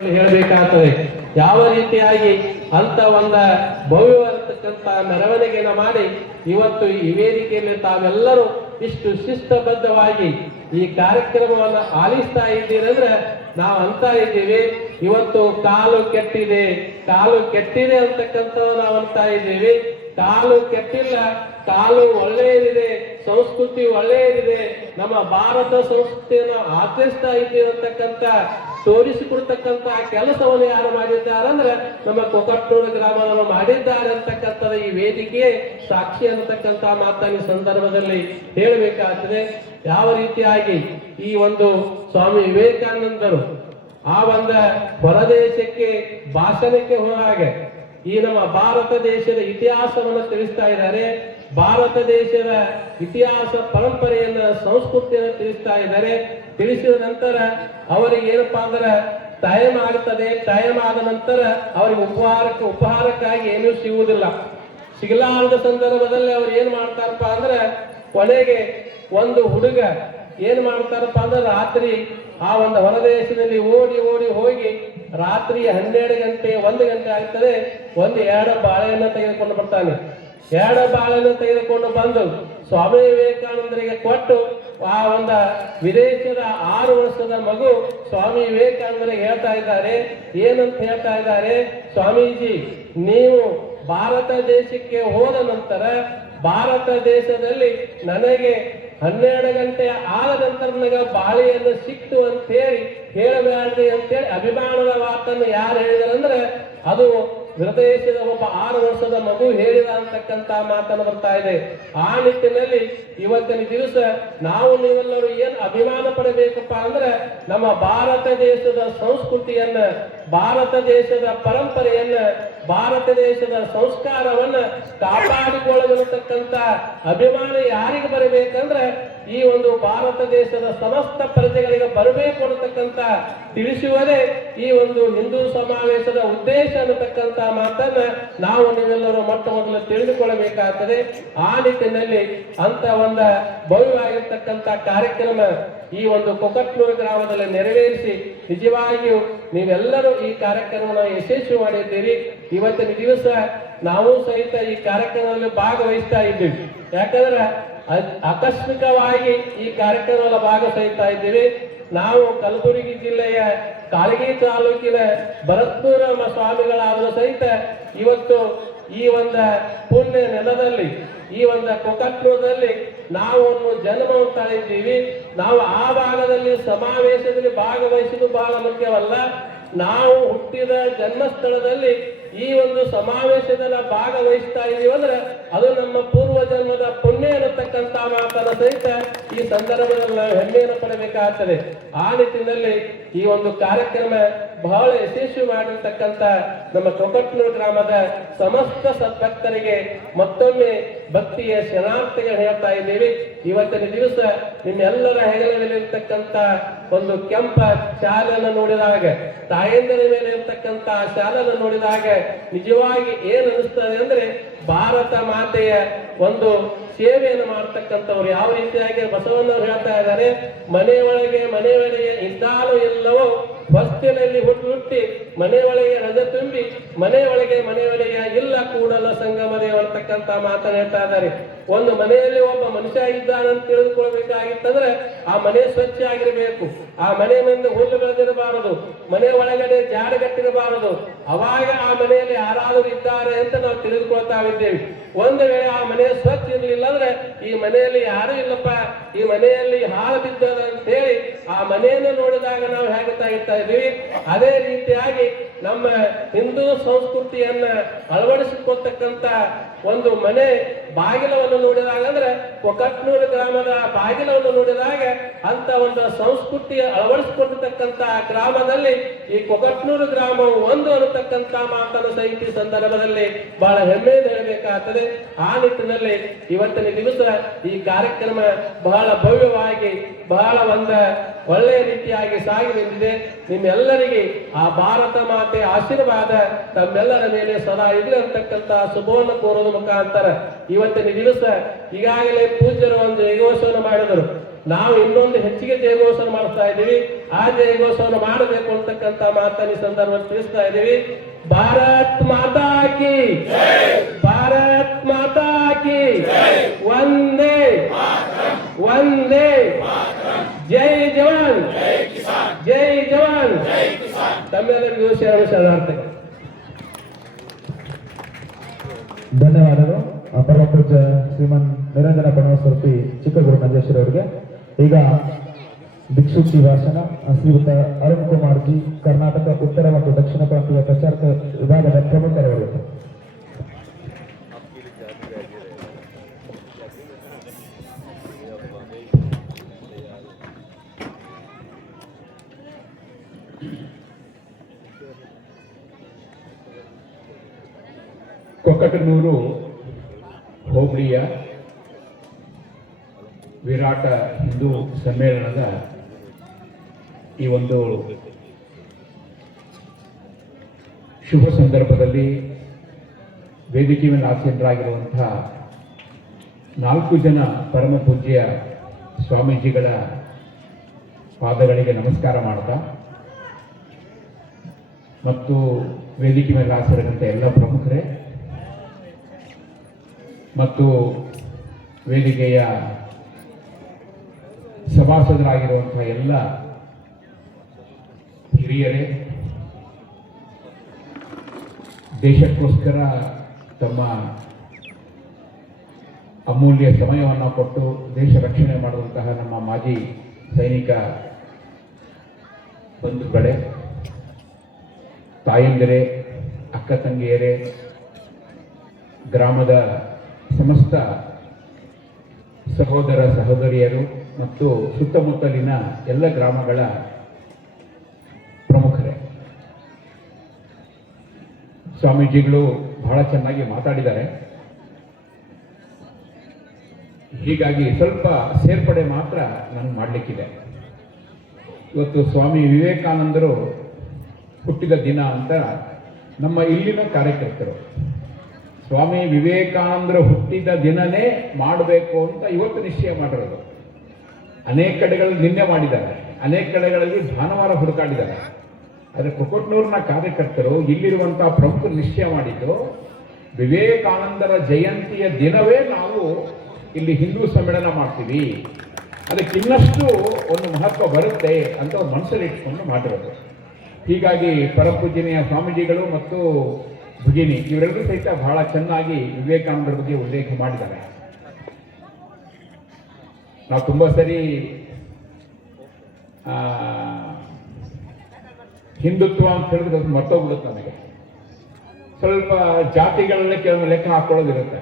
ಹೇಳಬೇಕಾಗ್ತದೆ. ಯಾವ ರೀತಿಯಾಗಿ ಅಂತ ಒಂದ ಭವ್ಯವಾಗಿರ್ತಕ್ಕಂಥ ಮೆರವಣಿಗೆಯನ್ನು ಮಾಡಿ ಇವತ್ತು ಈ ವೇದಿಕೆಯಲ್ಲಿ ತಾವೆಲ್ಲರೂ ಇಷ್ಟು ಶಿಸ್ತಬದ್ಧವಾಗಿ ಈ ಕಾರ್ಯಕ್ರಮವನ್ನು ಆಲಿಸ್ತಾ ಇದ್ದೀರಂದ್ರೆ ನಾವು ಅಂತ ಇದ್ದೀವಿ. ಇವತ್ತು ಕಾಲು ಕೆಟ್ಟಿದೆ ಅಂತಕ್ಕಂಥ ನಾವು ಅಂತ ಇದ್ದೀವಿ. ಕಾಲು ಕೆಟ್ಟಿಲ್ಲ, ಕಾಲು ಒಳ್ಳೆಯದಿದೆ, ಸಂಸ್ಕೃತಿ ಒಳ್ಳೆಯದಿದೆ, ನಮ್ಮ ಭಾರತ ಸಂಸ್ಕೃತಿಯನ್ನು ಆಚರಿಸ್ತಾ ಇದ್ದೀವಿ ಅಂತಕ್ಕಂಥ ತೋರಿಸಿಕೊಡ್ತಕ್ಕಂಥ ಕೆಲಸವನ್ನು ಯಾರು ಮಾಡಿದ್ದಾರೆ ಅಂದ್ರೆ ನಮ್ಮ ಕೊಕಟ್ನೂರು ಗ್ರಾಮವನ್ನು ಮಾಡಿದ್ದಾರೆ ಅಂತಕ್ಕಂಥದ್ದು ಈ ವೇದಿಕೆ ಸಾಕ್ಷಿ ಅನ್ನತಕ್ಕಂಥ ಮಾತನ್ನ ಸಂದರ್ಭದಲ್ಲಿ ಹೇಳಬೇಕಾಗ್ತದೆ. ಯಾವ ರೀತಿಯಾಗಿ ಈ ಒಂದು ಸ್ವಾಮಿ ವಿವೇಕಾನಂದರು ಆ ಒಂದು ಹೊರದೇಶಕ್ಕೆ ಭಾಷಣಕ್ಕೆ ಹೋದಾಗ ಈ ನಮ್ಮ ಭಾರತ ದೇಶದ ಇತಿಹಾಸವನ್ನು ತಿಳಿಸ್ತಾ ಇದ್ದಾರೆ. ಭಾರತ ದೇಶದ ಇತಿಹಾಸ ಪರಂಪರೆಯನ್ನ ಸಂಸ್ಕೃತಿಯನ್ನು ತಿಳಿಸ್ತಾ ಇದ್ದಾರೆ. ತಿಳಿಸಿದ ನಂತರ ಅವರಿಗೆ ಏನಪ್ಪಾ ಅಂದ್ರೆ ಟೈಮ್ ಆಗ್ತದೆ. ಟೈಮ್ ಆದ ನಂತರ ಅವರಿಗೆ ಉಪಹಾರಕ್ಕಾಗಿ ಏನೂ ಸಿಗಲಾರದ ಸಂದರ್ಭದಲ್ಲಿ ಅವ್ರು ಏನ್ ಮಾಡ್ತಾರಪ್ಪ ಅಂದ್ರೆ ಕೊನೆಗೆ ಒಂದು ಹುಡುಗ ಏನ್ ಮಾಡ್ತಾರಪ್ಪ ಅಂದ್ರೆ ರಾತ್ರಿ ಆ ಒಂದು ಹೊರದೇಶದಲ್ಲಿ ಓಡಿ ಹೋಗಿ ರಾತ್ರಿ 12 ಗಂಟೆ 1 ಗಂಟೆ ಆಗ್ತದೆ. 2 ಬಾಳೆಯನ್ನು ತೆಗೆದುಕೊಂಡು ಬರ್ತಾನೆ. 2 ಬಾಳೆಯನ್ನು ತೆಗೆದುಕೊಂಡು ಬಂದು ಸ್ವಾಮಿ ವಿವೇಕಾನಂದರಿಗೆ ಕೊಟ್ಟು ಆ ಒಂದು ವಿದೇಶದ 6 ವರ್ಷದ ಮಗು ಸ್ವಾಮಿ ವಿವೇಕಾನಂದರಿಗೆ ಹೇಳ್ತಾ ಇದ್ದಾರೆ. ಏನಂತ ಹೇಳ್ತಾ ಇದ್ದಾರೆ? ಸ್ವಾಮೀಜಿ, ನೀವು ಭಾರತ ದೇಶಕ್ಕೆ ಹೋದ ನಂತರ ಭಾರತ ದೇಶದಲ್ಲಿ ನನಗೆ 12 ಗಂಟೆ ಆದ ನಂತರ ನನಗೆ ಬಾಳೆಯನ್ನು ಸಿಕ್ತು ಅಂತ ಹೇಳಬೇಡ್ರಿ ಅಂತೇಳಿ ಅಭಿಮಾನದ ಮಾತನ್ನು ಯಾರು ಹೇಳಿದಾರಂದ್ರೆ ಅದು ವಿದೇಶದ ಒಬ್ಬ 6 ವರ್ಷದ ಮಗು ಹೇಳಿದ ಅಂತಕ್ಕಂಥ ಮಾತನ್ನು ಬರ್ತಾ ಇದೆ. ಆ ನಿಟ್ಟಿನಲ್ಲಿ ಇವತ್ತಿನ ದಿವಸ ನಾವು ನೀವೆಲ್ಲರೂ ಏನ್ ಅಭಿಮಾನ ಪಡಬೇಕಪ್ಪ ಅಂದ್ರೆ ನಮ್ಮ ಭಾರತ ದೇಶದ ಸಂಸ್ಕೃತಿಯನ್ನ, ಭಾರತ ದೇಶದ ಪರಂಪರೆಯನ್ನ, ಭಾರತ ದೇಶದ ಸಂಸ್ಕಾರವನ್ನ ಕಾಪಾಡಿಕೊಳ್ಳಬೇಕಂತ ಅಭಿಮಾನ ಯಾರಿಗೆ ಬರಬೇಕಂದ್ರೆ ಈ ಒಂದು ಭಾರತ ದೇಶದ ಸಮಸ್ತ ಪ್ರಜೆಗಳಿಗೆ ಬರಬೇಕು ಅನ್ನತಕ್ಕಂಥ ತಿಳಿಸುವುದೇ ಈ ಒಂದು ಹಿಂದೂ ಸಮಾವೇಶದ ಉದ್ದೇಶ ಅನ್ನತಕ್ಕಂಥ ಮಾತನ್ನ ನಾವು ನೀವೆಲ್ಲರೂ ಮೊಟ್ಟ ಮೊದಲು ತಿಳಿದುಕೊಳ್ಳಬೇಕಾಗ್ತದೆ. ಆ ನಿಟ್ಟಿನಲ್ಲಿ ಅಂತ ಒಂದು ಭವ್ಯವಾಗಿರ್ತಕ್ಕಂಥ ಕಾರ್ಯಕ್ರಮ ಈ ಒಂದು ಕೊಕಟ್ನೂರು ಗ್ರಾಮದಲ್ಲಿ ನೆರವೇರಿಸಿ ನಿಜವಾಗಿಯೂ ನೀವೆಲ್ಲರೂ ಈ ಕಾರ್ಯಕ್ರಮವನ್ನು ಯಶಸ್ವಿ ಮಾಡಿದ್ದೀರಿ. ಇವತ್ತಿನ ದಿವಸ ನಾವು ಸಹಿತ ಈ ಕಾರ್ಯಕ್ರಮದಲ್ಲಿ ಭಾಗವಹಿಸ್ತಾ ಇದ್ದೀವಿ. ಯಾಕಂದ್ರೆ ಆಕಸ್ಮಿಕವಾಗಿ ಈ ಕಾರ್ಯಕ್ರಮದಲ್ಲಿ ಭಾಗವಹಿಸ್ತಾ ಇದ್ದೀವಿ. ನಾವು ಕಲಬುರಗಿ ಜಿಲ್ಲೆಯ ಕಾಳಗಿ ತಾಲೂಕಿನ ಭರತ್ಪುರ ಸ್ವಾಮಿಗಳಾದರೂ ಸಹಿತ ಇವತ್ತು ಈ ಒಂದು ಪುಣ್ಯ ನೆಲದಲ್ಲಿ ಈ ಒಂದು ಕೊಕಟ್ನೂರಲ್ಲಿ ನಾವು ಜನ್ಮವನ್ನು ತಾಳಿದ್ದೀವಿ. ನಾವು ಆ ಭಾಗದಲ್ಲಿ ಸಮಾವೇಶದಲ್ಲಿ ಭಾಗವಹಿಸುವುದು ಬಹಳ ಮುಖ್ಯವಲ್ಲ. ನಾವು ಹುಟ್ಟಿದ ಜನ್ಮಸ್ಥಳದಲ್ಲಿ ಈ ಒಂದು ಸಮಾವೇಶದಲ್ಲಿ ಭಾಗವಹಿಸ್ತಾ ಇದೀವಿ ಅಂದ್ರೆ ಅದು ನಮ್ಮ ಪೂರ್ವ ಜನ್ಮದ ಪುಣ್ಯ ಅನ್ನತಕ್ಕಂಥ ಮಾತನ್ನ ಸಹಿತ ಈ ಸಂದರ್ಭದಲ್ಲಿ ನಾವು ಹೆಮ್ಮೆಯನ್ನು ಪಡಬೇಕಾಗ್ತದೆ. ಆ ನಿಟ್ಟಿನಲ್ಲಿ ಈ ಒಂದು ಕಾರ್ಯಕ್ರಮ ಬಹಳ ಯಶಸ್ವಿ ಮಾಡಿರ್ತಕ್ಕಂಥ ನಮ್ಮ ಕೊಕಟ್ನೂರು ಗ್ರಾಮದ ಸಮಸ್ತ ಸದ್ಭಕ್ತರಿಗೆ ಮತ್ತೊಮ್ಮೆ ಭಕ್ತಿಯ ಶರಣಾರ್ಥಿಗಳು ಹೇಳ್ತಾ ಇದ್ದೀವಿ. ಇವತ್ತಿನ ದಿವಸ ನಿಮ್ಮೆಲ್ಲರ ಹೆಗಲಲ್ಲಿರ್ತಕ್ಕಂಥ ಒಂದು ಕೆಂಪ ಶಾಲೆಯನ್ನು ನೋಡಿದಾಗ, ತಾಯಂದಿರ ಮೇಲೆ ಇರ್ತಕ್ಕಂಥ ಶಾಲೆಯನ್ನು ನೋಡಿದಾಗ ನಿಜವಾಗಿ ಏನ್ ಅನಿಸ್ತದೆ ಅಂದ್ರೆ ಭಾರತ ಮಾತೆಯ ಒಂದು ಸೇವೆಯನ್ನು ಮಾಡ್ತಕ್ಕಂಥವ್ರು. ಯಾವ ರೀತಿಯಾಗಿ ಬಸವಣ್ಣವ್ರು ಹೇಳ್ತಾ ಇದ್ದಾರೆ, ಮನೆಯೊಳಗೆ ಇದ್ದಾಲು ಎಲ್ಲವೋ ಹೊಸ್ತಿನಲ್ಲಿ ಹುಟ್ಟಿ ಮನೆಯೊಳಗೆ ರಜ ತುಂಬಿ ಮನೆಯೊಳಗೆ ಇಲ್ಲ ಕೂಡಲ ಸಂಗಮದೇ ಅಂತಕ್ಕಂಥ ಮಾತನ್ನ ಹೇಳ್ತಾ ಇದ್ದಾರೆ. ಒಂದು ಮನೆಯಲ್ಲಿ ಒಬ್ಬ ಮನುಷ್ಯ ಇದ್ದಾನಂತ ತಿಳಿದುಕೊಳ್ಬೇಕಾಗಿತ್ತಂದ್ರೆ ಆ ಮನೆ ಸ್ವಚ್ಛ ಆಗಿರಬೇಕು. ಆ ಮನೆ ಮುಂದೆ ಹುಲ್ಲು ಬೆಳೆದಿರಬಾರದು, ಮನೆ ಒಳಗಡೆ ಜಾಡಗಟ್ಟಿರಬಾರದು. ಅವಾಗ ಆ ಮನೆಯಲ್ಲಿ ಯಾರಾದರೂ ಇದ್ದಾರೆ ಅಂತ ನಾವು ತಿಳಿದುಕೊಳ್ತಾ ಇದ್ದೇವೆ. ಒಂದು ವೇಳೆ ಆ ಮನೆ ಸ್ವಚ್ಛ ಇರಲಿಲ್ಲ ಅಂದ್ರೆ ಈ ಮನೆಯಲ್ಲಿ ಯಾರು ಇಲ್ಲಪ್ಪ, ಈ ಮನೆಯಲ್ಲಿ ಹಾಳು ಬಿದ್ದದ ಅಂತ ಹೇಳಿ ಆ ಮನೆಯನ್ನು ನೋಡಿದಾಗ ನಾವು ಹೇಗುತ್ತಾ ಇರ್ತಾ ಇದ್ದೀವಿ. ಅದೇ ರೀತಿಯಾಗಿ ನಮ್ಮ ಹಿಂದೂ ಸಂಸ್ಕೃತಿಯನ್ನ ಅಳವಡಿಸಿಕೊಳ್ತಕ್ಕಂಥ ಒಂದು ಮನೆ ಬಾಗಿಲವನ್ನು ನೋಡಿದಾಗ ಅಂದ್ರೆ ಕೊಕಟ್ನೂರು ಗ್ರಾಮದ ಬಾಗಿಲವನ್ನು ನೋಡಿದಾಗ ಅಂತ ಒಂದು ಸಂಸ್ಕೃತಿಯ ಅಳವಡಿಸಿಕೊಂಡಿರ್ತಕ್ಕಂಥ ಗ್ರಾಮದಲ್ಲಿ ಈ ಕೊಕಟ್ನೂರು ಗ್ರಾಮವು ಒಂದು ಅನ್ನತಕ್ಕಂಥ ಮಾತನ್ನು ಸಹಿತ ಸಂದರ್ಭದಲ್ಲಿ ಬಹಳ ಹೆಮ್ಮೆಯಿಂದ ಹೇಳಬೇಕಾಗ್ತದೆ. ಆ ನಿಟ್ಟಿನಲ್ಲಿ ಇವತ್ತಿನ ದಿವಸ ಈ ಕಾರ್ಯಕ್ರಮ ಬಹಳ ಭವ್ಯವಾಗಿ ಬಹಳ ಒಳ್ಳೆಯ ರೀತಿಯಾಗಿ ಸಾಗಿ ಬಂದಿದೆ. ನಿಮ್ಮೆಲ್ಲರಿಗೆ ಆ ಭಾರತ ಮಾತೆ ಆಶೀರ್ವಾದ ತಮ್ಮೆಲ್ಲರ ಮೇಲೆ ಸದಾ ಇರಲಿ ಅಂತಕ್ಕಂಥ ಶುಭವನ್ನು ಕೋರೋದು ಮುಖಾಂತರ ಇವತ್ತಿನ ದಿವಸ ಈಗಾಗಲೇ ಪೂಜ್ಯರು ಒಂದು ಜಯಘೋಷವನ್ನು ಮಾಡಿದರು. ನಾವು ಇನ್ನೊಂದು ಹೆಚ್ಚಿಗೆ ಜಯಘೋಷವನ್ನು ಮಾಡ್ತಾ ಇದ್ದೀವಿ. ಆ ಜಯಘೋಷವನ್ನು ಮಾಡಬೇಕು ಅಂತಕ್ಕಂಥ ಮಾತನ್ನು ಈ ಸಂದರ್ಭದಲ್ಲಿ ತಿಳಿಸ್ತಾ ಇದ್ದೀವಿ. ಭಾರತ್ ಮಾತಾ ಕಿ, ಭಾರತ್ ಮಾತಾ ಕಿ, ವಂದೇ ವಂದೇ, ಜೈ ಜವಾನ್ ಜೈ ಜವಾನ್. ತಮ್ಮೆಲ್ಲರಿಗೂ ಶರಣಾರ್ಥಿ. ಧನ್ಯವಾದಗಳು. ಪರಮ ಪೂಜ್ಯ ಶ್ರೀಮನ್ ನಿರಂಜನ ಕಣವಸ್ವರೂಪಿ ಚಿಕ್ಕಗುರು ನಂಜೇಶ್ವರ ಅವರಿಗೆ. ಈಗ ಭಿಕ್ಷುಕಿ ಭಾಷಣ ಶ್ರೀಯುತ ಅರುಣ್ ಕುಮಾರ್ ಜಿ, ಕರ್ನಾಟಕ ಉತ್ತರ ಮತ್ತು ದಕ್ಷಿಣ ಪ್ರಾಂತೀಯ ಪ್ರಚಾರಕ ವಿಭಾಗದ ಪ್ರಮುಖರವರು. ಕೊಕ್ಕಟನೂರು ಹೋಬಳಿಯ ವಿರಾಟ ಹಿಂದೂ ಸಮ್ಮೇಳನದ ಈ ಒಂದು ಶುಭ ಸಂದರ್ಭದಲ್ಲಿ ವೇದಿಕೆ ಮೇಲೆ ಆಸೀನರಾಗಿರುವಂತಹ 4 ಜನ ಪರಮ ಪೂಜ್ಯ ಸ್ವಾಮೀಜಿಗಳ ಪಾದಗಳಿಗೆ ನಮಸ್ಕಾರ ಮಾಡ್ತಾ, ಮತ್ತು ವೇದಿಕೆ ಮೇಲೆ ಆಸೀನರಾದಂಥ ಎಲ್ಲ ಪ್ರಮುಖರೇ ಮತ್ತು ವೇದಿಕೆಯ ಸಭಾಸದರಾಗಿರುವಂತಹ ಎಲ್ಲ ಹಿರಿಯರೇ, ದೇಶಕ್ಕೋಸ್ಕರ ತಮ್ಮ ಅಮೂಲ್ಯ ಸಮಯವನ್ನು ಕೊಟ್ಟು ದೇಶ ರಕ್ಷಣೆ ಮಾಡುವಂತಹ ನಮ್ಮ ಮಾಜಿ ಸೈನಿಕ ಬಂಧುಗಳೇ, ತಾಯಂದಿರೇ, ಅಕ್ಕ ತಂಗಿಯರೇ, ಗ್ರಾಮದ ಸಮಸ್ತ ಸಹೋದರ ಸಹೋದರಿಯರು ಮತ್ತು ಸುತ್ತಮುತ್ತಲಿನ ಎಲ್ಲ ಗ್ರಾಮಗಳ ಪ್ರಮುಖರೇ, ಸ್ವಾಮೀಜಿಗಳು ಬಹಳ ಚೆನ್ನಾಗಿ ಮಾತಾಡಿದ್ದಾರೆ. ಹೀಗಾಗಿ ಸ್ವಲ್ಪ ಸೇರ್ಪಡೆ ಮಾತ್ರ ನಾನು ಮಾಡಲಿಕ್ಕಿದೆ. ಇವತ್ತು ಸ್ವಾಮಿ ವಿವೇಕಾನಂದರು ಹುಟ್ಟಿದ ದಿನ ಅಂತ ನಮ್ಮ ಇಲ್ಲಿನ ಕಾರ್ಯಕರ್ತರು ಸ್ವಾಮಿ ವಿವೇಕಾನಂದರು ಹುಟ್ಟಿದ ದಿನನೇ ಮಾಡಬೇಕು ಅಂತ ಇವತ್ತು ನಿಶ್ಚಯ ಮಾಡಿರೋದು. ಅನೇಕ ಕಡೆಗಳಲ್ಲಿ ನಿನ್ನೆ ಮಾಡಿದ್ದಾರೆ, ಅನೇಕ ಕಡೆಗಳಲ್ಲಿ ಭಾನುವಾರ ಹುಡುಕಾಡಿದ್ದಾರೆ. ಆದರೆ ಕೊಕ್ಕಟನೂರಿನ ಕಾರ್ಯಕರ್ತರು ಇಲ್ಲಿರುವಂತಹ ಪ್ರಮುಖ ನಿಶ್ಚಯ ಮಾಡಿದ್ದು ವಿವೇಕಾನಂದರ ಜಯಂತಿಯ ದಿನವೇ ನಾವು ಇಲ್ಲಿ ಹಿಂದೂ ಸಮ್ಮೇಳನ ಮಾಡ್ತೀವಿ, ಅದಕ್ಕೆ ಇನ್ನಷ್ಟು ಒಂದು ಮಹತ್ವ ಬರುತ್ತೆ ಅಂತ ಒಂದು ಮನಸ್ಸಲ್ಲಿ ಇಟ್ಕೊಂಡು ಮಾಡಿರೋದು. ಹೀಗಾಗಿ ಪರಪೂಜನೀಯ ಸ್ವಾಮೀಜಿಗಳು ಮತ್ತು ಭಗಿನಿ ಇವರೆಲ್ಲರೂ ಸಹಿತ ಬಹಳ ಚೆನ್ನಾಗಿ ವಿವೇಕಾನಂದರ ಬಗ್ಗೆ ಉಲ್ಲೇಖ ಮಾಡಿದ್ದಾರೆ. ನಾವು ತುಂಬ ಸರಿ ಹಿಂದುತ್ವ ಅಂತ ಹೇಳಿದ್ರೆ ಅದು ಮರ್ತೋಗ್ಬಿಡುತ್ತೆ ನನಗೆ. ಸ್ವಲ್ಪ ಜಾತಿಗಳಲ್ಲೇ ಕೆಲವು ಲೆಕ್ಕ ಹಾಕೊಳ್ಳೋದಿರುತ್ತೆ.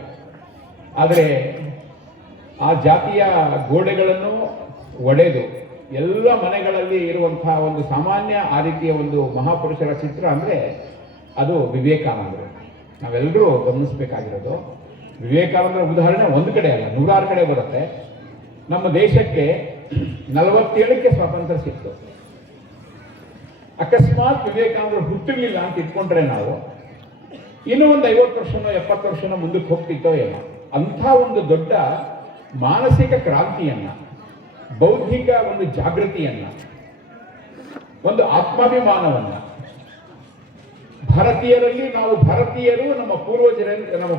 ಆದರೆ ಆ ಜಾತಿಯ ಗೋಡೆಗಳನ್ನು ಒಡೆದು ಎಲ್ಲ ಮನೆಗಳಲ್ಲಿ ಇರುವಂತಹ ಒಂದು ಸಾಮಾನ್ಯ ಆ ರೀತಿಯ ಒಂದು ಮಹಾಪುರುಷರ ಚಿತ್ರ ಅಂದರೆ ಅದು ವಿವೇಕಾನಂದರು. ನಾವೆಲ್ಲರೂ ಗಮನಿಸಬೇಕಾಗಿರೋದು ವಿವೇಕಾನಂದರ ಉದಾಹರಣೆ ಒಂದು ಕಡೆ ಅಲ್ಲ, 100 ಕಡೆ ಬರುತ್ತೆ. ನಮ್ಮ ದೇಶಕ್ಕೆ 47ಕ್ಕೆ ಸ್ವಾತಂತ್ರ್ಯ ಸಿಕ್ತು. ಅಕಸ್ಮಾತ್ ವಿವೇಕಾನಂದರು ಹುಟ್ಟಿರ್ಲಿಲ್ಲ ಅಂತ ಇಟ್ಕೊಂಡ್ರೆ ನಾವು ಇನ್ನೂ ಒಂದು 50 ವರ್ಷನೋ 70 ವರ್ಷನೋ ಮುಂದಕ್ಕೆ ಹೋಗ್ತಿತ್ತೋ ಏನೋ. ಅಂಥ ಒಂದು ದೊಡ್ಡ ಮಾನಸಿಕ ಕ್ರಾಂತಿಯನ್ನ, ಬೌದ್ಧಿಕ ಒಂದು ಜಾಗೃತಿಯನ್ನ, ಒಂದು ಆತ್ಮಾಭಿಮಾನವನ್ನ ಭಾರತೀಯರಲ್ಲಿ, ನಾವು ಭಾರತೀಯರು ನಮ್ಮ ಪೂರ್ವಜರಲ್ಲಿ ನಮ್ಮ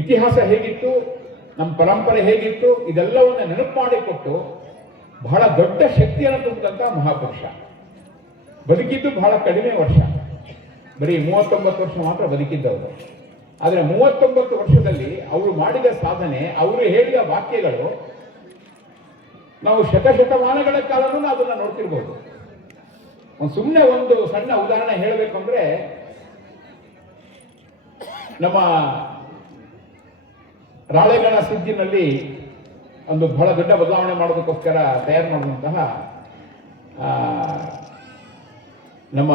ಇತಿಹಾಸ ಹೇಗಿತ್ತು, ನಮ್ಮ ಪರಂಪರೆ ಹೇಗಿತ್ತು, ಇದೆಲ್ಲವನ್ನ ನೆನಪು ಮಾಡಿಕೊಟ್ಟು ಬಹಳ ದೊಡ್ಡ ಶಕ್ತಿಯನ್ನು ತುಂಬಿದಂತ ಮಹಾಪುರುಷ. ಬದುಕಿದ್ದು ಬಹಳ ಕಡಿಮೆ ವರ್ಷ, ಬರೀ 39 ವರ್ಷ ಮಾತ್ರ ಬದುಕಿದ್ದವರು. ಆದರೆ 39 ವರ್ಷದಲ್ಲಿ ಅವರು ಮಾಡಿದ ಸಾಧನೆ, ಅವರು ಹೇಳಿದ ವಾಕ್ಯಗಳು ನಾವು ಶತಶತಮಾನಗಳ ಕಾಲನೂ ಅದನ್ನ ನೋಡ್ತಿರ್ಬೋದು. ಸುಮ್ಮನೆ ಒಂದು ಸಣ್ಣ ಉದಾಹರಣೆ ಹೇಳಬೇಕು ಅಂದ್ರೆ, ನಮ್ಮ ರಾಳೆಗಣ ಸಿದ್ದಿನಲ್ಲಿ ಒಂದು ಬಹಳ ದೊಡ್ಡ ಬದಲಾವಣೆ ಮಾಡೋದಕ್ಕೋಸ್ಕರ ತಯಾರು ಮಾಡುವಂತಹ ನಮ್ಮ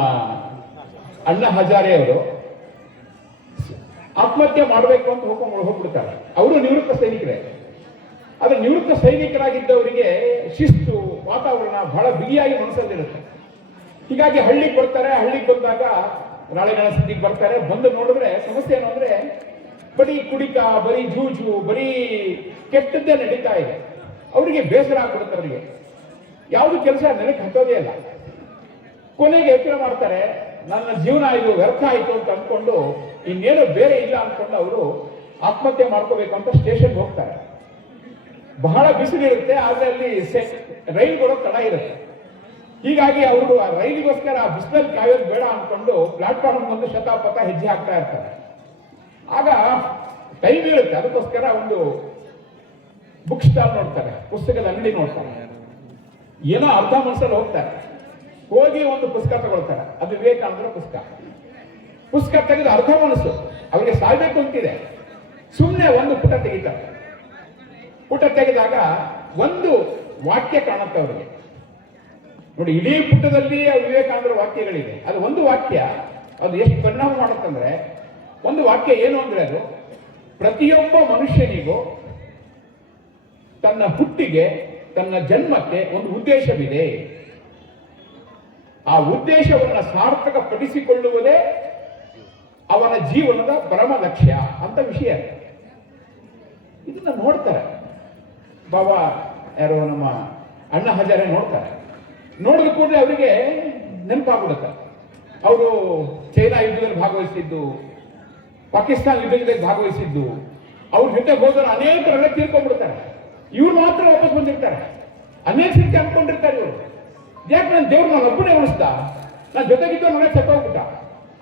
ಅಣ್ಣಾ ಹಜಾರೆ ಅವರು ಆತ್ಮಹತ್ಯೆ ಮಾಡಬೇಕು ಅಂತ ಹೋಗ್ಬಿಡ್ತಾರೆ. ಅವರು ನಿವೃತ್ತ ಸೈನಿಕರೇ. ಆದ್ರೆ ನಿವೃತ್ತ ಸೈನಿಕರಾಗಿದ್ದವರಿಗೆ ಶಿಸ್ತು, ವಾತಾವರಣ ಬಹಳ ಬಿಗಿಯಾಗಿ ಮನಸ್ಸಲ್ಲಿರುತ್ತೆ. ಹೀಗಾಗಿ ಹಳ್ಳಿಗೆ ಬರ್ತಾರೆ. ಹಳ್ಳಿಗೆ ಬಂದಾಗ ರಾಳೆಗಣ ಸಿದ್ದಿಗೆ ಬರ್ತಾರೆ. ಬಂದು ನೋಡಿದ್ರೆ ಸಮಸ್ಯೆ ಏನು ಅಂದ್ರೆ, ಬರೀ ಕುಡಿತ, ಬರೀ ಜೂಜು, ಬರೀ ಕೆಟ್ಟದ್ದೇ ನಡೀತಾ ಇದೆ. ಅವರಿಗೆ ಬೇಸರ ಆಗ್ಬಿಡುತ್ತೆ. ಅವರಿಗೆ ಯಾವುದು ಕೆಲಸ ನೆಲಕ್ಕೆ ಹತ್ತೋದೇ ಇಲ್ಲ. ಕೊನೆಗೆ ಯೋಚನೆ ಮಾಡ್ತಾರೆ, ನನ್ನ ಜೀವನ ಇದು ವ್ಯರ್ಥ ಆಯಿತು ಅಂತ ಅಂದ್ಕೊಂಡು ಇನ್ನೇನು ಬೇರೆ ಇಲ್ಲ ಅಂದ್ಕೊಂಡು ಅವರು ಆತ್ಮಹತ್ಯೆ ಮಾಡ್ಕೋಬೇಕು ಅಂತ ಸ್ಟೇಷನ್ಗೆ ಹೋಗ್ತಾರೆ. ಬಹಳ ಬಿಸಿಲಿರುತ್ತೆ, ಆದರೆ ಅಲ್ಲಿ ರೈಲ್ ಬರೋದು ತಡ ಇರುತ್ತೆ. ಹೀಗಾಗಿ ಅವರು ಆ ರೈಲಿಗೋಸ್ಕರ ಆ ಬಿಸಿಲಲ್ಲಿ ಕಾಯೋದು ಬೇಡ ಅಂದ್ಕೊಂಡು ಪ್ಲಾಟ್ಫಾರ್ಮ್ ಬಂದು ಶತಾಪಥ ಹೆಜ್ಜೆ ಹಾಕ್ತಾ ಇರ್ತಾರೆ. ಆಗ ಟೈಮ್ ಇರುತ್ತೆ, ಅದಕ್ಕೋಸ್ಕರ ಒಂದು ಬುಕ್ ಸ್ಟಾಲ್ ನೋಡ್ತಾರೆ, ಪುಸ್ತಕದ ಅಂಗಡಿ ನೋಡ್ತಾರೆ. ಏನೋ ಅರ್ಧ ಮನಸ್ಸಲ್ಲಿ ಹೋಗ್ತಾರೆ, ಹೋಗಿ ಒಂದು ಪುಸ್ತಕ ತಗೊಳ್ತಾರೆ. ಅದು ವಿವೇಕಾನಂದರ ಪುಸ್ತಕ ತೆಗೆದು ಅರ್ಧ ಮನಸ್ಸು ಅವರಿಗೆ ಸಾಯ್ಬೇಕು ಅಂತಿದೆ, ಸುಮ್ಮನೆ ಒಂದು ಪುಟ ತೆಗಿತಾರೆ. ಪುಟ ತೆಗೆದಾಗ ಒಂದು ವಾಕ್ಯ ಕಾಣುತ್ತೆ ಅವರಿಗೆ. ನೋಡಿ, ಇಡೀ ಪುಟದಲ್ಲಿ ವಿವೇಕಾನಂದರ ವಾಕ್ಯಗಳಿದೆ, ಅದು ಒಂದು ವಾಕ್ಯ ಅದು ಎಷ್ಟು ಪರಿಣಾಮ ಮಾಡುತ್ತಂದ್ರೆ, ಒಂದು ವಾಕ್ಯ ಏನು ಅಂದ್ರೆ ಅದು ಪ್ರತಿಯೊಬ್ಬ ಮನುಷ್ಯನಿಗೂ ತನ್ನ ಹುಟ್ಟಿಗೆ, ತನ್ನ ಜನ್ಮಕ್ಕೆ ಒಂದು ಉದ್ದೇಶವಿದೆ. ಆ ಉದ್ದೇಶವನ್ನು ಸಾರ್ಥಕಪಡಿಸಿಕೊಳ್ಳುವುದೇ ಅವನ ಜೀವನದ ಪರಮ ಲಕ್ಷ್ಯ ಅಂತ ವಿಷಯ. ಇದನ್ನ ನೋಡ್ತಾರೆ ಬಾಬಾ, ಯಾರೋ ನಮ್ಮ ಅಣ್ಣ ಹಜಾರೆ ನೋಡ್ತಾರೆ. ನೋಡಿದ ಕೂಡಲೇ ಅವರಿಗೆ ನೆನಪಾಗ್ಬಿಡುತ್ತೆ, ಅವರು ಚೈನಾ ಯುದ್ಧದಲ್ಲಿ ಭಾಗವಹಿಸಿದ್ದು, ಪಾಕಿಸ್ತಾನ ಯುದ್ಧದಲ್ಲಿ ಭಾಗವಹಿಸಿದ್ದು, ಅವ್ರ ಜೊತೆ ಹೋದವರು ಅನೇಕರೆಲ್ಲ ತೀರ್ಕೊಂಡ್ಬಿಡ್ತಾರೆ. ಇವ್ರು ಮಾತ್ರ ವಾಪಸ್ ಬಂದಿರ್ತಾರೆ. ಅನೇಕ ರೀತಿ ಅನ್ಕೊಂಡಿರ್ತಾರೆ ಇವರು, ಯಾಕೆ ನನ್ನ ದೇವ್ರು ನನ್ನೊಬ್ಬನೇ ಉಳಿಸ್ದ, ನನ್ನ ಜೊತೆಗಿದ್ದು ನನಗೆ ಸತ್ತೋಗ್ಬಿಟ್ಟ,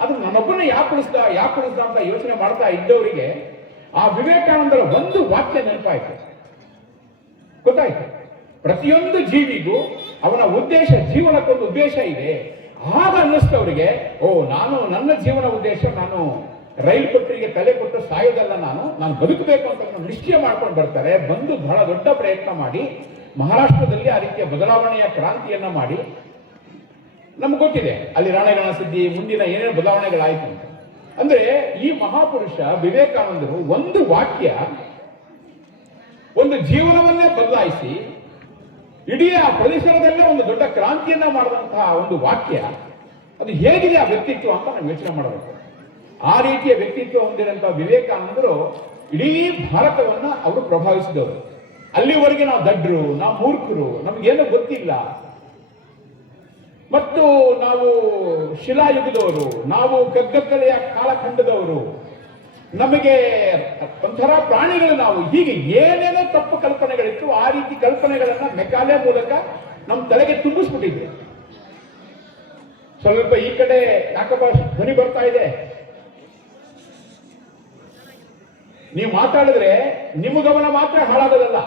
ಅದು ನನ್ನೊಬ್ಬನೇ ಯಾಕೆ ಉಳಿಸ್ದ ಅಂತ ಯೋಚನೆ ಮಾಡ್ತಾ ಇದ್ದವರಿಗೆ ಆ ವಿವೇಕಾನಂದರ ಒಂದು ವಾಕ್ಯ ನೆನಪಾಯಿತು, ಗೊತ್ತಾಯ್ತು. ಪ್ರತಿಯೊಂದು ಜೀವಿಗೂ ಅವನ ಉದ್ದೇಶ, ಜೀವನಕ್ಕೊಂದು ಉದ್ದೇಶ ಇದೆ. ಆಗ ಅನ್ನಿಸ್ತವರಿಗೆ, ನನ್ನ ಜೀವನ ಉದ್ದೇಶ ನಾನು ರೈಲು ಪಟ್ರಿಗೆ ತಲೆ ಕೊಟ್ಟು ಸಾಯೋದಲ್ಲ, ನಾನು ಬದುಕಬೇಕು ಅಂತ ನಿಶ್ಚಯ ಮಾಡ್ಕೊಂಡು ಬರ್ತಾರೆ. ಬಂದು ಬಹಳ ದೊಡ್ಡ ಪ್ರಯತ್ನ ಮಾಡಿ ಮಹಾರಾಷ್ಟ್ರದಲ್ಲಿ ಆ ರೀತಿಯ ಬದಲಾವಣೆಯ ಕ್ರಾಂತಿಯನ್ನ ಮಾಡಿ, ನಮ್ಗೆ ಗೊತ್ತಿದೆ ಅಲ್ಲಿ ರಾಣೆಗಣ ಸಿದ್ಧಿ, ಮುಂದಿನ ಏನೇನು ಬದಲಾವಣೆಗಳಾಯ್ತು ಅಂತ. ಅಂದ್ರೆ ಈ ಮಹಾಪುರುಷ ವಿವೇಕಾನಂದರು ಒಂದು ವಾಕ್ಯ ಒಂದು ಜೀವನವನ್ನೇ ಬದಲಾಯಿಸಿ ಇಡೀ ಆ ಪರಿಸರದಲ್ಲೇ ಒಂದು ದೊಡ್ಡ ಕ್ರಾಂತಿಯನ್ನ ಮಾಡಿದಂತಹ ಒಂದು ವಾಕ್ಯ, ಅದು ಹೇಗಿದೆ ಆ ವ್ಯಕ್ತಿತ್ವ ಅಂತ ನಾವು ಯೋಚನೆ ಮಾಡಬೇಕು. ಆ ರೀತಿಯ ವ್ಯಕ್ತಿತ್ವ ಹೊಂದಿರುವಂತಹ ವಿವೇಕಾನಂದರು ಇಡೀ ಭಾರತವನ್ನ ಅವರು ಪ್ರಭಾವಿಸಿದವರು. ಅಲ್ಲಿವರೆಗೆ ನಾವು ದಡ್ರು, ನಾವು ಮೂರ್ಖರು, ನಮ್ಗೇನು ಗೊತ್ತಿಲ್ಲ, ಮತ್ತು ನಾವು ಶಿಲಾಯುಗದವರು, ನಾವು ಕಗ್ಗತ್ತಲೆಯ ಕಾಲಖಂಡದವರು, ನಮಗೆ ಒಂಥರ ಪ್ರಾಣಿಗಳು ನಾವು, ಹೀಗೆ ಏನೇನೋ ತಪ್ಪು ಕಲ್ಪನೆಗಳಿತ್ತು. ಆ ರೀತಿ ಕಲ್ಪನೆಗಳನ್ನ ಮೆಕಾಲೆ ಮೂಲಕ ನಮ್ಮ ತಲೆಗೆ ತುಂಬಿಸ್ಬಿಟ್ಟಿದ್ವಿ. ಸ್ವಲ್ಪ ಈ ಕಡೆ ಯಾಕಪ್ಪ ಧ್ವನಿ ಬರ್ತಾ ಇದೆ, ನೀವು ಮಾತಾಡಿದ್ರೆ ನಿಮ್ಮ ಗಮನ ಮಾತ್ರ ಹಾಳಾಗೋದಲ್ಲ,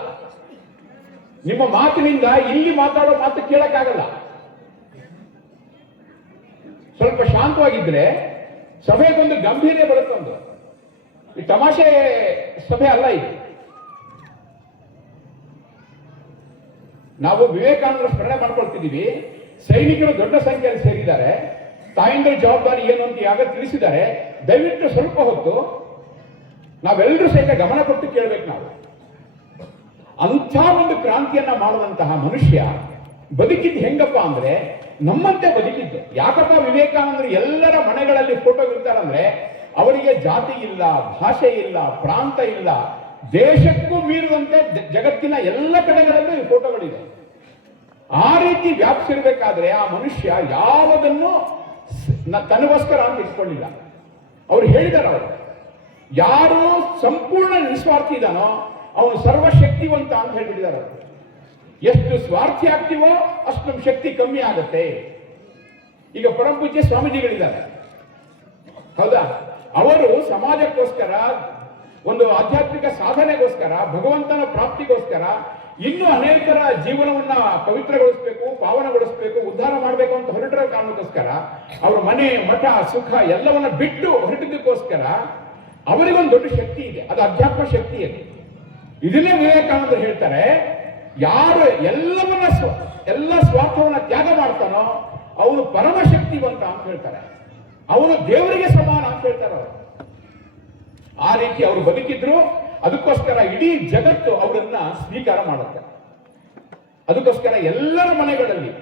ನಿಮ್ಮ ಮಾತಿನಿಂದ ಇಲ್ಲಿ ಮಾತಾಡೋ ಮಾತು ಕೇಳಕ್ಕಾಗಲ್ಲ. ಸ್ವಲ್ಪ ಶಾಂತವಾಗಿದ್ರೆ ಸಭೆಗೊಂದು ಗಂಭೀರ್ಯ ಬರುತ್ತೊಂದು. ಈ ತಮಾಷೆ ಸಭೆ ಅಲ್ಲ ಇದು. ನಾವು ವಿವೇಕಾನಂದರ ಸ್ಮರಣೆ ಮಾಡ್ಕೊಳ್ತಿದ್ದೀವಿ. ಸೈನಿಕರು ದೊಡ್ಡ ಸಂಖ್ಯೆಯಲ್ಲಿ ಸೇರಿದ್ದಾರೆ. ತಾಯಂದ್ರ ಜವಾಬ್ದಾರಿ ಏನು ಅಂತ ಯಾವಾಗ ತಿಳಿಸಿದ್ದಾರೆ. ದಯವಿಟ್ಟು ಸ್ವಲ್ಪ ಹೊತ್ತು ನಾವೆಲ್ಲರೂ ಸಹಿತ ಗಮನ ಕೊಟ್ಟು ಕೇಳಬೇಕು. ನಾವು ಅಂಥ ಒಂದು ಕ್ರಾಂತಿಯನ್ನ ಮಾಡುವಂತಹ ಮನುಷ್ಯ ಬದುಕಿದ್ದು ಹೆಂಗಪ್ಪ ಅಂದ್ರೆ ನಮ್ಮಂತೆ ಬದುಕಿದ್ದು. ಯಾಕಪ್ಪ ವಿವೇಕಾನಂದರು ಎಲ್ಲರ ಮನೆಗಳಲ್ಲಿ ಫೋಟೋ ಇರ್ತಾರಂದ್ರೆ ಅವರಿಗೆ ಜಾತಿ ಇಲ್ಲ, ಭಾಷೆ ಇಲ್ಲ, ಪ್ರಾಂತ ಇಲ್ಲ, ದೇಶಕ್ಕೂ ಮೀರುವಂತೆ ಜಗತ್ತಿನ ಎಲ್ಲ ಕಡೆಗಳಲ್ಲೂ ಈ ಫೋಟೋಗಳಿದೆ. ಆ ರೀತಿ ವ್ಯಾಪಿಸಿರ್ಬೇಕಾದ್ರೆ ಆ ಮನುಷ್ಯ ಯಾವುದನ್ನು ತನಗೋಸ್ಕರ ಅಂತ ಇಟ್ಕೊಳ್ಳಿಲ್ಲ. ಅವ್ರು ಹೇಳಿದಾರ, ಅವರು ಯಾರು ಸಂಪೂರ್ಣ ನಿಸ್ವಾರ್ಥಿ ಇದ್ದಾನೋ ಅವನು ಸರ್ವಶಕ್ತಿವಂತ ಅಂತ ಹೇಳ್ಬಿಟ್ಟಿದ್ದಾರೆ. ಎಷ್ಟು ಸ್ವಾರ್ಥಿ ಆಗ್ತೀವೋ ಅಷ್ಟು ನಮ್ಮ ಶಕ್ತಿ ಕಮ್ಮಿ ಆಗುತ್ತೆ. ಈಗ ಪರಮಪೂಜ್ಯ ಸ್ವಾಮೀಜಿಗಳಿದ್ದಾರೆ, ಹೌದಾ? ಅವರು ಸಮಾಜಕ್ಕೋಸ್ಕರ, ಒಂದು ಆಧ್ಯಾತ್ಮಿಕ ಸಾಧನೆಗೋಸ್ಕರ, ಭಗವಂತನ ಪ್ರಾಪ್ತಿಗೋಸ್ಕರ ಇನ್ನೂ ಅನೇಕರ ಜೀವನವನ್ನ ಪವಿತ್ರಗೊಳಿಸಬೇಕು, ಪಾವನಗೊಳಿಸಬೇಕು, ಉದ್ಧಾರ ಮಾಡಬೇಕು ಅಂತ ಹೊರಟಿರೋ ಕಾರಣಕ್ಕೋಸ್ಕರ ಅವರ ಮನೆ, ಮಠ, ಸುಖ ಎಲ್ಲವನ್ನ ಬಿಟ್ಟು ಹೊರಟಿದ್ದಕ್ಕೋಸ್ಕರ ಅವರಿಗೊಂದು ದೊಡ್ಡ ಶಕ್ತಿ ಇದೆ, ಅದು ಅಧ್ಯಾತ್ಮ ಶಕ್ತಿ ಇದೆ. ಇದನ್ನೇ ವಿವೇಕಾನಂದರು ಹೇಳ್ತಾರೆ, ಯಾರು ಎಲ್ಲ ಸ್ವಾರ್ಥವನ್ನ ತ್ಯಾಗ ಮಾಡ್ತಾನೋ ಅವನು ಪರಮಶಕ್ತಿವಂತ ಅಂತ ಹೇಳ್ತಾರೆ. ಅವನು ದೇವರಿಗೆ ಸಮಾನ ಅಂತ ಹೇಳ್ತಾರೆ ಅವರು. ಆ ರೀತಿ ಅವರು ಬದುಕಿದ್ರು. ಅದಕ್ಕೋಸ್ಕರ ಇಡೀ ಜಗತ್ತು ಅವರನ್ನ ಸ್ವೀಕಾರ ಮಾಡುತ್ತೆ. ಅದಕ್ಕೋಸ್ಕರ ಎಲ್ಲರ ಮನೆಗಳಲ್ಲಿ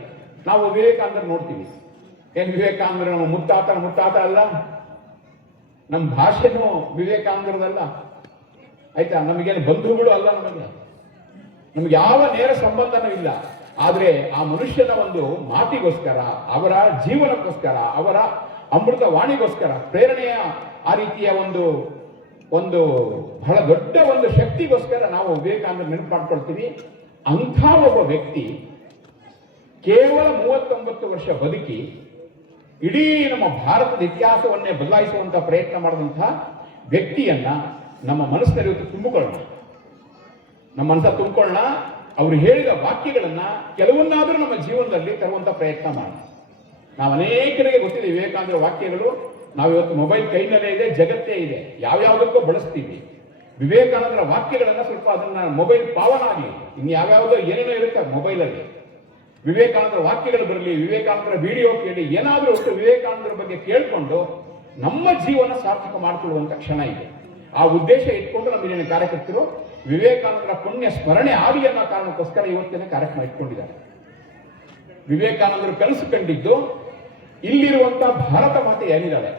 ನಾವು ವಿವೇಕಾನಂದರು ನೋಡ್ತೀವಿ. ಏನ್ ವಿವೇಕಾನಂದರು ನಮ್ಮ ಮುತ್ತಾತ ಅಲ್ಲ, ನಮ್ಮ ಭಾಷೆನೂ ವಿವೇಕಾನಂದರದಲ್ಲ, ಆಯ್ತಾ? ನಮಗೇನು ಬಂಧುಗಳು ಅಲ್ಲ, ನಮಗೆ ಯಾವ ನೇರ ಸಂಬಂಧನೂ ಇಲ್ಲ. ಆದರೆ ಆ ಮನುಷ್ಯನ ಒಂದು ಮಾತಿಗೋಸ್ಕರ, ಅವರ ಜೀವನಕ್ಕೋಸ್ಕರ, ಅವರ ಅಮೃತ ವಾಣಿಗೋಸ್ಕರ, ಪ್ರೇರಣೆಯ ಆ ರೀತಿಯ ಒಂದು ಬಹಳ ದೊಡ್ಡ ಒಂದು ಶಕ್ತಿಗೋಸ್ಕರ ನಾವು ವಿವೇಕಾನಂದ ನೆನಪು ಮಾಡ್ಕೊಳ್ತೀವಿ. ಅಂಥ ಒಬ್ಬ ವ್ಯಕ್ತಿ ಕೇವಲ 39 ವರ್ಷ ಬದುಕಿ ಇಡೀ ನಮ್ಮ ಭಾರತದ ಇತಿಹಾಸವನ್ನೇ ಬದಲಾಯಿಸುವಂತ ಪ್ರಯತ್ನ ಮಾಡಿದಂತಹ ವ್ಯಕ್ತಿಯನ್ನ ನಮ್ಮ ಮನಸ್ಸಿನಲ್ಲಿ ಇವತ್ತು ತುಂಬಿಕೊಳ್ಳೋಣ, ನಮ್ಮ ಮನಸ್ಸ ತುಂಬಿಕೊಳ್ಳೋಣ. ಅವರು ಹೇಳಿದ ವಾಕ್ಯಗಳನ್ನ ಕೆಲವನ್ನಾದರೂ ನಮ್ಮ ಜೀವನದಲ್ಲಿ ತರುವಂತ ಪ್ರಯತ್ನ ಮಾಡೋಣ. ನಾವು ಅನೇಕರಿಗೆ ಗೊತ್ತಿದೆ ವಿವೇಕಾನಂದರ ವಾಕ್ಯಗಳು. ನಾವು ಇವತ್ತು ಮೊಬೈಲ್ ಕೈನಲ್ಲೇ ಇದೆ, ಜಗತ್ತೇ ಇದೆ, ಯಾವ್ಯಾವುದಕ್ಕೂ ಬಳಸ್ತೀವಿ. ವಿವೇಕಾನಂದರ ವಾಕ್ಯಗಳನ್ನ ಸ್ವಲ್ಪ ಅದನ್ನ ಮೊಬೈಲ್ ಪಾವನ ಆಗಲಿ, ಇನ್ನು ಯಾವ್ಯಾವುದೋ ಏನೇನೋ ಇರುತ್ತೆ ಮೊಬೈಲಲ್ಲಿ. ವಿವೇಕಾನಂದರ ವಾಕ್ಯಗಳು ಬರಲಿ, ವಿವೇಕಾನಂದರ ವಿಡಿಯೋ ಕೇಳಿ, ಏನಾದರೂ ಅಷ್ಟು ವಿವೇಕಾನಂದರ ಬಗ್ಗೆ ಕೇಳಿಕೊಂಡು ನಮ್ಮ ಜೀವನ ಸಾರ್ಥಕ ಮಾಡಿಕೊಳ್ಳುವಂತ ಕ್ಷಣ ಇದೆ. ಆ ಉದ್ದೇಶ ಇಟ್ಕೊಂಡು ನಮ್ಮ ಇಲ್ಲಿನ ಕಾರ್ಯಕರ್ತರು ವಿವೇಕಾನಂದರ ಪುಣ್ಯ ಸ್ಮರಣೆ ಆಗಲಿ ಅನ್ನೋ ಕಾರಣಕ್ಕೋಸ್ಕರ ಇವತ್ತಿನ ಕಾರ್ಯಕ್ರಮ ಇಟ್ಕೊಂಡಿದ್ದಾರೆ. ವಿವೇಕಾನಂದರು ಕನಸು ಕಂಡಿದ್ದು ಇಲ್ಲಿರುವಂತಹ ಭಾರತ ಮಾತೆ ಏನಿದ್ದಾಳೆ,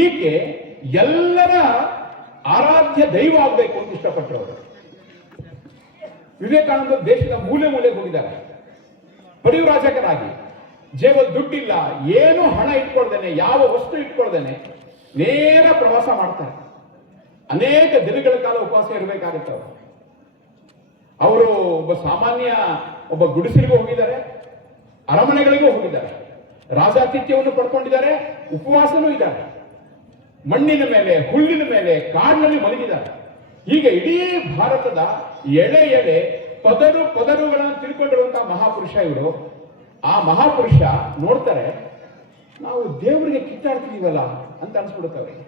ಈಕೆ ಎಲ್ಲರ ಆರಾಧ್ಯ ದೈವ ಆಗಬೇಕು ಅಂತ ಇಷ್ಟಪಟ್ಟವರು. ವಿವೇಕಾನಂದರು ದೇಶದ ಮೂಲೆ ಮೂಲೆಗೆ ಹೋಗಿದ್ದಾರೆ, ಪರಿವ್ರಾಜಕರಾಗಿ. ಜೇಬಲ್ ದುಡ್ಡಿಲ್ಲ, ಏನು ಹಣ ಇಟ್ಕೊಳ್ದೇನೆ, ಯಾವ ವಸ್ತು ಇಟ್ಕೊಳ್ದೇನೆ ನೇರ ಪ್ರವಾಸ ಮಾಡ್ತಾರೆ. ಅನೇಕ ದಿನಗಳ ಕಾಲ ಉಪವಾಸ ಇರಬೇಕಾಗುತ್ತೆ ಅವರು. ಒಬ್ಬ ಸಾಮಾನ್ಯ ಒಬ್ಬ ಗುಡಿಸಲಿಗೂ ಹೋಗಿದ್ದಾರೆ, ಅರಮನೆಗಳಿಗೂ ಹೋಗಿದ್ದಾರೆ, ರಾಜಾತಿಥ್ಯವನ್ನು ಪಡ್ಕೊಂಡಿದ್ದಾರೆ, ಉಪವಾಸನೂ ಇದ್ದಾರೆ, ಮಣ್ಣಿನ ಮೇಲೆ, ಹುಲ್ಲಿನ ಮೇಲೆ, ಕಾಡಿನಲ್ಲಿ ಮಲಗಿದ್ದಾರೆ. ಹೀಗೆ ಇಡೀ ಭಾರತದ ಎಳೆ ಎಳೆ ಪದರುಗಳನ್ನು ತಿಳ್ಕೊಂಡಿರುವಂತಹ ಮಹಾಪುರುಷ ಇವರು. ಆ ಮಹಾಪುರುಷ ನೋಡ್ತಾರೆ, ನಾವು ದೇವರಿಗೆ ಕಿತ್ತಾಡ್ತಿದೀವಲ್ಲ ಅಂತ ಅನ್ಸ್ಬಿಡುತ್ತವ್ರಿಗೆ.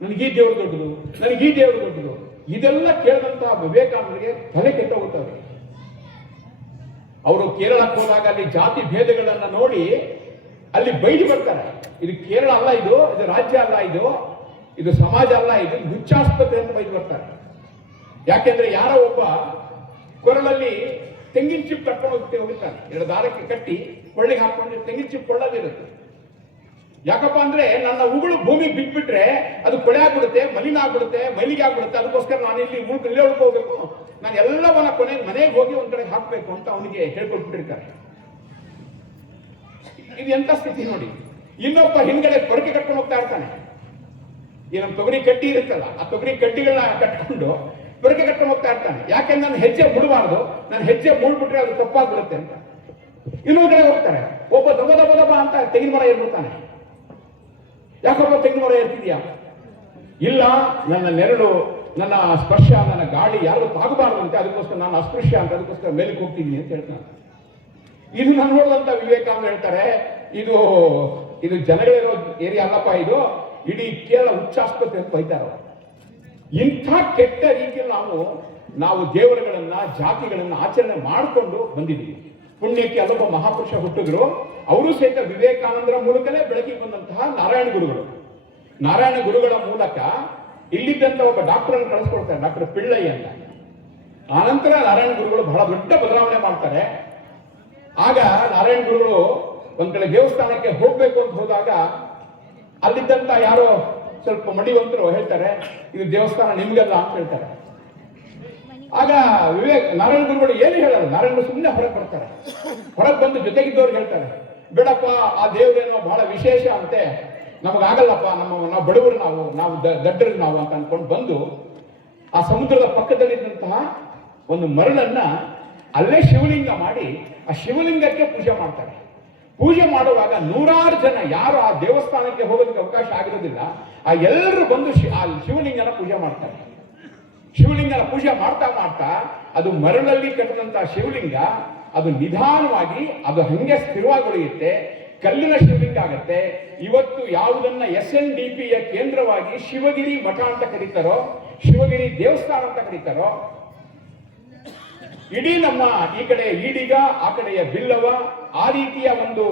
ನನಗೀ ದೇವರು ದೊಡ್ಡದು, ನನಗೀ ದೇವರು ದೊಡ್ಡದು, ಇದೆಲ್ಲ ಕೇಳಿದಂತಹ ವಿವೇಕಾನಂದರಿಗೆ ತಲೆ ಕೆಟ್ಟೋಗುತ್ತವ್ರೆ. ಅವರು ಕೇರಳಕ್ಕೆ ಹೋದಾಗ ಅಲ್ಲಿ ಜಾತಿ ಭೇದಗಳನ್ನ ನೋಡಿ ಅಲ್ಲಿ ಬೈದು ಬರ್ತಾರೆ. ಇದು ಕೇರಳ ಅಲ್ಲ, ಇದು ರಾಜ್ಯ ಅಲ್ಲ, ಇದು ಸಮಾಜ ಅಲ್ಲ, ಇದು ಹುಚ್ಚಾಸ್ಪತ್ರೆ ಅಂತ ಬೈದು ಬರ್ತಾರೆ. ಯಾಕೆಂದ್ರೆ ಯಾರೋ ಒಬ್ಬ ಕೊರಳಲ್ಲಿ ತೆಂಗಿನ ಚಿಪ್ ಕಟ್ಕೊಂಡು ಹೋಗಿರ್ತಾನೆ, 2 ದಾರಕ್ಕೆ ಕಟ್ಟಿ ಕೊಳ್ಳಿಗೆ ಹಾಕೊಂಡು ತೆಂಗಿನ ಚಿಪ್ ಕೊಳ್ಳಲಿರುತ್ತೆ. ಯಾಕಪ್ಪ ಅಂದ್ರೆ ನನ್ನ ಉಗುಳು ಭೂಮಿಗೆ ಬಿಟ್ಬಿಟ್ರೆ ಅದು ಕೊಳೆ ಆಗ್ಬಿಡುತ್ತೆ, ಮಲಿನ ಆಗ್ಬಿಡುತ್ತೆ, ಮೈಲಿಗೆ ಆಗ್ಬಿಡುತ್ತೆ, ಅದಕ್ಕೋಸ್ಕರ ನಾನು ಇಲ್ಲಿ ಇಲ್ಲೇ ಉಳ್ಕೋಬೇಕು, ನಾನು ಎಲ್ಲವನ್ನ ಕೊನೆಗೆ ಮನೆಗೆ ಹೋಗಿ ಒಂದ್ ಕಡೆ ಹಾಕ್ಬೇಕು ಅಂತ ಅವನಿಗೆ ಹೇಳ್ಕೊಟ್ಬಿಟ್ಟಿರ್ತಾರೆ. ಇದು ಎಂತ ಸ್ಥಿತಿ ನೋಡಿ. ಇನ್ನೊಬ್ಬ ಹಿಂದ್ಗಡೆ ಕೊರಕೆ ಕಟ್ಕೊಂಡು ಹೋಗ್ತಾ ಇರ್ತಾನೆ. ಈ ನಮ್ಮ ತೊಗರಿ ಕಟ್ಟಿ ಇರುತ್ತಲ್ಲ, ಆ ತೊಗರಿ ಕಡ್ಡಿಗಳನ್ನ ಕಟ್ಕೊಂಡು ಕೊರಕೆ ಕಟ್ಕೊಂಡು ಹೋಗ್ತಾ ಇರ್ತಾನೆ. ಯಾಕೆಂದ್ರೆ ನನ್ನ ಹೆಜ್ಜೆ ಮುಡಬಾರ್ದು, ನನ್ನ ಹೆಜ್ಜೆ ಮುಡ್ಬಿಟ್ರೆ ಅದು ತಪ್ಪಾಗ್ಬಿಡುತ್ತೆ ಅಂತ. ಇನ್ನೊಂದು ಕಡೆ ಹೋಗ್ತಾರೆ, ಒಬ್ಬ ದಬ ಅಂತ ತೆಂಗಿನ ಮರ ಏರ್ಬಿಡ್ತಾನೆ. ಯಾಕಪ್ಪ ತೆಂಗಿನ ಮರ ಏರ್ತಿದ್ಯಾ? ಇಲ್ಲ, ನನ್ನ ನೆರಳು, ನನ್ನ ಸ್ಪರ್ಶ, ನನ್ನ ಗಾಳಿ ಯಾರು ತಾಗಬಾರ್ದು ಅಂತ, ಅದಕ್ಕೋಸ್ಕರ ನಾನು ಅಸ್ಪೃಶ್ಯ ಅಂತ, ಅದಕ್ಕೋಸ್ಕರ ಮೇಲಕ್ಕೆ ಹೋಗ್ತಿದ್ದೀನಿ ಅಂತ ಹೇಳ್ತಾನೆ. ಇದು ನಾನು ನೋಡುವಂತ ವಿವೇಕಾನಂದ ಹೇಳ್ತಾರೆ, ಇದು ಜನಗಳಿರೋ ಏರಿಯಾ ಅಲ್ಲಪ್ಪ, ಇದು ಇಡೀ ಕೇರಳ ಹುಚ್ಚಾಸ್ಪತ್ರೆ ಅಂತ ಬೈತಾರೆ. ಇಂಥ ಕೆಟ್ಟ ರೀತಿಯಲ್ಲಿ ನಾವು ದೇವರುಗಳನ್ನ, ಜಾತಿಗಳನ್ನ ಆಚರಣೆ ಮಾಡಿಕೊಂಡು ಬಂದಿದ್ದೀವಿ. ಪುಣ್ಯಕ್ಕೆ ಅಲ್ಲೊಬ್ಬ ಮಹಾಪುರುಷ ಹುಟ್ಟಿದ್ರು, ಅವರು ಸಹಿತ ವಿವೇಕಾನಂದರ ಮೂಲಕನೇ ಬೆಳಕಿಗೆ ಬಂದಂತಹ ನಾರಾಯಣ ಗುರುಗಳು. ನಾರಾಯಣ ಗುರುಗಳ ಮೂಲಕ ಇಲ್ಲಿದ್ದಂತ ಒಬ್ಬ ಡಾಕ್ಟರ್ ಅನ್ನು ಕಳಿಸ್ಕೊಡ್ತಾರೆ, ಡಾಕ್ಟರ್ ಪಿಳ್ಳಯ್ಯ ಅಂತ. ಆನಂತರ ನಾರಾಯಣ ಗುರುಗಳು ಬಹಳ ದೊಡ್ಡ ಬದಲಾವಣೆ ಮಾಡ್ತಾರೆ. ಆಗ ನಾರಾಯಣ ಗುರುಗಳು ಒಂದ್ ಕಡೆ ದೇವಸ್ಥಾನಕ್ಕೆ ಹೋಗ್ಬೇಕು ಅಂತ ಹೋದಾಗ ಅಲ್ಲಿದ್ದಂತ ಯಾರೋ ಸ್ವಲ್ಪ ಮಡಿವಂತರು ಹೇಳ್ತಾರೆ, ಇದು ದೇವಸ್ಥಾನ ನಿಮ್ಗಲ್ಲ ಅಂತ ಹೇಳ್ತಾರೆ. ಆಗ ನಾರಾಯಣ ಗುರುಗಳು ಏನು ಹೇಳಲ್ಲ, ನಾರಾಯಣ ಸುಮ್ಮನೆ ಹೊರಗೆ ಬರ್ತಾರೆ. ಹೊರಗೆ ಬಂದು ಜೊತೆಗಿದ್ದವ್ರು ಹೇಳ್ತಾರೆ, ಬೇಡಪ್ಪ, ಆ ದೇವರೇನೋ ಬಹಳ ವಿಶೇಷ ಅಂತೆ, ನಮಗಾಗಲ್ಲಪ್ಪ, ನಾವು ಬಡವರು, ನಾವು ದಡ್ಡರು ನಾವು ಅಂತ ಅನ್ಕೊಂಡು ಬಂದು ಆ ಸಮುದ್ರದ ಪಕ್ಕದಲ್ಲಿದ್ದಂತಹ ಒಂದು ಮರಳನ್ನ ಅಲ್ಲೇ ಶಿವಲಿಂಗ ಮಾಡಿ ಆ ಶಿವಲಿಂಗಕ್ಕೆ ಪೂಜೆ ಮಾಡ್ತಾರೆ. ಪೂಜೆ ಮಾಡುವಾಗ 100 ಜನ ಯಾರು ಆ ದೇವಸ್ಥಾನಕ್ಕೆ ಹೋಗೋದಕ್ಕೆ ಅವಕಾಶ ಆಗಿರೋದಿಲ್ಲ, ಆ ಎಲ್ಲರೂ ಬಂದು ಆ ಶಿವಲಿಂಗನ ಪೂಜೆ ಮಾಡ್ತಾರೆ. ಶಿವಲಿಂಗನ ಪೂಜೆ ಮಾಡ್ತಾ ಅದು ಮರಳಲ್ಲಿ ಕಟ್ಟಿದಂತಹ ಶಿವಲಿಂಗ ಅದು ನಿಧಾನವಾಗಿ ಅದು ಹಂಗೆ ಸ್ಥಿರವಾಗಿ ಉಳಿಯುತ್ತೆ, ಕಲ್ಲಿನ ಶಿವಲಿಂಗ ಆಗತ್ತೆ. ಇವತ್ತು ಯಾವುದನ್ನ SNDP ಯ ಕೇಂದ್ರವಾಗಿ ಶಿವಗಿರಿ ಮಠ ಅಂತ ಕರೀತಾರೋ, ಶಿವಗಿರಿ ದೇವಸ್ಥಾನ ಅಂತ ಕರೀತಾರೋ, ಇಡೀ ನಮ್ಮ ಈ ಕಡೆ ಈಡಿಗ, ಆ ಕಡೆಯ ಬಿಲ್ಲವ, ಆ ರೀತಿಯ ಒಂದು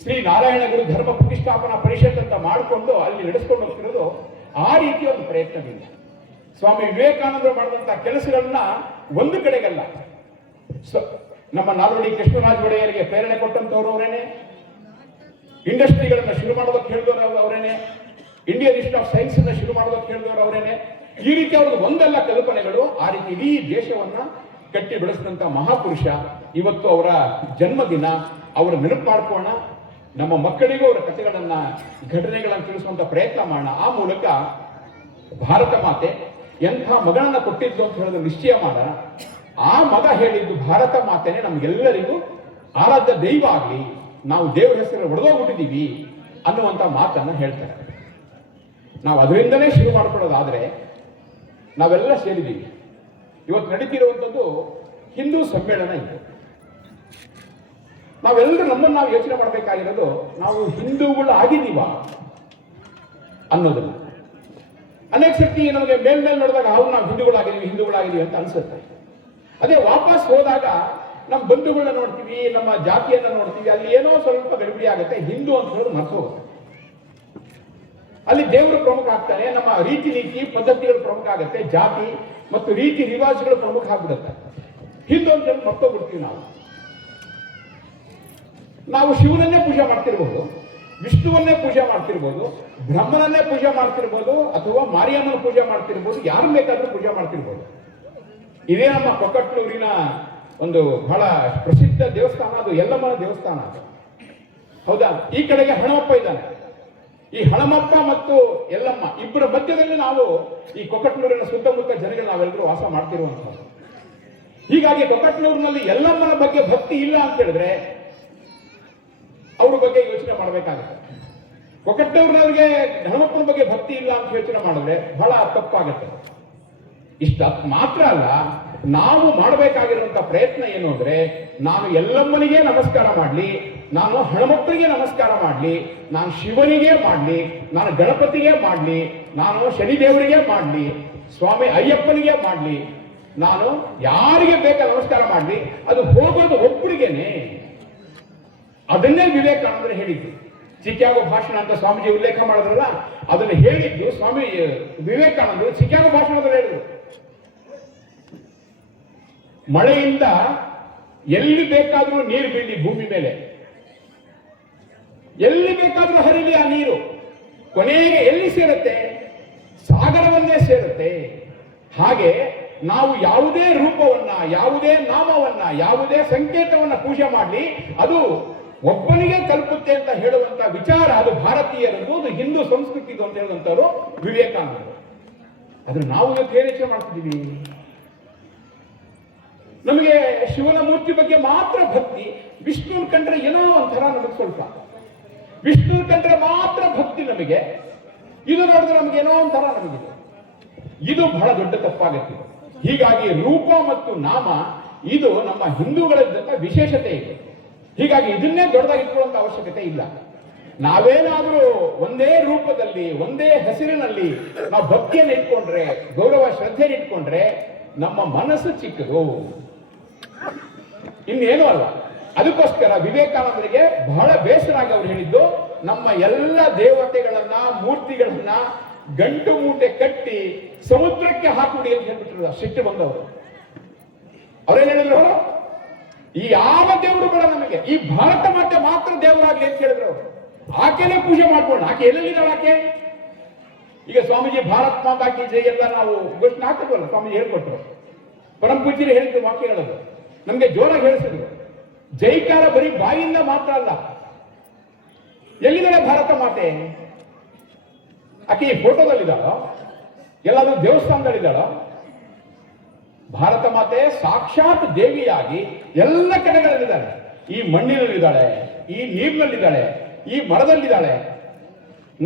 ಶ್ರೀ ನಾರಾಯಣ ಗುರು ಧರ್ಮ ಪ್ರತಿಷ್ಠಾಪನಾ ಪರಿಷತ್ ಅಂತ ಮಾಡಿಕೊಂಡು ಅಲ್ಲಿ ನಡೆಸ್ಕೊಂಡು ಹೋಗ್ತಿರೋದು ಆ ರೀತಿಯ ಒಂದು ಪ್ರಯತ್ನವಿಲ್ಲ. ಸ್ವಾಮಿ ವಿವೇಕಾನಂದರು ಮಾಡಿದಂತಹ ಕೆಲಸಗಳನ್ನ ಒಂದು ಕಡೆಗಲ್ಲ, ನಮ್ಮ ನಾಲ್ವಡಿ ಕೃಷ್ಣರಾಜ ಒಡೆಯರಿಗೆ ಪ್ರೇರಣೆ ಕೊಟ್ಟಂತವ್ರು ಅವರೇನೆ, ಇಂಡಸ್ಟ್ರಿಗಳನ್ನ ಶುರು ಮಾಡೋದಕ್ಕೆ ಹೇಳಿದವರು ಅವರೇನೆ, ಇಂಡಿಯನ್ ಇನ್ಸ್ಟಿಟ್ಯೂಟ್ ಆಫ್ ಸೈನ್ಸ್ ಅನ್ನ ಶುರು ಮಾಡೋದಕ್ಕೆ ಹೇಳಿದವರು ಅವರೇನೆ, ಈ ರೀತಿ ಅವ್ರದ್ದು ಒಂದಲ್ಲ ಕಲ್ಪನೆಗಳು. ಆ ರೀತಿ ಇಡೀ ದೇಶವನ್ನ ಕಟ್ಟಿ ಬೆಳೆಸಿದಂತ ಮಹಾಪುರುಷ. ಇವತ್ತು ಅವರ ಜನ್ಮದಿನ, ಅವರ ನೆನಪು ಮಾಡ್ಕೋಣ. ನಮ್ಮ ಮಕ್ಕಳಿಗೂ ಅವರ ಕಥೆಗಳನ್ನ, ಘಟನೆಗಳನ್ನ ತಿಳಿಸುವಂತ ಪ್ರಯತ್ನ ಮಾಡೋಣ. ಆ ಮೂಲಕ ಭಾರತ ಮಾತೆ ಎಂಥ ಮಗನನ್ನ ಕೊಟ್ಟಿದ್ದು ಅಂತ ಹೇಳೋದು ನಿಶ್ಚಯ ಮಾಡೋಣ. ಆ ಮಗ ಹೇಳಿದ್ದು ಭಾರತ ಮಾತೆನೇ ನಮ್ಗೆಲ್ಲರಿಗೂ ಆರಾಧ್ಯ ದೈವ ಆಗಲಿ, ನಾವು ದೇವರ ಹೆಸರು ಒಡೆದೋಗ್ಬಿಟ್ಟಿದ್ದೀವಿ ಅನ್ನುವಂಥ ಮಾತನ್ನ ಹೇಳ್ತಾರೆ. ನಾವು ಅದರಿಂದಲೇ ಶುರು ಮಾಡ್ಕೊಳ್ಳೋದಾದ್ರೆ ನಾವೆಲ್ಲ ಸೇರಿದ್ದೀವಿ. ಇವತ್ತು ನಡೀತಿರುವಂಥದ್ದು ಹಿಂದೂ ಸಮ್ಮೇಳನ ಇದೆ. ನಾವೆಲ್ಲರೂ ನಮ್ಮನ್ನು ನಾವು ಯೋಚನೆ ಮಾಡಬೇಕಾಗಿರೋದು, ನಾವು ಹಿಂದೂಗಳು ಆಗಿದ್ದೀವ ಅನ್ನೋದನ್ನ. ಅನೇಕ ಸರ್ತಿ ನಮಗೆ ಮೇಲ್ಮೇಲೆ ನೋಡಿದಾಗ ಅವ್ರು ನಾವು ಹಿಂದೂಗಳಾಗಿದ್ದೀವಿ ಅಂತ ಅನ್ಸುತ್ತೆ. ಅದೇ ವಾಪಸ್ ಹೋದಾಗ ನಮ್ಮ ಬಂಧುಗಳನ್ನ ನೋಡ್ತೀವಿ, ನಮ್ಮ ಜಾತಿಯನ್ನ ನೋಡ್ತೀವಿ, ಅಲ್ಲಿ ಏನೋ ಸ್ವಲ್ಪ ಗಡಿಬಿಡಿ ಆಗುತ್ತೆ. ಹಿಂದೂ ಅಂತ ಹೇಳೋದು ಮರ್ತೋಗುತ್ತೆ. ಅಲ್ಲಿ ದೇವರು ಪ್ರಮುಖ ಆಗ್ತಾನೆ, ನಮ್ಮ ರೀತಿ ನೀತಿ ಪದ್ಧತಿಗಳು ಪ್ರಮುಖ ಆಗುತ್ತೆ, ಜಾತಿ ಮತ್ತು ರೀತಿ ರಿವಾಜುಗಳು ಪ್ರಮುಖ ಆಗ್ಬಿಡುತ್ತೆ. ಹಿಂದೂ ಅಂತ ಹೇಳಿ ಮರ್ತೋಗ್ಬಿಡ್ತೀವಿ. ನಾವು ಶಿವನನ್ನೇ ಪೂಜೆ ಮಾಡ್ತಿರ್ಬೋದು, ವಿಷ್ಣುವನ್ನೇ ಪೂಜೆ ಮಾಡ್ತಿರ್ಬೋದು, ಬ್ರಹ್ಮನನ್ನೇ ಪೂಜೆ ಮಾಡ್ತಿರ್ಬೋದು, ಅಥವಾ ಮಾರಿಯಮ್ಮನ ಪೂಜೆ ಮಾಡ್ತಿರ್ಬೋದು, ಯಾರು ಬೇಕಾದ್ರೂ ಪೂಜೆ ಮಾಡ್ತಿರ್ಬೋದು. ಇದೇ ನಮ್ಮ ಕೊಕ್ಕಟ್ನೂರಿನ ಒಂದು ಬಹಳ ಪ್ರಸಿದ್ಧ ದೇವಸ್ಥಾನ, ಅದು ಯಲ್ಲಮ್ಮನ ದೇವಸ್ಥಾನ ಅದು. ಹೌದಾ? ಈ ಕಡೆಗೆ ಹಣಮಪ್ಪ ಇದ್ದಾನೆ. ಈ ಹಣಮಪ್ಪ ಮತ್ತು ಯಲ್ಲಮ್ಮ ಇಬ್ಬರ ಮಧ್ಯದಲ್ಲಿ ನಾವು ಈ ಕೊಕ್ಕಟ್ನೂರಿನ ಸುತ್ತಮುತ್ತ ಜನಗಳು ನಾವೆಲ್ಲರೂ ವಾಸ ಮಾಡ್ತಿರುವಂಥದ್ದು. ಹೀಗಾಗಿ ಕೊಕ್ಕಟ್ನೂರಿನಲ್ಲಿ ಯಲ್ಲಮ್ಮನ ಬಗ್ಗೆ ಭಕ್ತಿ ಇಲ್ಲ ಅಂತ ಹೇಳಿದ್ರೆ ಅವ್ರ ಬಗ್ಗೆ ಯೋಚನೆ ಮಾಡಬೇಕಾಗುತ್ತೆ. ಕೊಕ್ಕಟ್ನೂರಿನವ್ರಿಗೆ ಹಣಮಪ್ಪನ ಬಗ್ಗೆ ಭಕ್ತಿ ಇಲ್ಲ ಅಂತ ಯೋಚನೆ ಮಾಡಿದ್ರೆ ಬಹಳ ತಪ್ಪಾಗುತ್ತೆ. ಇಷ್ಟ ಮಾತ್ರ ಅಲ್ಲ, ನಾವು ಮಾಡಬೇಕಾಗಿರುವಂತ ಪ್ರಯತ್ನ ಏನು ಅಂದ್ರೆ, ನಾನು ಯಲ್ಲಮ್ಮನಿಗೆ ನಮಸ್ಕಾರ ಮಾಡಲಿ, ನಾನು ಹಣಮಪ್ಪನಿಗೆ ನಮಸ್ಕಾರ ಮಾಡಲಿ, ನಾನು ಶಿವನಿಗೆ ಮಾಡಲಿ, ನಾನು ಗಣಪತಿಗೆ ಮಾಡಲಿ, ನಾನು ಶನಿದೇವರಿಗೆ ಮಾಡಲಿ, ಸ್ವಾಮಿ ಅಯ್ಯಪ್ಪನಿಗೆ ಮಾಡಲಿ, ನಾನು ಯಾರಿಗೆ ಬೇಕಾ ನಮಸ್ಕಾರ ಮಾಡಲಿ, ಅದು ಹೋಗೋದು ಒಬ್ಬರಿಗೇನೆ. ಅದನ್ನೇ ವಿವೇಕಾನಂದರು ಹೇಳಿದ್ದು. ಚಿಕಾಗೋ ಭಾಷಣ ಅಂತ ಸ್ವಾಮೀಜಿ ಉಲ್ಲೇಖ ಮಾಡಿದ್ರಲ್ಲ, ಅದನ್ನು ಹೇಳಿದ್ದು ಸ್ವಾಮಿ ವಿವೇಕಾನಂದರು ಚಿಕಾಗೋ ಭಾಷಣದಲ್ಲಿ ಹೇಳಿದ್ರು. ಮಳೆಯಿಂದ ಎಲ್ಲಿ ಬೇಕಾದ್ರೂ ನೀರು ಬೀಳಿ ಭೂಮಿ ಮೇಲೆ, ಎಲ್ಲಿ ಬೇಕಾದ್ರೂ ಹರಿಲಿ ಆ ನೀರು, ಕೊನೆಗೆ ಎಲ್ಲಿ ಸೇರುತ್ತೆ? ಸಾಗರವನ್ನೇ ಸೇರುತ್ತೆ. ಹಾಗೆ ನಾವು ಯಾವುದೇ ರೂಪವನ್ನ, ಯಾವುದೇ ನಾಮವನ್ನ, ಯಾವುದೇ ಸಂಕೇತವನ್ನ ಪೂಜೆ ಮಾಡಲಿ, ಅದು ಒಬ್ಬನಿಗೆ ತಲುಪುತ್ತೆ ಅಂತ ಹೇಳುವಂತ ವಿಚಾರ ಅದು ಭಾರತೀಯರದ್ದು, ಅದು ಹಿಂದೂ ಸಂಸ್ಕೃತಿದು ಅಂತ ಹೇಳುವಂತವರು ವಿವೇಕಾನಂದರು. ಅದನ್ನು ನಾವು ಇವತ್ತು ಯೋಚನೆ ಮಾಡ್ತಿದ್ದೀವಿ. ನಮಗೆ ಶಿವನ ಮೂರ್ತಿ ಬಗ್ಗೆ ಮಾತ್ರ ಭಕ್ತಿ, ವಿಷ್ಣುನ ಕಂಡ್ರೆ ಏನೋ ಒಂಥರ ನಮಗೆ ಸ್ವಲ್ಪ, ವಿಷ್ಣುನ ಕಂಡ್ರೆ ಮಾತ್ರ ಭಕ್ತಿ ನಮಗೆ, ಇದು ನೋಡಿದ್ರೆ ನಮಗೆ ಏನೋ ಒಂಥರ ನಮಗಿದೆ. ಇದು ಬಹಳ ದೊಡ್ಡ ತಪ್ಪಾಗುತ್ತೆ. ಹೀಗಾಗಿ ರೂಪ ಮತ್ತು ನಾಮ ಇದು ನಮ್ಮ ಹಿಂದೂಗಳಿದ್ದಂತ ವಿಶೇಷತೆ ಇದೆ. ಹೀಗಾಗಿ ಇದನ್ನೇ ದೊಡ್ಡದಾಗಿಟ್ಕೊಳ್ಳುವಂತ ಅವಶ್ಯಕತೆ ಇಲ್ಲ. ನಾವೇನಾದ್ರೂ ಒಂದೇ ರೂಪದಲ್ಲಿ, ಒಂದೇ ಹೆಸರಿನಲ್ಲಿ ನಾವು ಭಕ್ತಿಯನ್ನು ಇಟ್ಕೊಂಡ್ರೆ, ಗೌರವ ಶ್ರದ್ಧೆಯನ್ನು ಇಟ್ಕೊಂಡ್ರೆ ನಮ್ಮ ಮನಸ್ಸು ಚಿಕ್ಕದು, ಇನ್ನೇನು ಅಲ್ಲ. ಅದಕ್ಕೋಸ್ಕರ ವಿವೇಕಾನಂದರಿಗೆ ಬಹಳ ಬೇಸರ ಆಗಿ ಅವರು ಹೇಳಿದ್ದು, ನಮ್ಮ ಎಲ್ಲ ದೇವತೆಗಳನ್ನ, ಮೂರ್ತಿಗಳನ್ನ ಗಂಟು ಮೂಟೆ ಕಟ್ಟಿ ಸಮುದ್ರಕ್ಕೆ ಹಾಕುಡಿ ಅಂತ ಹೇಳ್ಬಿಟ್ರು. ಸಿಟ್ಟು ಬಂದವರು ಅವರೇನ್ ಹೇಳಿದ್ರು? ಈ ಯಾವ ದೇವರು ಬೇಡ ನಮಗೆ, ಈ ಭಾರತ ಮಾತೆ ಮಾತ್ರ ದೇವರಾಗ್ಲಿ ಅಂತ ಹೇಳಿದ್ರು ಅವರು. ಆಕೆನೇ ಪೂಜೆ ಮಾಡ್ಕೊಂಡು, ಆಕೆ ಎಲ್ಲೆಲ್ಲಿದ್ದಾಳೆ ಆಕೆ? ಈಗ ಸ್ವಾಮೀಜಿ ಭಾರತ್ ಮಾತಾ ಕಿ ಜೈ ಎಲ್ಲ ನಾವು ಘೋಷಣೆ ಹಾಕಿದ್ವಲ್ಲ, ಸ್ವಾಮೀಜಿ ಹೇಳ್ಕೊಟ್ರು. ಪರಮ ಪೂಜ್ಯರು ಹೇಳಿದ್ದು ವಾಕ್ಯಗಳದು ನಮ್ಗೆ ಜೋರಾಗಿ ಹೇಳಿಸಿದ್ರು. ಜೈಕಾರ ಬರೀ ಬಾಯಿಂದ ಮಾತ್ರ ಅಲ್ಲ. ಎಲ್ಲಿದ್ದಾಳೆ ಭಾರತ ಮಾತೆ? ಆಕೆ ಈ ಫೋಟೋದಲ್ಲಿದ್ದಾಳೋ, ಎಲ್ಲಾದ್ರೂ ದೇವಸ್ಥಾನದಲ್ಲಿದ್ದಾಳೋ? ಭಾರತ ಮಾತೆ ಸಾಕ್ಷಾತ್ ದೇವಿಯಾಗಿ ಎಲ್ಲ ಕಡೆಗಳಲ್ಲಿದ್ದಾಳೆ. ಈ ಮಣ್ಣಿನಲ್ಲಿದ್ದಾಳೆ, ಈ ನೀರಿನಲ್ಲಿದ್ದಾಳೆ, ಈ ಮರದಲ್ಲಿದ್ದಾಳೆ,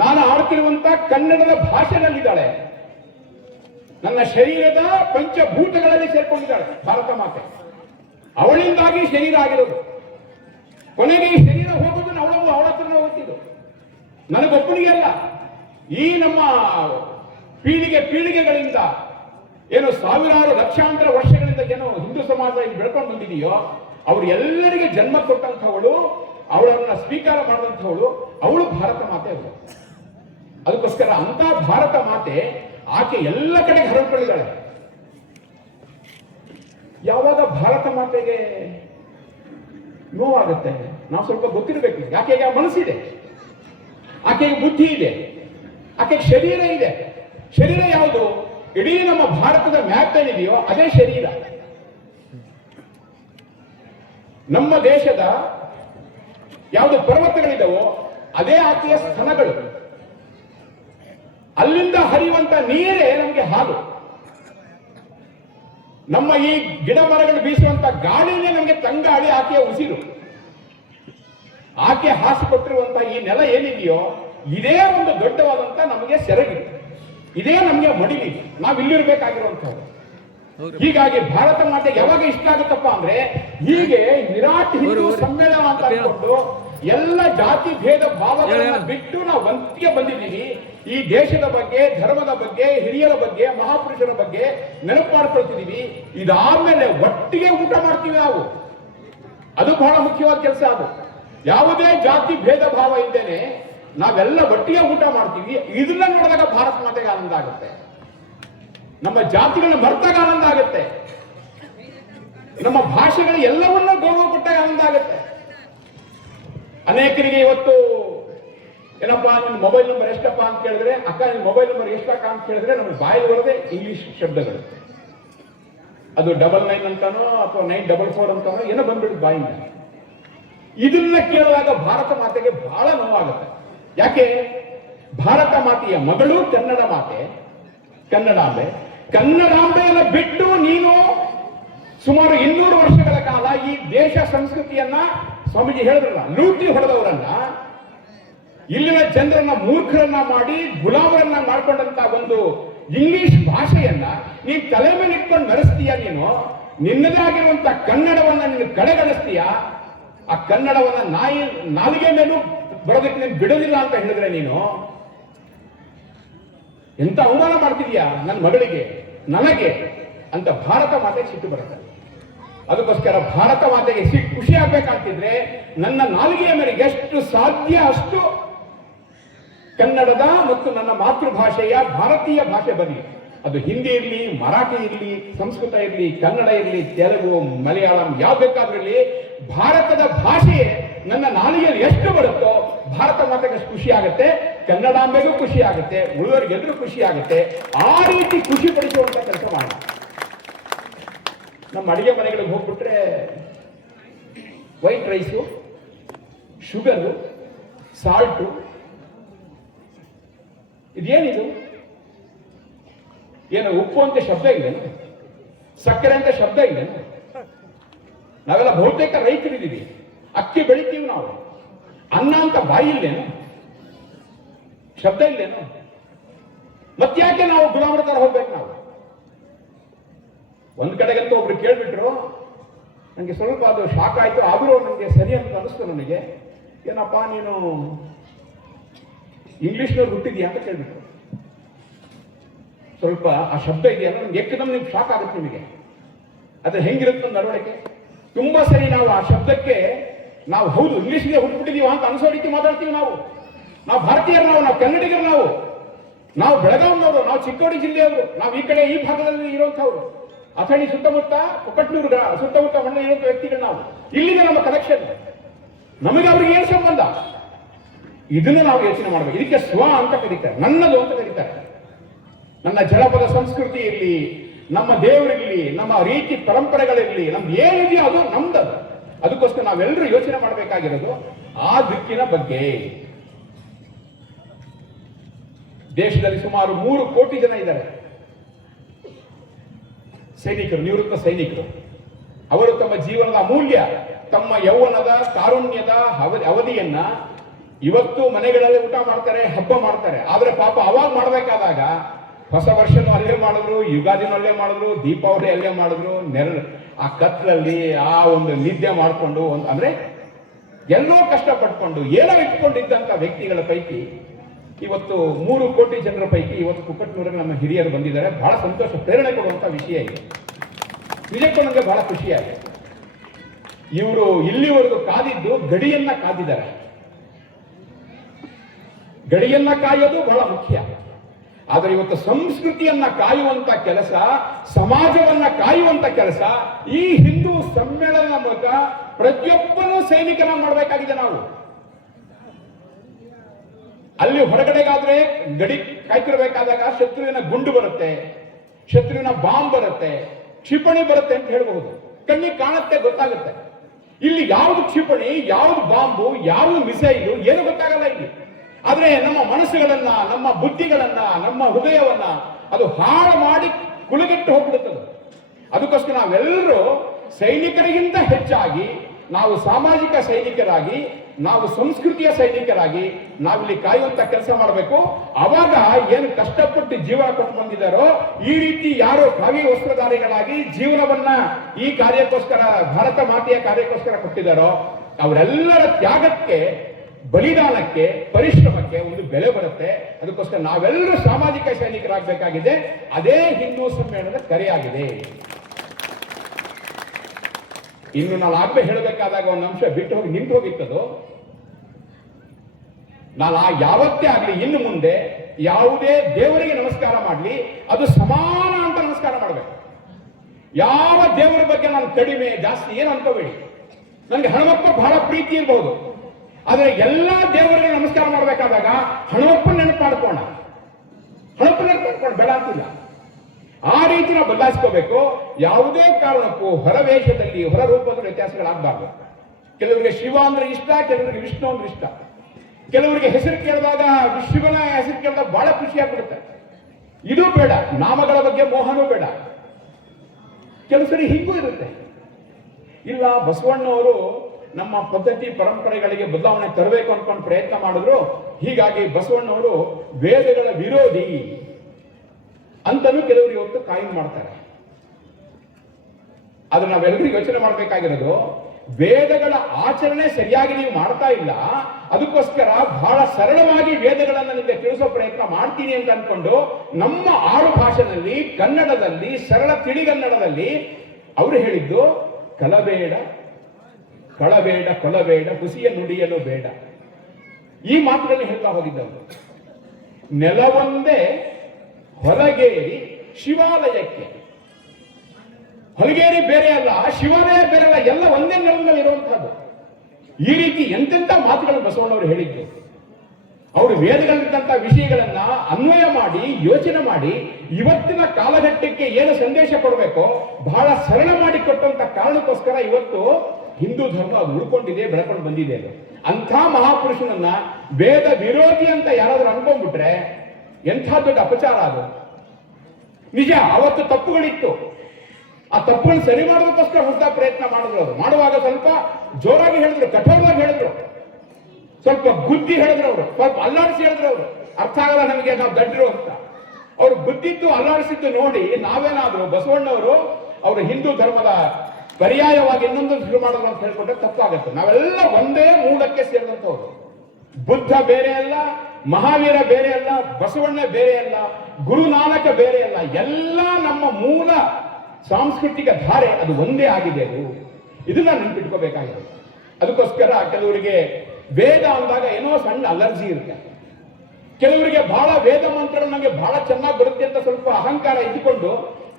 ನಾನು ಆಡ್ತಿರುವಂತ ಕನ್ನಡದ ಭಾಷೆನಲ್ಲಿದ್ದಾಳೆ, ನನ್ನ ಶರೀರದ ಪಂಚಭೂತಗಳಲ್ಲಿ ಸೇರ್ಕೊಂಡಿದ್ದಾಳೆ ಭಾರತ ಮಾತೆ. ಅವಳಿಂದಾಗಿ ಶರೀರ ಆಗಿರೋದು. ಕೊನೆಗೆ ಈ ಶರೀರ ಹೋಗೋದು ಅವಳ ಹತ್ರ ಹೋಗ್ತಿದ್ದು, ನನಗೊಬ್ಬನಿಗೆ ಅಲ್ಲ. ಈ ನಮ್ಮ ಪೀಳಿಗೆಗಳಿಂದ ಏನು ಸಾವಿರಾರು ಲಕ್ಷಾಂತರ ವರ್ಷಗಳಿಂದ ಏನೋ ಹಿಂದೂ ಸಮಾಜ ಇಲ್ಲಿ ಬೆಳ್ಕೊಂಡು ಬಂದಿದೆಯೋ, ಅವ್ರು ಎಲ್ಲರಿಗೆ ಜನ್ಮ ಕೊಟ್ಟಂಥವಳು, ಅವಳನ್ನ ಸ್ವೀಕಾರ ಮಾಡಿದಂಥವಳು, ಅವಳು ಭಾರತ ಮಾತೆ ಅವಳು. ಅದಕ್ಕೋಸ್ಕರ ಅಂತ ಭಾರತ ಮಾತೆ ಆಕೆ ಎಲ್ಲ ಕಡೆಗೆ ಹರಡ್ಕೊಂಡಿದ್ದಾಳೆ. ಯಾವಾಗ ಭಾರತ ಮಾತೆಗೆ ನೋವಾಗುತ್ತೆ, ನಾವು ಸ್ವಲ್ಪ ಗೊತ್ತಿರಬೇಕು. ಆಕೆಗೆ ಆ ಮನಸ್ಸಿದೆ, ಆಕೆಗೆ ಬುದ್ಧಿ ಇದೆ, ಆಕೆಗೆ ಶರೀರ ಇದೆ. ಶರೀರ ಯಾವುದು? ಇಡೀ ನಮ್ಮ ಭಾರತದ ಮ್ಯಾಪ್ ಏನಿದೆಯೋ ಅದೇ ಶರೀರ. ನಮ್ಮ ದೇಶದ ಯಾವುದು ಪರ್ವತಗಳಿದಾವೋ ಅದೇ ಆಕೆಯ ಸ್ತನಗಳು. ಅಲ್ಲಿಂದ ಹರಿಯುವಂತ ನೀರೇ ನಮಗೆ ಹಾಲು. ನಮ್ಮ ಈ ಗಿಡ ಮರಗಳು ಬೀಸುವಂತ ಗಾಳಿನೇ ನಮಗೆ ತಂಗಾಳಿ, ಆಕೆಯ ಉಸಿರು. ಆಕೆ ಹಾಸಿಕೊಟ್ಟಿರುವಂತಹ ಈ ನೆಲ ಏನಿದೆಯೋ ಇದೇ ಒಂದು ದೊಡ್ಡವಾದಂತ ನಮಗೆ ಸೆರಗಿದೆ, ಇದೇ ನಮಗೆ ಮಡಿಲಿ, ನಾವು ಇಲ್ಲಿರ್ಬೇಕಾಗಿರುವಂತಹದ್ದು. ಹೀಗಾಗಿ ಭಾರತ ಮಾತೆ ಯಾವಾಗ ಇಷ್ಟ ಆಗುತ್ತಪ್ಪ ಅಂದ್ರೆ ಹೀಗೆ ವಿರಾಟ್ ಹಿಂದೂ ಸಮ್ಮೇಳನ ಅಂತ ಅನ್ಕೊಂಡು ಎಲ್ಲ ಜಾತಿ ಭೇದ ಭಾವಗಳನ್ನ ಬಿಟ್ಟು ನಾವು ಒಂದಿಗೆ ಬಂದಿದ್ದೀವಿ. ಈ ದೇಶದ ಬಗ್ಗೆ, ಧರ್ಮದ ಬಗ್ಗೆ, ಹಿರಿಯರ ಬಗ್ಗೆ, ಮಹಾಪುರುಷರ ಬಗ್ಗೆ ನೆನಪು ಮಾಡ್ಕೊಳ್ತಿದೀವಿ. ಇದಾದ್ಮೇಲೆ ಒಟ್ಟಿಗೆ ಊಟ ಮಾಡ್ತೀವಿ ನಾವು. ಅದು ಬಹಳ ಮುಖ್ಯವಾದ ಕೆಲಸ. ಅದು ಯಾವುದೇ ಜಾತಿ ಭೇದ ಭಾವ ಇದ್ದೇನೆ ನಾವೆಲ್ಲ ಒಟ್ಟಿಗೆ ಊಟ ಮಾಡ್ತೀವಿ. ಇದನ್ನ ನೋಡಿದಾಗ ಭಾರತ ಮಾತೆಗೆ ಆನಂದ ಆಗುತ್ತೆ, ನಮ್ಮ ಜಾತಿಗಳನ್ನ ಮರ್ತಾಗ ಆನಂದ ಆಗುತ್ತೆ, ನಮ್ಮ ಭಾಷೆಗಳು ಎಲ್ಲವನ್ನೂ ಗೌರವ ಕೊಟ್ಟಾಗ ಆನಂದ ಆಗುತ್ತೆ. ಅನೇಕರಿಗೆ ಇವತ್ತು ಏನಪ್ಪಾ ನಿನ್ನ ಮೊಬೈಲ್ ನಂಬರ್ ಎಷ್ಟಪ್ಪ ಅಂತ ಕೇಳಿದ್ರೆ, ಅಕ್ಕ ನಿನ್ನ ಮೊಬೈಲ್ ನಂಬರ್ ಎಷ್ಟಕ್ಕ ಅಂತ ಕೇಳಿದ್ರೆ ನಮಗೆ ಬಾಯಿ ಬರದೆ ಇಂಗ್ಲಿಷ್ ಶಬ್ದಗಳು. ಅದು 99 ಅಂತಾನೋ ಅಥವಾ 944 ಅಂತಾನೋ ಏನೋ ಬಂದ್ಬಿಡುತ್ತೆ ಬಾಯಿಂದ. ಇದನ್ನ ಕೇಳಿದಾಗ ಭಾರತ ಮಾತೆಗೆ ಬಹಳ ನೋವಾಗುತ್ತೆ. ಯಾಕೆ? ಭಾರತ ಮಾತೆಯ ಮಗಳು ಕನ್ನಡ ಮಾತೆ, ಕನ್ನಡಾಂಬೆ. ಕನ್ನಡಾಂಬೆಯನ್ನು ಬಿಟ್ಟು ನೀನು ಸುಮಾರು 200 ವರ್ಷಗಳ ಕಾಲ ಈ ದೇಶ ಸಂಸ್ಕೃತಿಯನ್ನ, ಸ್ವಾಮೀಜಿ ಹೇಳಿದ್ರಲ್ಲ, ಲೂಟಿ ಹೊಡೆದವರನ್ನ, ಇಲ್ಲಿನ ಜನರನ್ನ ಮೂರ್ಖರನ್ನ ಮಾಡಿ ಗುಲಾಮರನ್ನ ಮಾಡ್ಕೊಂಡಂತ ಒಂದು ಇಂಗ್ಲಿಷ್ ಭಾಷೆಯನ್ನ ನೀನ್ ತಲೆ ಮೇಲೆ ಇಟ್ಕೊಂಡು ನಡೆಸ್ತೀಯ. ನೀನು ನಿನ್ನದೇ ಆಗಿರುವಂತ ಕನ್ನಡವನ್ನ ನೀನು ಕಡೆಗಣಿಸ್ತೀಯ. ಆ ಕನ್ನಡವನ್ನ ನಾಲಿಗೆ ಮೇಲೂ ಬರೋದಕ್ಕೆ ನೀನು ಬಿಡೋದಿಲ್ಲ ಅಂತ ಹೇಳಿದ್ರೆ ನೀನು ಎಂತ ಅವಮಾನ ಮಾಡ್ತಿದ್ಯಾ ನನ್ನ ಮಗಳಿಗೆ, ನನಗೆ ಅಂತ ಭಾರತ ಮಾತೆಗೆ ಸಿಟ್ಟು ಬರುತ್ತೆ. ಅದಕ್ಕೋಸ್ಕರ ಭಾರತ ಮಾತೆಗೆ ಖುಷಿ ಆಗ್ಬೇಕಂತಿದ್ರೆ ನನ್ನ ನಾಲಿಗೆಯ ಮೇಲೆ ಎಷ್ಟು ಸಾಧ್ಯ ಅಷ್ಟು ಕನ್ನಡದ ಮತ್ತು ನನ್ನ ಮಾತೃಭಾಷೆಯ ಭಾರತೀಯ ಭಾಷೆ ಬರಲಿ. ಅದು ಹಿಂದಿ ಇರಲಿ, ಮರಾಠಿ ಇರಲಿ, ಸಂಸ್ಕೃತ ಇರಲಿ, ಕನ್ನಡ ಇರಲಿ, ತೆಲುಗು, ಮಲಯಾಳಂ ಯಾವ ಬೇಕಾದ್ರಲ್ಲಿ ಭಾರತದ ಭಾಷೆಯೇ ನನ್ನ ನಾಲಿಗೆಯಲ್ಲಿ ಎಷ್ಟು ಬರುತ್ತೋ ಭಾರತ ಮಾತೆಗೆ ಖುಷಿ ಆಗುತ್ತೆ, ಕನ್ನಡಾಂಬೆಗೂ ಖುಷಿ ಆಗುತ್ತೆ, ಉಳಿದವರಿಗೆಲ್ಲರೂ ಖುಷಿ ಆಗುತ್ತೆ. ಆ ರೀತಿ ಖುಷಿ ಪಡಿಸುವಂತ ಕೆಲಸ ಮಾಡಿ. ನಮ್ಮ ಅಡಿಗೆ ಮನೆಗಳಿಗೆ ಹೋಗ್ಬಿಟ್ರೆ ವೈಟ್ ರೈಸು, ಶುಗರು, ಸಾಲ್ಟು, ಇದೇನಿದು? ಏನು ಉಪ್ಪು ಅಂತ ಶಬ್ದ ಇಲ್ಲೇನು? ಸಕ್ಕರೆ ಅಂತ ಶಬ್ದ ಇಲ್ಲೇನು? ನಾವೆಲ್ಲ ಬಹುತೇಕ ರೈತರಿದ್ದೀವಿ, ಅಕ್ಕಿ ಬೆಳಿತೀವಿ ನಾವು. ಅನ್ನ ಅಂತ ಬಾಯಿ ಇಲ್ಲೇನು? ಶಬ್ದ ಇಲ್ಲೇನು? ಮತ್ತ್ಯಾಕೆ ನಾವು ಗುಲಾಮರ ತರ ಹೋಗ್ಬೇಕು ನಾವು? ಒಂದ್ ಕಡೆಗಂತೂ ಒಬ್ರು ಕೇಳ್ಬಿಟ್ರು, ನನಗೆ ಸ್ವಲ್ಪ ಅದು ಶಾಕ್ ಆಯ್ತು, ಆದರೂ ನನಗೆ ಸರಿ ಅಂತ ಅನಿಸ್ತು. ನನಗೆ ಏನಪ್ಪಾ ನೀನು ಇಂಗ್ಲಿಷ್ನಲ್ಲಿ ಹುಟ್ಟಿದ್ಯಾ ಅಂತ ಕೇಳ್ಬಿಟ್ರು. ಸ್ವಲ್ಪ ಆ ಶಬ್ದ ಇದೆಯಲ್ಲ ನಮ್ಗೆ ಏಕದಮ್ ನಿಮ್ಗೆ ಶಾಕ್ ಆಗುತ್ತೆ. ನಿಮಗೆ ಅದು ಹೆಂಗಿರುತ್ತೆ ನಡವಳಿಕೆ. ತುಂಬಾ ಸರಿ ನಾವು ಆ ಶಬ್ದಕ್ಕೆ ನಾವು ಹೌದು ಇಂಗ್ಲಿಷ್ಗೆ ಹುಟ್ಟುಬಿಟ್ಟಿದೀವ ಅಂತ ಅನ್ಸೋ ರೀತಿ ಮಾತಾಡ್ತೀವಿ. ನಾವು ಭಾರತೀಯರು, ನಾವು ಕನ್ನಡಿಗರು, ನಾವು ಬೆಳಗಾವಿನವರು, ನಾವು ಚಿಕ್ಕೋಡಿ ಜಿಲ್ಲೆಯವರು, ನಾವು ಈ ಕಡೆ ಈ ಭಾಗದಲ್ಲಿ ಇರುವಂತವ್ರು, ಅಥಣಿ ಸುತ್ತಮುತ್ತ, ಕೊಕ್ಕಟ್ನೂರು ಸುತ್ತಮುತ್ತ ಮಣ್ಣ ಇರುವಂತ ವ್ಯಕ್ತಿಗಳು ನಾವು. ಇಲ್ಲಿಗೆ ನಮ್ಮ ಕನೆಕ್ಷನ್, ನಮಗೆ ಅವ್ರಿಗೆ ಏನು ಸಂಬಂಧ? ಇದನ್ನು ನಾವು ಯೋಚನೆ ಮಾಡಬೇಕು. ಇದಕ್ಕೆ ಸ್ವ ಅಂತ ಕರೀತಾರೆ, ನನ್ನದು ಅಂತ ಕರೀತಾರೆ. ನನ್ನ ಜನಪದ ಸಂಸ್ಕೃತಿ ಇರಲಿ, ನಮ್ಮ ದೇವರಿರಲಿ, ನಮ್ಮ ರೀತಿ ಪರಂಪರೆಗಳಿರಲಿ, ನಮ್ದು ಏನಿದೆಯೋ ಅದು ನಮ್ದದು. ಅದಕ್ಕೋಸ್ಕರ ನಾವೆಲ್ಲರೂ ಯೋಚನೆ ಮಾಡಬೇಕಾಗಿರೋದು ಆ ದಿಕ್ಕಿನ ಬಗ್ಗೆ. ದೇಶದಲ್ಲಿ ಸುಮಾರು 3 ಕೋಟಿ ಜನ ಇದ್ದಾರೆ ಸೈನಿಕರು, ನಿವೃತ್ತ ಸೈನಿಕರು. ಅವರು ತಮ್ಮ ಜೀವನದ ಅಮೂಲ್ಯ, ತಮ್ಮ ಯೌವನದ ತಾರುಣ್ಯದ ಅವಧಿಯನ್ನ ಇವತ್ತು ಮನೆಗಳಲ್ಲಿ ಊಟ ಮಾಡ್ತಾರೆ, ಹಬ್ಬ ಮಾಡ್ತಾರೆ. ಆದ್ರೆ ಪಾಪ ಅವಾಗ ಮಾಡಬೇಕಾದಾಗ ಹೊಸ ವರ್ಷನೂ ಅಲ್ಲೇ ಮಾಡಿದ್ರು, ಯುಗಾದಿನೂ ಅಲ್ಲೇ ಮಾಡಿದ್ರು, ದೀಪಾವಳಿ ಅಲ್ಲೇ ಮಾಡಿದ್ರು, ಆ ಕತ್ಲಲ್ಲಿ ಆ ಒಂದು ನಿದ್ದೆ ಮಾಡಿಕೊಂಡು ಅಂದ್ರೆ ಎಲ್ಲೋ ಕಷ್ಟಪಟ್ಕೊಂಡು ಏನೋ ಇಟ್ಕೊಂಡಿದ್ದಂತ ವ್ಯಕ್ತಿಗಳ ಪೈಕಿ ಇವತ್ತು 3 ಕೋಟಿ ಜನರ ಪೈಕಿ ಇವತ್ತು ಕುಕ್ಕಟ್ನೂರಿಗೆ ನಮ್ಮ ಹಿರಿಯರು ಬಂದಿದ್ದಾರೆ. ಬಹಳ ಸಂತೋಷ, ಪ್ರೇರಣೆ ಕೊಡುವಂತ ವಿಷಯ ಇದೆ. ನಿಜಕ್ಕೂ ನನಗೆ ಬಹಳ ಖುಷಿಯಾಗಿದೆ. ಇವರು ಇಲ್ಲಿವರೆಗೂ ಕಾದಿದ್ದು ಗಡಿಯನ್ನ ಕಾದಿದ್ದಾರೆ. ಗಡಿಯನ್ನ ಕಾಯೋದು ಬಹಳ ಮುಖ್ಯ. ಆದರೆ ಇವತ್ತು ಸಂಸ್ಕೃತಿಯನ್ನ ಕಾಯುವಂತ ಕೆಲಸ, ಸಮಾಜವನ್ನ ಕಾಯುವಂತ ಕೆಲಸ ಈ ಹಿಂದೂ ಸಮ್ಮೇಳನ ಮೂಲಕ ಪ್ರತಿಯೊಬ್ಬನೂ ಸೈನಿಕನ ಮಾಡಬೇಕಾಗಿದೆ. ನಾವು ಅಲ್ಲಿ ಹೊರಗಡೆಗಾದ್ರೆ ಗಡಿ ಕಾಯ್ತಿರ್ಬೇಕಾದಾಗ ಶತ್ರುವಿನ ಗುಂಡು ಬರುತ್ತೆ, ಶತ್ರುವಿನ ಬಾಂಬ್ ಬರುತ್ತೆ, ಕ್ಷಿಪಣಿ ಬರುತ್ತೆ ಅಂತ ಹೇಳಬಹುದು. ಕಣ್ಣಿಗೆ ಕಾಣುತ್ತೆ, ಗೊತ್ತಾಗುತ್ತೆ. ಇಲ್ಲಿ ಯಾವುದು ಕ್ಷಿಪಣಿ, ಯಾವುದು ಬಾಂಬು, ಯಾವುದು ಮಿಸೈಲು ಏನು ಗೊತ್ತಾಗಲ್ಲ ಇಲ್ಲಿ. ಆದ್ರೆ ನಮ್ಮ ಮನಸ್ಸುಗಳನ್ನ, ನಮ್ಮ ಬುದ್ಧಿಗಳನ್ನ, ನಮ್ಮ ಹೃದಯವನ್ನ ಅದು ಹಾಳು ಮಾಡಿ ಕುಲಗೆಟ್ಟು ಹೋಗ್ಬಿಡುತ್ತದೆ. ಅದಕ್ಕೋಸ್ಕರ ನಾವೆಲ್ಲರೂ ಸೈನಿಕರಿಗಿಂತ ಹೆಚ್ಚಾಗಿ ನಾವು ಸಾಮಾಜಿಕ ಸೈನಿಕರಾಗಿ, ನಾವು ಸಂಸ್ಕೃತಿಯ ಸೈನಿಕರಾಗಿ ನಾವಿಲ್ಲಿ ಕಾಯುವಂತ ಕೆಲಸ ಮಾಡಬೇಕು. ಅವಾಗ ಏನು ಕಷ್ಟಪಟ್ಟು ಜೀವ ಕೊಟ್ಟು ಬಂದಿದ್ದಾರೋ, ಈ ರೀತಿ ಯಾರೋ ಕಾವಿ ವಸ್ತ್ರಧಾರಿಗಳಾಗಿ ಜೀವನವನ್ನ ಈ ಕಾರ್ಯಕ್ಕೋಸ್ಕರ, ಭಾರತ ಮಾತೆಯ ಕಾರ್ಯಕ್ಕೋಸ್ಕರ ಕೊಟ್ಟಿದ್ದಾರೋ, ಅವರೆಲ್ಲರ ತ್ಯಾಗಕ್ಕೆ, ಬಲಿದಾನಕ್ಕೆ, ಪರಿಶ್ರಮಕ್ಕೆ ಒಂದು ಬೆಲೆ ಬರುತ್ತೆ. ಅದಕ್ಕೋಸ್ಕರ ನಾವೆಲ್ಲರೂ ಸಾಮಾಜಿಕ ಸೈನಿಕರಾಗಬೇಕಾಗಿದೆ. ಅದೇ ಹಿಂದೂ ಸಮ್ಮೇಳನದ ಕರೆಯಾಗಿದೆ. ಇನ್ನು ನಾನು ಆಗ್ಲೇ ಹೇಳಬೇಕಾದಾಗ ಒಂದು ಅಂಶ ಬಿಟ್ಟು ಹೋಗಿ ನಿಂತು ಹೋಗಿತ್ತದು. ನಾನು ಯಾವತ್ತೇ ಆಗಲಿ ಇನ್ನು ಮುಂದೆ ಯಾವುದೇ ದೇವರಿಗೆ ನಮಸ್ಕಾರ ಮಾಡಲಿ, ಅದು ಸಮಾನ ಅಂತ ನಮಸ್ಕಾರ ಮಾಡಬೇಕು. ಯಾವ ದೇವರ ಬಗ್ಗೆ ನಾನು ಕಡಿಮೆ ಜಾಸ್ತಿ ಏನು ಅನ್ಕೋಬೇಡಿ. ನನಗೆ ಹನುಮಪ್ಪ ಬಹಳ ಪ್ರೀತಿ ಇರಬಹುದು, ಆದರೆ ಎಲ್ಲಾ ದೇವರಿಗೆ ನಮಸ್ಕಾರ ಮಾಡಬೇಕಾದಾಗ ಹನುಮಪ್ಪನ ನೆನಪು ಮಾಡ್ಕೋಣ, ಹನುಮಪ್ಪನ ನೆನಪು ಮಾಡ್ಕೊಂಡು ಬೇಡ ಅಂತಿಲ್ಲ. ಆ ರೀತಿ ನಾವು ಬದಲಾಯಿಸ್ಕೋಬೇಕು. ಯಾವುದೇ ಕಾರಣಕ್ಕೂ ಹೊರ ವೇಷದಲ್ಲಿ, ಹೊರ ರೂಪದಲ್ಲಿ ವ್ಯತ್ಯಾಸಗಳಾಗಬಾರ್ದು. ಕೆಲವರಿಗೆ ಶಿವ ಅಂದ್ರೆ ಇಷ್ಟ, ಕೆಲವರಿಗೆ ವಿಷ್ಣು ಅಂದ್ರೆ ಇಷ್ಟ. ಕೆಲವರಿಗೆ ಹೆಸರು ಕೇಳಿದಾಗ, ಶಿವನ ಹೆಸರು ಕೇಳಿದಾಗ ಬಹಳ ಖುಷಿ ಆಗ್ಬಿಡುತ್ತೆ. ಇದು ಬೇಡ. ನಾಮಗಳ ಬಗ್ಗೆ ಮೋಹನೂ ಬೇಡ. ಕೆಲವು ಸರಿ ಹಿಂಗೂ ಇರುತ್ತೆ. ಇಲ್ಲ, ಬಸವಣ್ಣವರು ನಮ್ಮ ಪದ್ಧತಿ ಪರಂಪರೆಗಳಿಗೆ ಬದಲಾವಣೆ ತರಬೇಕು ಅನ್ಕೊಂಡು ಪ್ರಯತ್ನ ಮಾಡಿದ್ರು. ಹೀಗಾಗಿ ಬಸವಣ್ಣವರು ವೇದಗಳ ವಿರೋಧಿ ಅಂತಲೂ ಕೆಲವರು ಇವತ್ತು ಕಾಯಿನ್ ಮಾಡ್ತಾರೆ. ಆದ್ರೆ ನಾವೆಲ್ಲರಿಗೂ ಯೋಚನೆ ಮಾಡಬೇಕಾಗಿರೋದು, ವೇದಗಳ ಆಚರಣೆ ಸರಿಯಾಗಿ ನೀವು ಮಾಡ್ತಾ ಇಲ್ಲ, ಅದಕ್ಕೋಸ್ಕರ ಬಹಳ ಸರಳವಾಗಿ ವೇದಗಳನ್ನು ನಿಮಗೆ ತಿಳಿಸೋ ಪ್ರಯತ್ನ ಮಾಡ್ತೀನಿ ಅಂತ ಅನ್ಕೊಂಡು ನಮ್ಮ ಆಡು ಭಾಷೆಯಲ್ಲಿ, ಕನ್ನಡದಲ್ಲಿ, ಸರಳ ತಿಳಿಗನ್ನಡದಲ್ಲಿ ಅವರು ಹೇಳಿದ್ದು ಕಲಬೇಡ, ಕಳಬೇಡ, ಕೊಲಬೇಡ, ಹುಸಿಯ ನುಡಿಯಲು ಬೇಡ. ಈ ಮಾತುಗಳನ್ನು ಹೇಳ್ತಾ ಹೋಗಿದ್ದವರು. ನೆಲವೊಂದೇ ಹೊಲಗೇರಿ ಶಿವಾಲಯಕ್ಕೆ. ಹೊಲಗೇರಿ ಬೇರೆ ಅಲ್ಲ, ಶಿವಾಲಯ ಬೇರೆ ಅಲ್ಲ, ಎಲ್ಲ ಒಂದೇ ನೆಲದಲ್ಲಿ ಇರುವಂತಹದ್ದು. ಈ ರೀತಿ ಎಂತೆಂಥ ಮಾತುಗಳನ್ನು ಬಸವಣ್ಣವರು ಹೇಳಿದ್ದು. ಅವರು ವೇದಗಳಂತಹ ವಿಷಯಗಳನ್ನ ಅನ್ವಯ ಮಾಡಿ, ಯೋಚನೆ ಮಾಡಿ, ಇವತ್ತಿನ ಕಾಲಘಟ್ಟಕ್ಕೆ ಏನು ಸಂದೇಶ ಕೊಡಬೇಕೋ ಬಹಳ ಸರಳ ಮಾಡಿ ಕೊಟ್ಟಂತ ಕಾರಣಕ್ಕೋಸ್ಕರ ಇವತ್ತು ಹಿಂದೂ ಧರ್ಮ ಅದು ಉಳ್ಕೊಂಡಿದೆ, ಬೆಳ್ಕೊಂಡು ಬಂದಿದೆ. ಅದು ಅಂಥ ಮಹಾಪುರುಷನನ್ನ ವೇದ ವಿರೋಧಿ ಅಂತ ಯಾರಾದ್ರೂ ಅನ್ಕೊಂಡ್ಬಿಟ್ರೆ ಎಂಥ ದೊಡ್ಡ ಅಪಚಾರ ಅದು. ನಿಜ, ಅವತ್ತು ತಪ್ಪುಗಳಿತ್ತು. ಆ ತಪ್ಪುಗಳು ಸರಿ ಮಾಡೋದಕ್ಕೋಸ್ಕರ ಹೊಸ ಪ್ರಯತ್ನ ಮಾಡಿದ್ರು. ಅವರು ಮಾಡುವಾಗ ಸ್ವಲ್ಪ ಜೋರಾಗಿ ಹೇಳಿದ್ರು, ಕಠೋರವಾಗಿ ಹೇಳಿದ್ರು, ಸ್ವಲ್ಪ ಬುದ್ಧಿ ಹೇಳಿದ್ರು, ಅವರು ಸ್ವಲ್ಪ ಅಲ್ಲಾಡಿಸಿ ಹೇಳಿದ್ರು. ಅವರು ಅರ್ಥ ಆಗಲ್ಲ ನಮಗೆ, ನಾವು ದಡ್ಡರು ಅಂತ. ಅವರು ಬುದ್ಧಿದ್ದು ಅಲ್ಲಾಡಿಸಿದ್ದು ನೋಡಿ ನಾವೇನಾದ್ರು ಬಸವಣ್ಣವರು ಅವರು ಹಿಂದೂ ಧರ್ಮದ ಪರ್ಯಾಯವಾಗಿ ಇನ್ನೊಂದು ಶುರು ಮಾಡೋದು ಅಂತ ಹೇಳ್ಕೊಂಡ್ರೆ ತಪ್ಪಾಗುತ್ತೆ. ನಾವೆಲ್ಲ ಒಂದೇ ಮೂಡಕ್ಕೆ ಸೇರಿದಂಥವ್ರು. ಬುದ್ಧ ಬೇರೆ ಅಲ್ಲ, ಮಹಾವೀರ ಬೇರೆ ಅಲ್ಲ, ಬಸವಣ್ಣ ಬೇರೆ ಅಲ್ಲ, ಗುರುನಾನಕ ಬೇರೆ ಅಲ್ಲ. ಎಲ್ಲ ನಮ್ಮ ಮೂಲ ಸಾಂಸ್ಕೃತಿಕ ಧಾರೆ ಅದು ಒಂದೇ ಆಗಿದೆ. ಅದು ಇದನ್ನ ನೆನ್ಪಿಟ್ಕೋಬೇಕಾಗಿದೆ. ಅದಕ್ಕೋಸ್ಕರ ಕೆಲವರಿಗೆ ವೇದ ಅಂದಾಗ ಏನೋ ಸಣ್ಣ ಅಲರ್ಜಿ ಇರುತ್ತೆ. ಕೆಲವರಿಗೆ ಬಹಳ ವೇದ ಮಂತ್ರ ನನಗೆ ಬಹಳ ಚೆನ್ನಾಗಿ ಬರುತ್ತೆ ಅಂತ ಸ್ವಲ್ಪ ಅಹಂಕಾರ ಇದ್ದುಕೊಂಡು,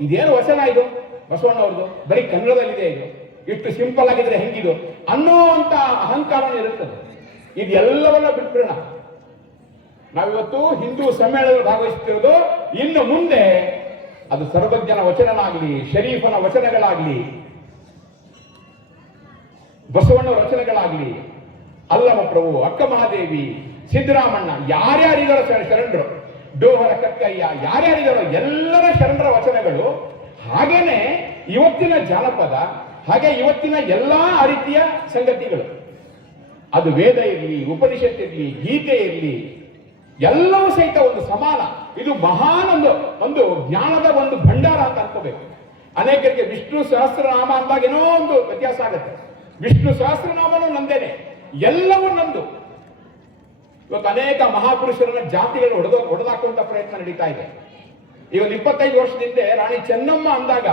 ಇದೇನು ವಚನ ಇದು ಬಸವಣ್ಣವ್ರದ್ದು, ಬರೀ ಕನ್ನಡದಲ್ಲಿದೆ, ಇದು ಇಷ್ಟು ಸಿಂಪಲ್ ಆಗಿದ್ರೆ ಹೆಂಗಿದು ಅನ್ನೋ ಅಂತ ಅಹಂಕಾರನೇ ಇರುತ್ತದೆ. ಇದೆಲ್ಲವನ್ನ ಬಿಟ್ಬಿಡೋಣ. ನಾವಿವತ್ತು ಹಿಂದೂ ಸಮ್ಮೇಳನದಲ್ಲಿ ಭಾಗವಹಿಸುತ್ತಿರೋದು, ಇನ್ನು ಮುಂದೆ ಅದು ಸರ್ವಜ್ಞನ ವಚನನಾಗಲಿ, ಶರೀಫನ ವಚನಗಳಾಗಲಿ, ಬಸವಣ್ಣನ ವಚನಗಳಾಗಲಿ, ಅಲ್ಲಮ ಪ್ರಭು, ಅಕ್ಕ ಮಹಾದೇವಿ, ಸಿದ್ದರಾಮಣ್ಣ, ಯಾರ್ಯಾರಿದಾರೋ ಶರಣರು, ಡೋಹರ ಕಕ್ಕಯ್ಯ, ಯಾರ್ಯಾರಿದಾರೋ ಎಲ್ಲರ ಶರಣರ ವಚನಗಳು, ಹಾಗೇನೆ ಇವತ್ತಿನ ಜಾನಪದ, ಹಾಗೆ ಇವತ್ತಿನ ಎಲ್ಲಾ ರೀತಿಯ ಸಂಗತಿಗಳು, ಅದು ವೇದ ಇರಲಿ, ಉಪನಿಷತ್ ಇರಲಿ, ಗೀತೆ ಇರಲಿ, ಎಲ್ಲವೂ ಸಹಿತ ಒಂದು ಸಮಾನ. ಇದು ಮಹಾನ್ ಒಂದು ಜ್ಞಾನದ ಒಂದು ಭಂಡಾರ ಅಂತ ಅನ್ಕೋಬೇಕು. ಅನೇಕರಿಗೆ ವಿಷ್ಣು ಸಹಸ್ರನಾಮ ಅಂದಾಗ ಏನೋ ಒಂದು ವ್ಯತ್ಯಾಸ ಆಗುತ್ತೆ. ವಿಷ್ಣು ಸಹಸ್ರನಾಮನೂ ನಂದೇನೆ, ಎಲ್ಲವೂ ನಂದು. ಇವತ್ತು ಅನೇಕ ಮಹಾಪುರುಷರನ್ನ ಜಾತಿಗಳು ಹೊಡೆದಾಕುವಂತ ಪ್ರಯತ್ನ ನಡೀತಾ ಇದೆ. ಈ ಒಂದು 25 ವರ್ಷದಿಂದ ರಾಣಿ ಚೆನ್ನಮ್ಮ ಅಂದಾಗ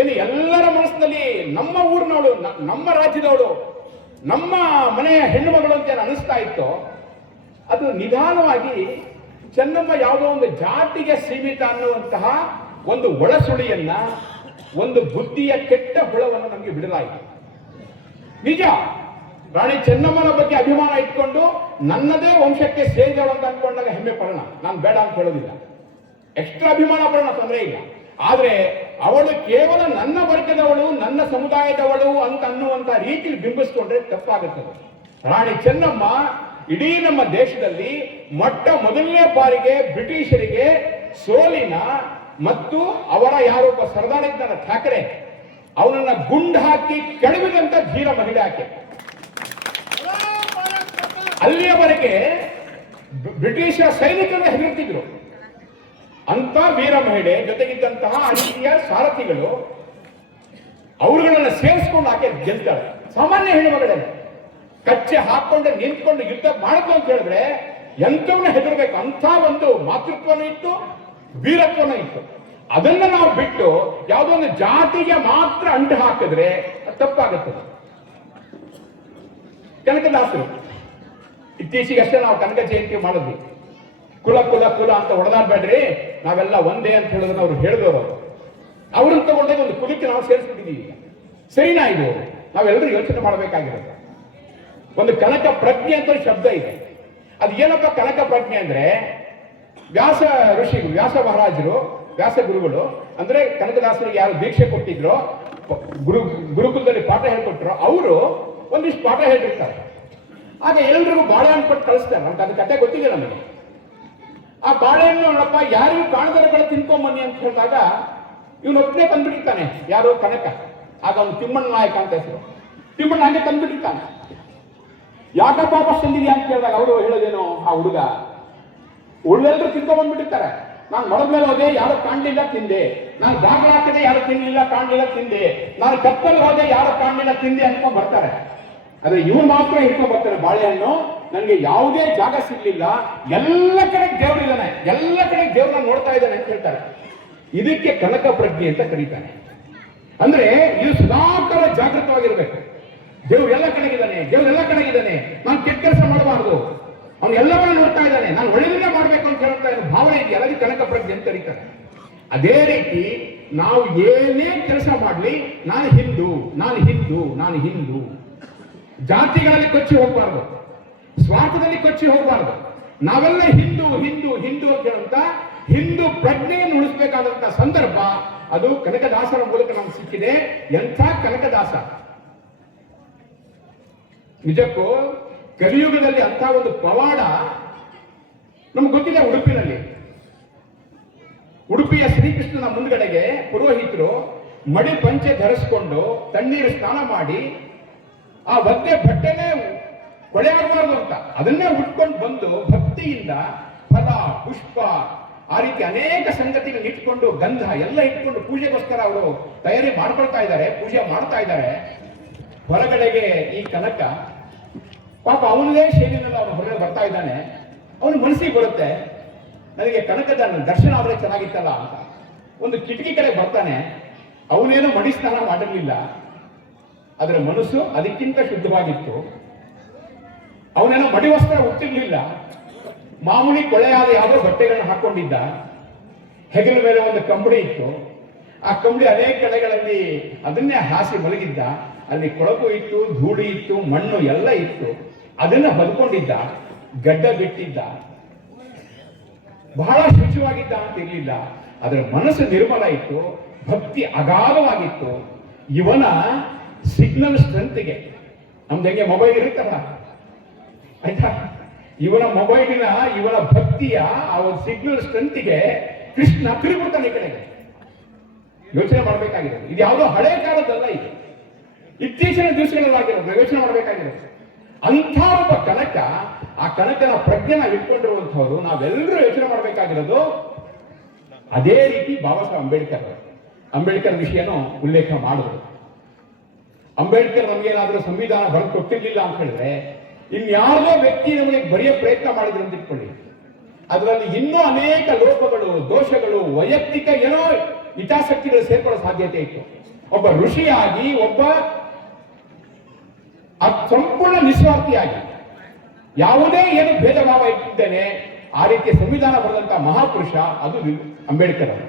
ಏನು ಎಲ್ಲರ ಮನಸ್ಸಿನಲ್ಲಿ ನಮ್ಮ ಊರಿನವಳು, ನಮ್ಮ ರಾಜ್ಯದವಳು, ನಮ್ಮ ಮನೆಯ ಹೆಣ್ಣು ಮಗಳು ಅಂತ ಅನಿಸ್ತಾ ಇತ್ತು. ಅದು ನಿಧಾನವಾಗಿ ಚೆನ್ನಮ್ಮ ಯಾವುದೋ ಒಂದು ಜಾತಿಗೆ ಸೀಮಿತ ಅನ್ನುವಂತಹ ಒಂದು ಒಳಸುಳಿಯನ್ನ, ಒಂದು ಬುದ್ಧಿಯ ಕೆಟ್ಟ ಹುಳವನ್ನು ನಮಗೆ ಬಿಡಲಾಯಿತು. ನಿಜ, ರಾಣಿ ಚೆನ್ನಮ್ಮನ ಬಗ್ಗೆ ಅಭಿಮಾನ ಇಟ್ಕೊಂಡು ನನ್ನದೇ ವಂಶಕ್ಕೆ ಸೇರಿದವಳು ಅಂತ ಅನ್ಕೊಂಡಾಗ ಹೆಮ್ಮೆ ಪಡೋಣ, ನಾನು ಬೇಡ ಅಂತ ಹೇಳೋದಿಲ್ಲ. ಎಕ್ಸ್ಟ್ರಾ ಅಭಿಮಾನ ಪಡೋಣ, ತೊಂದರೆ ಇಲ್ಲ. ಆದ್ರೆ ಅವಳು ಕೇವಲ ನನ್ನ ವರ್ಗದವಳು, ನನ್ನ ಸಮುದಾಯದವಳು ಅಂತ ಅನ್ನುವಂತ ರೀತಿಯಲ್ಲಿ ಬಿಂಬಿಸ್ಕೊಂಡ್ರೆ ತಪ್ಪಾಗುತ್ತದೆ. ರಾಣಿ ಚೆನ್ನಮ್ಮ ಇಡೀ ನಮ್ಮ ದೇಶದಲ್ಲಿ ಮೊದಲನೇ ಬಾರಿಗೆ ಬ್ರಿಟಿಷರಿಗೆ ಸೋಲಿನ ಮತ್ತು ಅವರ ಯಾರೊಬ್ಬ ಸರ್ದಾರ್ ಇದ್ದಾನೆ ಠಾಕ್ರೆ, ಅವನನ್ನ ಗುಂಡು ಹಾಕಿ ಕೆಡವಿದಂತ ಧೀರ ಮಹಿಳೆ ಆಕೆ. ಅಲ್ಲಿಯವರೆಗೆ ಬ್ರಿಟಿಷರ ಸೈನಿಕರನ್ನ ಹೆದರ್ತಿದ್ರು. ಅಂತ ವೀರ ಮಹಿಳೆ ಜೊತೆಗಿದ್ದಂತಹ ರೀತಿಯ ಸಾರಥಿಗಳು ಅವರುಗಳನ್ನ ಸೇರಿಸ್ಕೊಂಡು ಆಕೆ ಗೆಲ್ತಾಳೆ. ಸಾಮಾನ್ಯ ಹೆಣ್ಣುಮಗಳೇ ಕಚ್ಚೆ ಹಾಕೊಂಡು ನಿಂತ್ಕೊಂಡು ಯುದ್ಧ ಮಾಡಿದ್ರು ಅಂತ ಹೇಳಿದ್ರೆ ಎಂಥವನ್ನ ಹೆದರ್ಬೇಕು. ಅಂತ ಒಂದು ಮಾತೃತ್ವನೂ ಇತ್ತು, ವೀರತ್ವನೂ ಇತ್ತು. ಅದನ್ನ ನಾವು ಬಿಟ್ಟು ಯಾವುದೋ ಒಂದು ಜಾತಿಗೆ ಮಾತ್ರ ಅಂಟು ಹಾಕಿದ್ರೆ ತಪ್ಪಾಗುತ್ತದೆ. ಕನಕದಾಸರು ಇತ್ತೀಚೆಗಷ್ಟೇ ನಾವು ಕನಕ ಜಯಂತಿ ಮಾಡಿದ್ವಿ. ಕುಲ ಕುಲ ಕುಲ ಅಂತ ಹೊಡೆದಾಡ್ಬೇಡ್ರಿ, ನಾವೆಲ್ಲ ಒಂದೇ ಅಂತ ಹೇಳೋದನ್ನ ಅವ್ರು ಹೇಳಿದವರು. ಅವ್ರನ್ನ ತಗೊಂಡಾಗ ಒಂದು ಕುಲಕ್ಕೆ ನಾವು ಸೇರಿಸ್ಬಿಟ್ಟಿದ್ದೀವಿ. ಸರಿನಾ? ಇದು ನಾವೆಲ್ಲರೂ ಯೋಚನೆ ಮಾಡಬೇಕಾಗಿರುತ್ತೆ. ಒಂದು ಕನಕ ಪ್ರಜ್ಞೆ ಅಂತ ಶಬ್ದ ಇದೆ. ಅದು ಏನಪ್ಪ ಕನಕ ಪ್ರಜ್ಞೆ ಅಂದ್ರೆ, ವ್ಯಾಸ ಋಷಿಗಳು, ವ್ಯಾಸ ಮಹಾರಾಜರು, ವ್ಯಾಸ ಗುರುಗಳು ಅಂದ್ರೆ ಕನಕದಾಸರಿಗೆ ಯಾರು ದೀಕ್ಷೆ ಕೊಟ್ಟಿದ್ರು, ಗುರುಕುಲದಲ್ಲಿ ಪಾಠ ಹೇಳ್ಕೊಟ್ರು, ಅವರು ಒಂದಿಷ್ಟು ಪಾಠ ಹೇಳಿರ್ತಾರೆ. ಆಗ ಎಲ್ರಿಗೂ ಬಾಳೆಹಣ್ಣು ಕೊಟ್ಟು ಕಳಿಸ್ತಾರೆ. ನಮ್ಗೆ ಅದು ಕತೆ ಗೊತ್ತಿದೆ ನಮಗೆ. ಆ ಬಾಳೆಹಣ್ಣು ನೋಡಪ್ಪ ಯಾರಿಗೂ ಕಾಣದರಗಳು ತಿನ್ಕೊಂಬನ್ನಿ ಅಂತ ಹೇಳಿದಾಗ ಇವನು ಒಬ್ಬನೇ ತಂದ್ಬಿಟ್ಟಿರ್ತಾನೆ, ಯಾರು ಕನಕ. ಆಗ ಅವನು ತಿಮ್ಮಣ್ಣ ನಾಯಕ ಅಂತ ಹೆಸರು. ತಿಮ್ಮಣ್ಣ ಹಾಗೆ ತಂದ್ಬಿಟ್ಟಿರ್ತಾನೆ. ಯಾಕಪ್ಪ ವಾಪಸ್ ತಂದಿದ್ಯಾ ಅಂತ ಕೇಳಿದಾಗ ಅವರು ಹೇಳೋದೇನು, ಆ ಹುಡುಗ ಉಳಿದೆಲ್ಲರೂ ತಿನ್ಕೊಂಡ್ಬಂದ್ಬಿಟ್ಟಿರ್ತಾರೆ. ನಾನು ಮರದ ಮೇಲೆ ಹೋದೆ, ಯಾರು ಕಾಣಲಿಲ್ಲ ತಿಂದೆ. ನಾನು ದಾಖಲೆ ಹಾಕದೆ ಯಾರು ತಿನ್ನಲಿಲ್ಲ ಕಾಣಲಿಲ್ಲ ತಿಂದೆ. ನಾನು ಕತ್ತಲ್ಲಿ ಹೋದೆ, ಯಾರು ಕಾಣಲಿಲ್ಲ ತಿಂದೆ ಅನ್ಕೊಂಡ್ ಬರ್ತಾರೆ. ಆದ್ರೆ ಇವ್ರು ಮಾತ್ರ ಹಿಡ್ಕೊಂಡ್ ಬರ್ತಾರೆ ಬಾಳೆಹಣ್ಣು. ನನಗೆ ಯಾವುದೇ ಜಾಗ ಸಿಗ್ಲಿಲ್ಲ, ಎಲ್ಲ ಕಡೆ ದೇವರಿದ್ದಾನೆ, ಎಲ್ಲ ಕಡೆ ದೇವ್ರನ್ನ ನೋಡ್ತಾ ಇದ್ದಾನೆ ಅಂತ ಹೇಳ್ತಾರೆ. ಇದಕ್ಕೆ ಕನಕ ಪ್ರಜ್ಞೆ ಅಂತ ಕರೀತಾನೆ. ಅಂದ್ರೆ ಇದು ಸದಾಕಾಲ ಜಾಗೃತವಾಗಿರ್ಬೇಕು. ದೇವ್ರು ಎಲ್ಲ ಕಡೆಗಿದ್ದಾನೆ, ದೇವ್ರು ಎಲ್ಲ ಕಡೆಗಿದ್ದಾನೆ, ನಾನು ಕೆಟ್ಟ ಕೆಲಸ ಮಾಡಬಾರ್ದು, ಅವನು ಎಲ್ಲವನ್ನ ನೋಡ್ತಾ ಇದ್ದಾನೆ, ನಾನು ಒಳ್ಳೆಯದನ್ನ ಮಾಡ್ಬೇಕು ಅಂತ ಹೇಳ್ತಾ ಇರೋ ಭಾವನೆ ಇದೆಯಲ್ಲ, ಅದಕ್ಕೆ ಕನಕ ಪ್ರಜ್ಞೆ ಅಂತ ಕರೀತಾರೆ. ಅದೇ ರೀತಿ ನಾವು ಏನೇ ಕೆಲಸ ಮಾಡ್ಲಿ, ನಾನು ಹಿಂದೂ, ನಾನು ಹಿಂದೂ, ನಾನು ಹಿಂದೂ, ಜಾತಿಗಳಲ್ಲಿ ಕೊಚ್ಚಿ ಹೋಗಬಾರ್ದು, ಸ್ವಾರ್ಥದಲ್ಲಿ ಕೊಚ್ಚಿ ಹೋಗಬಾರ್ದು. ನಾವೆಲ್ಲ ಹಿಂದೂ ಹಿಂದೂ ಹಿಂದೂ ಅಂತ ಹೇಳುವಂತ ಹಿಂದೂ ಪ್ರಜ್ಞೆಯನ್ನು ಉಳಿಸಬೇಕಾದಂತ ಸಂದರ್ಭ ಅದು ಕನಕದಾಸರ ಮೂಲಕ ನಮ್ಗೆ ಸಿಕ್ಕಿದೆ. ಎಂಥ ಕನಕದಾಸ! ನಿಜಕ್ಕೂ ಕಲಿಯುಗದಲ್ಲಿ ಅಂತ ಒಂದು ಪವಾಡ ನಮ್ಗೆ ಗೊತ್ತಿದೆ. ಉಡುಪಿಯ ಶ್ರೀಕೃಷ್ಣನ ಮುಂದ್ಗಡೆಗೆ ಪುರೋಹಿತರು ಮಡಿ ಪಂಚೆ ಧರಿಸಿಕೊಂಡು ತಣ್ಣೀರು ಸ್ನಾನ ಮಾಡಿ ಆ ಒದ್ದೆ ಬಟ್ಟೆನೇ ಕೊಳೆ ಆಗಬಾರ್ದು ಅಂತ ಅದನ್ನೇ ಉಟ್ಕೊಂಡು ಬಂದು ಭಕ್ತಿಯಿಂದ ಫಲ ಪುಷ್ಪ ಆ ರೀತಿ ಅನೇಕ ಸಂಗತಿಗಳನ್ನ ಇಟ್ಕೊಂಡು ಗಂಧ ಎಲ್ಲ ಇಟ್ಕೊಂಡು ಪೂಜೆಗೋಸ್ಕರ ಅವರು ತಯಾರಿ ಮಾಡ್ಕೊಳ್ತಾ ಇದ್ದಾರೆ, ಪೂಜೆ ಮಾಡ್ತಾ ಇದ್ದಾರೆ. ಹೊರಗಡೆಗೆ ಈ ಕನಕ ಪಾಪ ಅವನದೇ ಶೈಲಿನಲ್ಲಿ ಅವನು ಹೊರಗಡೆ ಬರ್ತಾ ಇದ್ದಾನೆ. ಅವನು ಮನಸ್ಸಿಗೆ ಬರುತ್ತೆ, ನನಗೆ ಕನಕದ ದರ್ಶನ ಆದ್ರೆ ಚೆನ್ನಾಗಿತ್ತಲ್ಲ ಅಂತ. ಒಂದು ಕಿಟಕಿ ಕಡೆ ಬರ್ತಾನೆ. ಅವನೇನು ಮಡಿ ಸ್ನಾನ ಮಾಡಿರ್ಲಿಲ್ಲ, ಅದರ ಮನಸ್ಸು ಅದಕ್ಕಿಂತ ಶುದ್ಧವಾಗಿತ್ತು. ಅವನೇನೋ ಮಡಿ ವಸ್ತ್ರ ಉಟ್ಟಿರ್ಲಿಲ್ಲ, ಮಾಮೂಲಿ ಕೊಳೆಯಾದ ಯಾವುದೋ ಬಟ್ಟೆಗಳನ್ನ ಹಾಕೊಂಡಿದ್ದ. ಹೆಗಲ ಮೇಲೆ ಒಂದು ಕಂಬಳಿ ಇತ್ತು, ಆ ಕಂಬಳಿ ಅನೇಕ ಕಡೆಗಳಲ್ಲಿ ಅದನ್ನೇ ಹಾಸಿ ಮಲಗಿದ್ದ. ಅಲ್ಲಿ ಕೊಳಕು ಇತ್ತು, ಧೂಳಿ ಇತ್ತು, ಮಣ್ಣು ಎಲ್ಲ ಇತ್ತು. ಅದನ್ನ ಹೊಲ್ಕೊಂಡಿದ್ದ, ಗಡ್ಡ ಬಿಟ್ಟಿದ್ದ, ಬಹಳ ಶುಚಿವಾಗಿದ್ದ ಅಂತ ಇರ್ಲಿಲ್ಲ. ಅದರ ಮನಸ್ಸು ನಿರ್ಮಲ ಇತ್ತು, ಭಕ್ತಿ ಅಗಾಧವಾಗಿತ್ತು. ಇವನ ಸಿಗ್ನಲ್ ಸ್ಟ್ರೆಂತ್ಗೆ, ನಮ್ದು ಹೆಂಗೆ ಮೊಬೈಲ್ ಇರುತ್ತಲ್ಲ ಆಯ್ತಾ, ಇವನ ಮೊಬೈಲಿನ ಇವನ ಭಕ್ತಿಯ ಆ ಒಂದು ಸಿಗ್ನಲ್ ಸ್ಟ್ರೆಂತ್ಗೆ ಕೃಷ್ಣ ತಿರುಗುತ್ತಾನೆ ಈ ಕಡೆಗೆ. ಯೋಚನೆ ಮಾಡಬೇಕಾಗಿದೆ. ಇದು ಯಾವುದೋ ಹಳೆ ಕಾಲದಲ್ಲ, ಇದು ಇತ್ತೀಚಿನ ದಿವಸಗಳಲ್ಲಾಗಿರೋದು. ಯೋಚನೆ ಮಾಡಬೇಕಾಗಿರೋದು. ಅಂಥ ಒಬ್ಬ ಕನಕ, ಆ ಕನಕನ ಪ್ರಜ್ಞೆನ ಇಟ್ಕೊಂಡಿರುವಂಥವ್ರು ನಾವೆಲ್ಲರೂ ಯೋಚನೆ ಮಾಡಬೇಕಾಗಿರೋದು. ಅದೇ ರೀತಿ ಬಾಬಾ ಸಾಹೇಬ್ ಅಂಬೇಡ್ಕರ್ ವಿಷಯನೂ ಉಲ್ಲೇಖ ಮಾಡಿದ್ರು. ಅಂಬೇಡ್ಕರ್ ನಮಗೇನಾದ್ರೂ ಸಂವಿಧಾನ ಬರೆದು ಕೊಟ್ಟಿರ್ಲಿಲ್ಲ ಅಂತ ಹೇಳಿದ್ರೆ ಇನ್ಯಾವುದೋ ವ್ಯಕ್ತಿ ನಮಗೆ ಬರೆಯೋ ಪ್ರಯತ್ನ ಮಾಡಿದ್ರು ಅಂತ ಇಟ್ಕೊಳ್ಳಿ. ಅದರಲ್ಲಿ ಇನ್ನೂ ಅನೇಕ ಲೋಪಗಳು, ದೋಷಗಳು, ವೈಯಕ್ತಿಕ ಏನೋ ಹಿತಾಸಕ್ತಿಗಳು ಸೇರ್ಕೊಳ್ಳೋ ಸಾಧ್ಯತೆ ಇತ್ತು. ಒಬ್ಬ ಋಷಿಯಾಗಿ, ಒಬ್ಬ ಸಂಪೂರ್ಣ ನಿಸ್ವಾರ್ಥಿಯಾಗಿ, ಯಾವುದೇ ಏನು ಭೇದ ಭಾವ ಇಟ್ಟಿದ್ದೇನೆ ಆ ರೀತಿಯ ಸಂವಿಧಾನ ಬರೆದಂತ ಮಹಾಪುರುಷ ಅದು ಅಂಬೇಡ್ಕರ್ ಅವರು.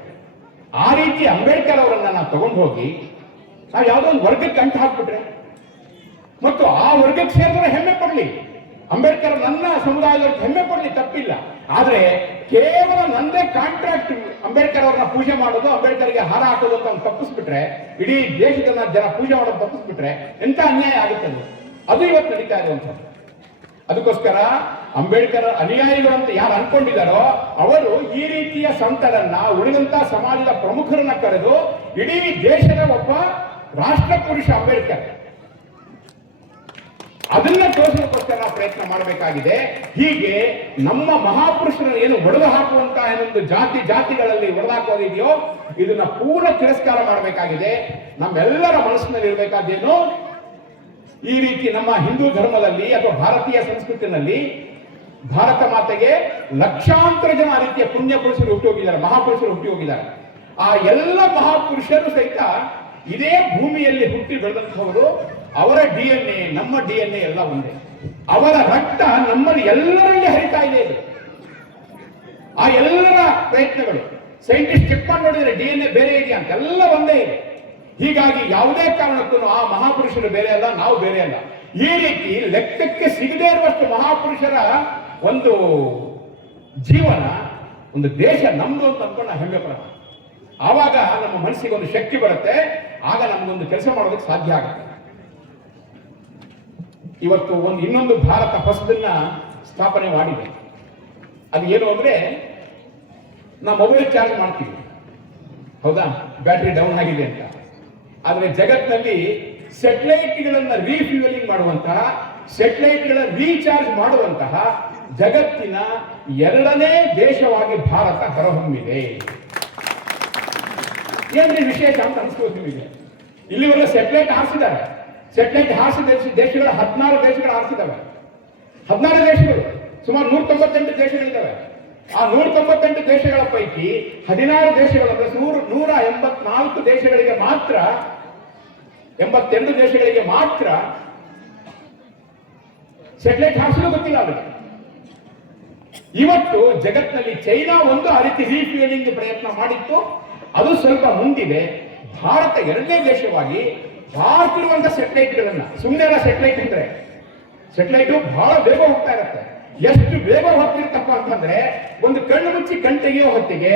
ಆ ರೀತಿ ಅಂಬೇಡ್ಕರ್ ಅವರನ್ನ ನಾವು ತಗೊಂಡು ಹೋಗಿ ನಾವು ಯಾವುದೋ ಒಂದು ವರ್ಗಕ್ಕೆ ಅಂಟು ಹಾಕ್ಬಿಟ್ರೆ ಮತ್ತು ಆ ವರ್ಗಕ್ಕೆ ಸೇರಿದ್ರೆ ಹೆಮ್ಮೆ ಪಡಲಿ. ಅಂಬೇಡ್ಕರ್ ನನ್ನ ಸಮುದಾಯದವ್ರಿಗೆ ಹೆಮ್ಮೆ ಪಡಲಿ, ತಪ್ಪಿಲ್ಲ. ಆದ್ರೆ ಕೇವಲ ನಂದೇ ಕಾಂಟ್ರಾಕ್ಟ್ ಅಂಬೇಡ್ಕರ್ ಅವ್ರನ್ನ ಪೂಜೆ ಮಾಡೋದು, ಅಂಬೇಡ್ಕರ್ಗೆ ಹಾರ ಹಾಕೋದು ಅಂತ ತಪ್ಪಿಸ್ಬಿಟ್ರೆ, ಇಡೀ ದೇಶದ ಜನ ಪೂಜೆ ಮಾಡೋದು ತಪ್ಪಿಸ್ಬಿಟ್ರೆ ಎಂತ ಅನ್ಯಾಯ ಆಗುತ್ತೆ ಅದು ಇವತ್ತು ನಡೀತಾ ಇರುವಂಥದ್ದು. ಅದಕ್ಕೋಸ್ಕರ ಅಂಬೇಡ್ಕರ್ ಅನುಯಾಯಿಗಳು ಅಂತ ಯಾರು ಅನ್ಕೊಂಡಿದ್ದಾರೋ ಅವರು ಈ ರೀತಿಯ ಸಂತರನ್ನ, ಉಳಿದಂತ ಸಮಾಜದ ಪ್ರಮುಖರನ್ನ ಕರೆದು ಇಡೀ ದೇಶದ ಒಬ್ಬ ರಾಷ್ಟ್ರ ಪುರುಷ ಅಂಬೇಡ್ಕರ್, ಅದನ್ನ ತೋರಿಸೋದಕ್ಕೋಸ್ಕರ ಪ್ರಯತ್ನ ಮಾಡಬೇಕಾಗಿದೆ. ಹೀಗೆ ನಮ್ಮ ಮಹಾಪುರುಷರನ್ನು ಏನು ಒಡೆದು ಹಾಕುವಂತಹ ಏನೊಂದು ಜಾತಿಗಳಲ್ಲಿ ಒಡೆದಾಕೋದಿದೆಯೋ ಇದನ್ನ ಪೂರ್ಣ ತಿರಸ್ಕಾರ ಮಾಡಬೇಕಾಗಿದೆ. ನಮ್ಮೆಲ್ಲರ ಮನಸ್ಸಿನಲ್ಲಿ ಇರಬೇಕಾದೇನು, ಈ ರೀತಿ ನಮ್ಮ ಹಿಂದೂ ಧರ್ಮದಲ್ಲಿ ಅಥವಾ ಭಾರತೀಯ ಸಂಸ್ಕೃತಿಯಲ್ಲಿ ಭಾರತ ಮಾತೆಗೆ ಲಕ್ಷಾಂತರ ಜನ ಆ ರೀತಿಯ ಪುಣ್ಯ ಪುರುಷರು ಹುಟ್ಟಿ ಹೋಗಿದ್ದಾರೆ, ಮಹಾಪುರುಷರು ಹುಟ್ಟಿ ಹೋಗಿದ್ದಾರೆ. ಆ ಎಲ್ಲ ಮಹಾಪುರುಷರು ಸಹಿತ ಇದೇ ಭೂಮಿಯಲ್ಲಿ ಹುಟ್ಟಿ ಬೆಳೆದಂತಹವರು. ಅವರ DNA ನಮ್ಮ DNA ಎಲ್ಲ ಒಂದೇ. ಅವರ ರಕ್ತ ನಮ್ಮಲ್ಲಿ ಎಲ್ಲರಲ್ಲಿ ಹರಿತಾ ಇದೆ. ಆ ಎಲ್ಲರ ಪ್ರಯತ್ನಗಳು ಸೈಂಟಿಸ್ಟ್ ಚೆಕ್ ಮಾಡಿ ನೋಡಿದ್ರೆ DNA ಬೇರೆ ಇದೆಯಾ ಅಂತ, ಎಲ್ಲ ಒಂದೇ ಇದೆ. ಹೀಗಾಗಿ ಯಾವುದೇ ಕಾರಣಕ್ಕೂ ಆ ಮಹಾಪುರುಷರು ಬೇರೆ ಅಲ್ಲ, ನಾವು ಬೇರೆ ಅಲ್ಲ. ಈ ರೀತಿ ಲೆಕ್ಕಕ್ಕೆ ಸಿಗದೇ ಇರುವಷ್ಟು ಮಹಾಪುರುಷರ ಒಂದು ಜೀವನ, ಒಂದು ದೇಶ ನಮ್ದು ಅಂತ ಅನ್ಕೊಂಡು ನಾವು ಹೆಮ್ಮೆ ಪಡೋಣ. ಆವಾಗ ನಮ್ಮ ಮನಸ್ಸಿಗೆ ಒಂದು ಶಕ್ತಿ ಬರುತ್ತೆ, ಆಗ ನಮಗೊಂದು ಕೆಲಸ ಮಾಡೋದಕ್ಕೆ ಸಾಧ್ಯ ಆಗುತ್ತೆ. ಇವತ್ತು ಇನ್ನೊಂದು ಭಾರತ ಹೊಸದನ್ನ ಸ್ಥಾಪನೆ ಮಾಡಿದೆ. ಅದು ಏನು ಅಂದ್ರೆ, ನಾವು ಮೊಬೈಲ್ ಚಾರ್ಜ್ ಮಾಡ್ತೀವಿ, ಹೌದಾ, ಬ್ಯಾಟರಿ ಡೌನ್ ಆಗಿದೆ ಅಂತ. ಆದ್ರೆ ಜಗತ್ತಿನಲ್ಲಿ ಸ್ಯಾಟಲೈಟ್ಗಳನ್ನ ರೀಫ್ಯೂಯಲಿಂಗ್ ಮಾಡುವಂತಹ, ಸ್ಯಾಟಲೈಟ್ಗಳ ರೀಚಾರ್ಜ್ ಮಾಡುವಂತಹ ಜಗತ್ತಿನ 2ನೇ ದೇಶವಾಗಿ ಭಾರತ ಹೊರಹೊಮ್ಮಿದೆ. ಏನ್ರಿ ವಿಶೇಷ ಅಂತ ಅನಿಸ್ಬೋದು ನಿಮಗೆ? ಇಲ್ಲಿವರೆಗೂ ಸ್ಯಾಟಲೈಟ್ ಹಾರಿಸಿದ್ದಾರೆ. ಸ್ಯಾಟಲೈಟ್ ಹಾರಿಸಿದ ದೇಶಗಳು 14 ದೇಶಗಳು ಹಾರಿಸಿದ್ದಾವೆ. 14 ದೇಶಗಳು, ಸುಮಾರು 198 ದೇಶಗಳಿದ್ದಾವೆ. ಆ 198 ದೇಶಗಳ ಪೈಕಿ 16 ದೇಶಗಳು ಅಂದ್ರೆ 184 ದೇಶಗಳಿಗೆ ಮಾತ್ರ, 82 ದೇಶಗಳಿಗೆ ಮಾತ್ರ ಸ್ಯಾಟಲೈಟ್ ಹಾರಿಸಲು ಗೊತ್ತಿಲ್ಲ ಅವರಿಗೆ. ಇವತ್ತು ಜಗತ್ತಿನಲ್ಲಿ ಚೈನಾ ಒಂದು ಆ ರೀತಿ ರೀಫ್ಯೂಯಲಿಂಗ್ ಪ್ರಯತ್ನ ಮಾಡಿತ್ತು, ಅದು ಸ್ವಲ್ಪ ಮುಂದಿದೆ. ಭಾರತ 2ನೇ ದೇಶವಾಗಿ ಭಾರತಿರುವಂತಹ ಸ್ಯಾಟಲೈಟ್ಗಳನ್ನ, ಸುಮ್ಮನೆ ಸ್ಯಾಟಲೈಟ್ ಅಂದ್ರೆ ಸ್ಯಾಟಲೈಟ್ ಬಹಳ ಬೇಗ ಹೋಗ್ತಾ ಇರುತ್ತೆ. ಎಷ್ಟು ಬೇಗ ಹೋಗ್ತಿರ್ತಪ್ಪ ಅಂತಂದ್ರೆ, ಒಂದು ಕಣ್ಣು ಮುಚ್ಚಿ ಕಣ್ ತೆಗೆಯೋ ಹೊತ್ತಿಗೆ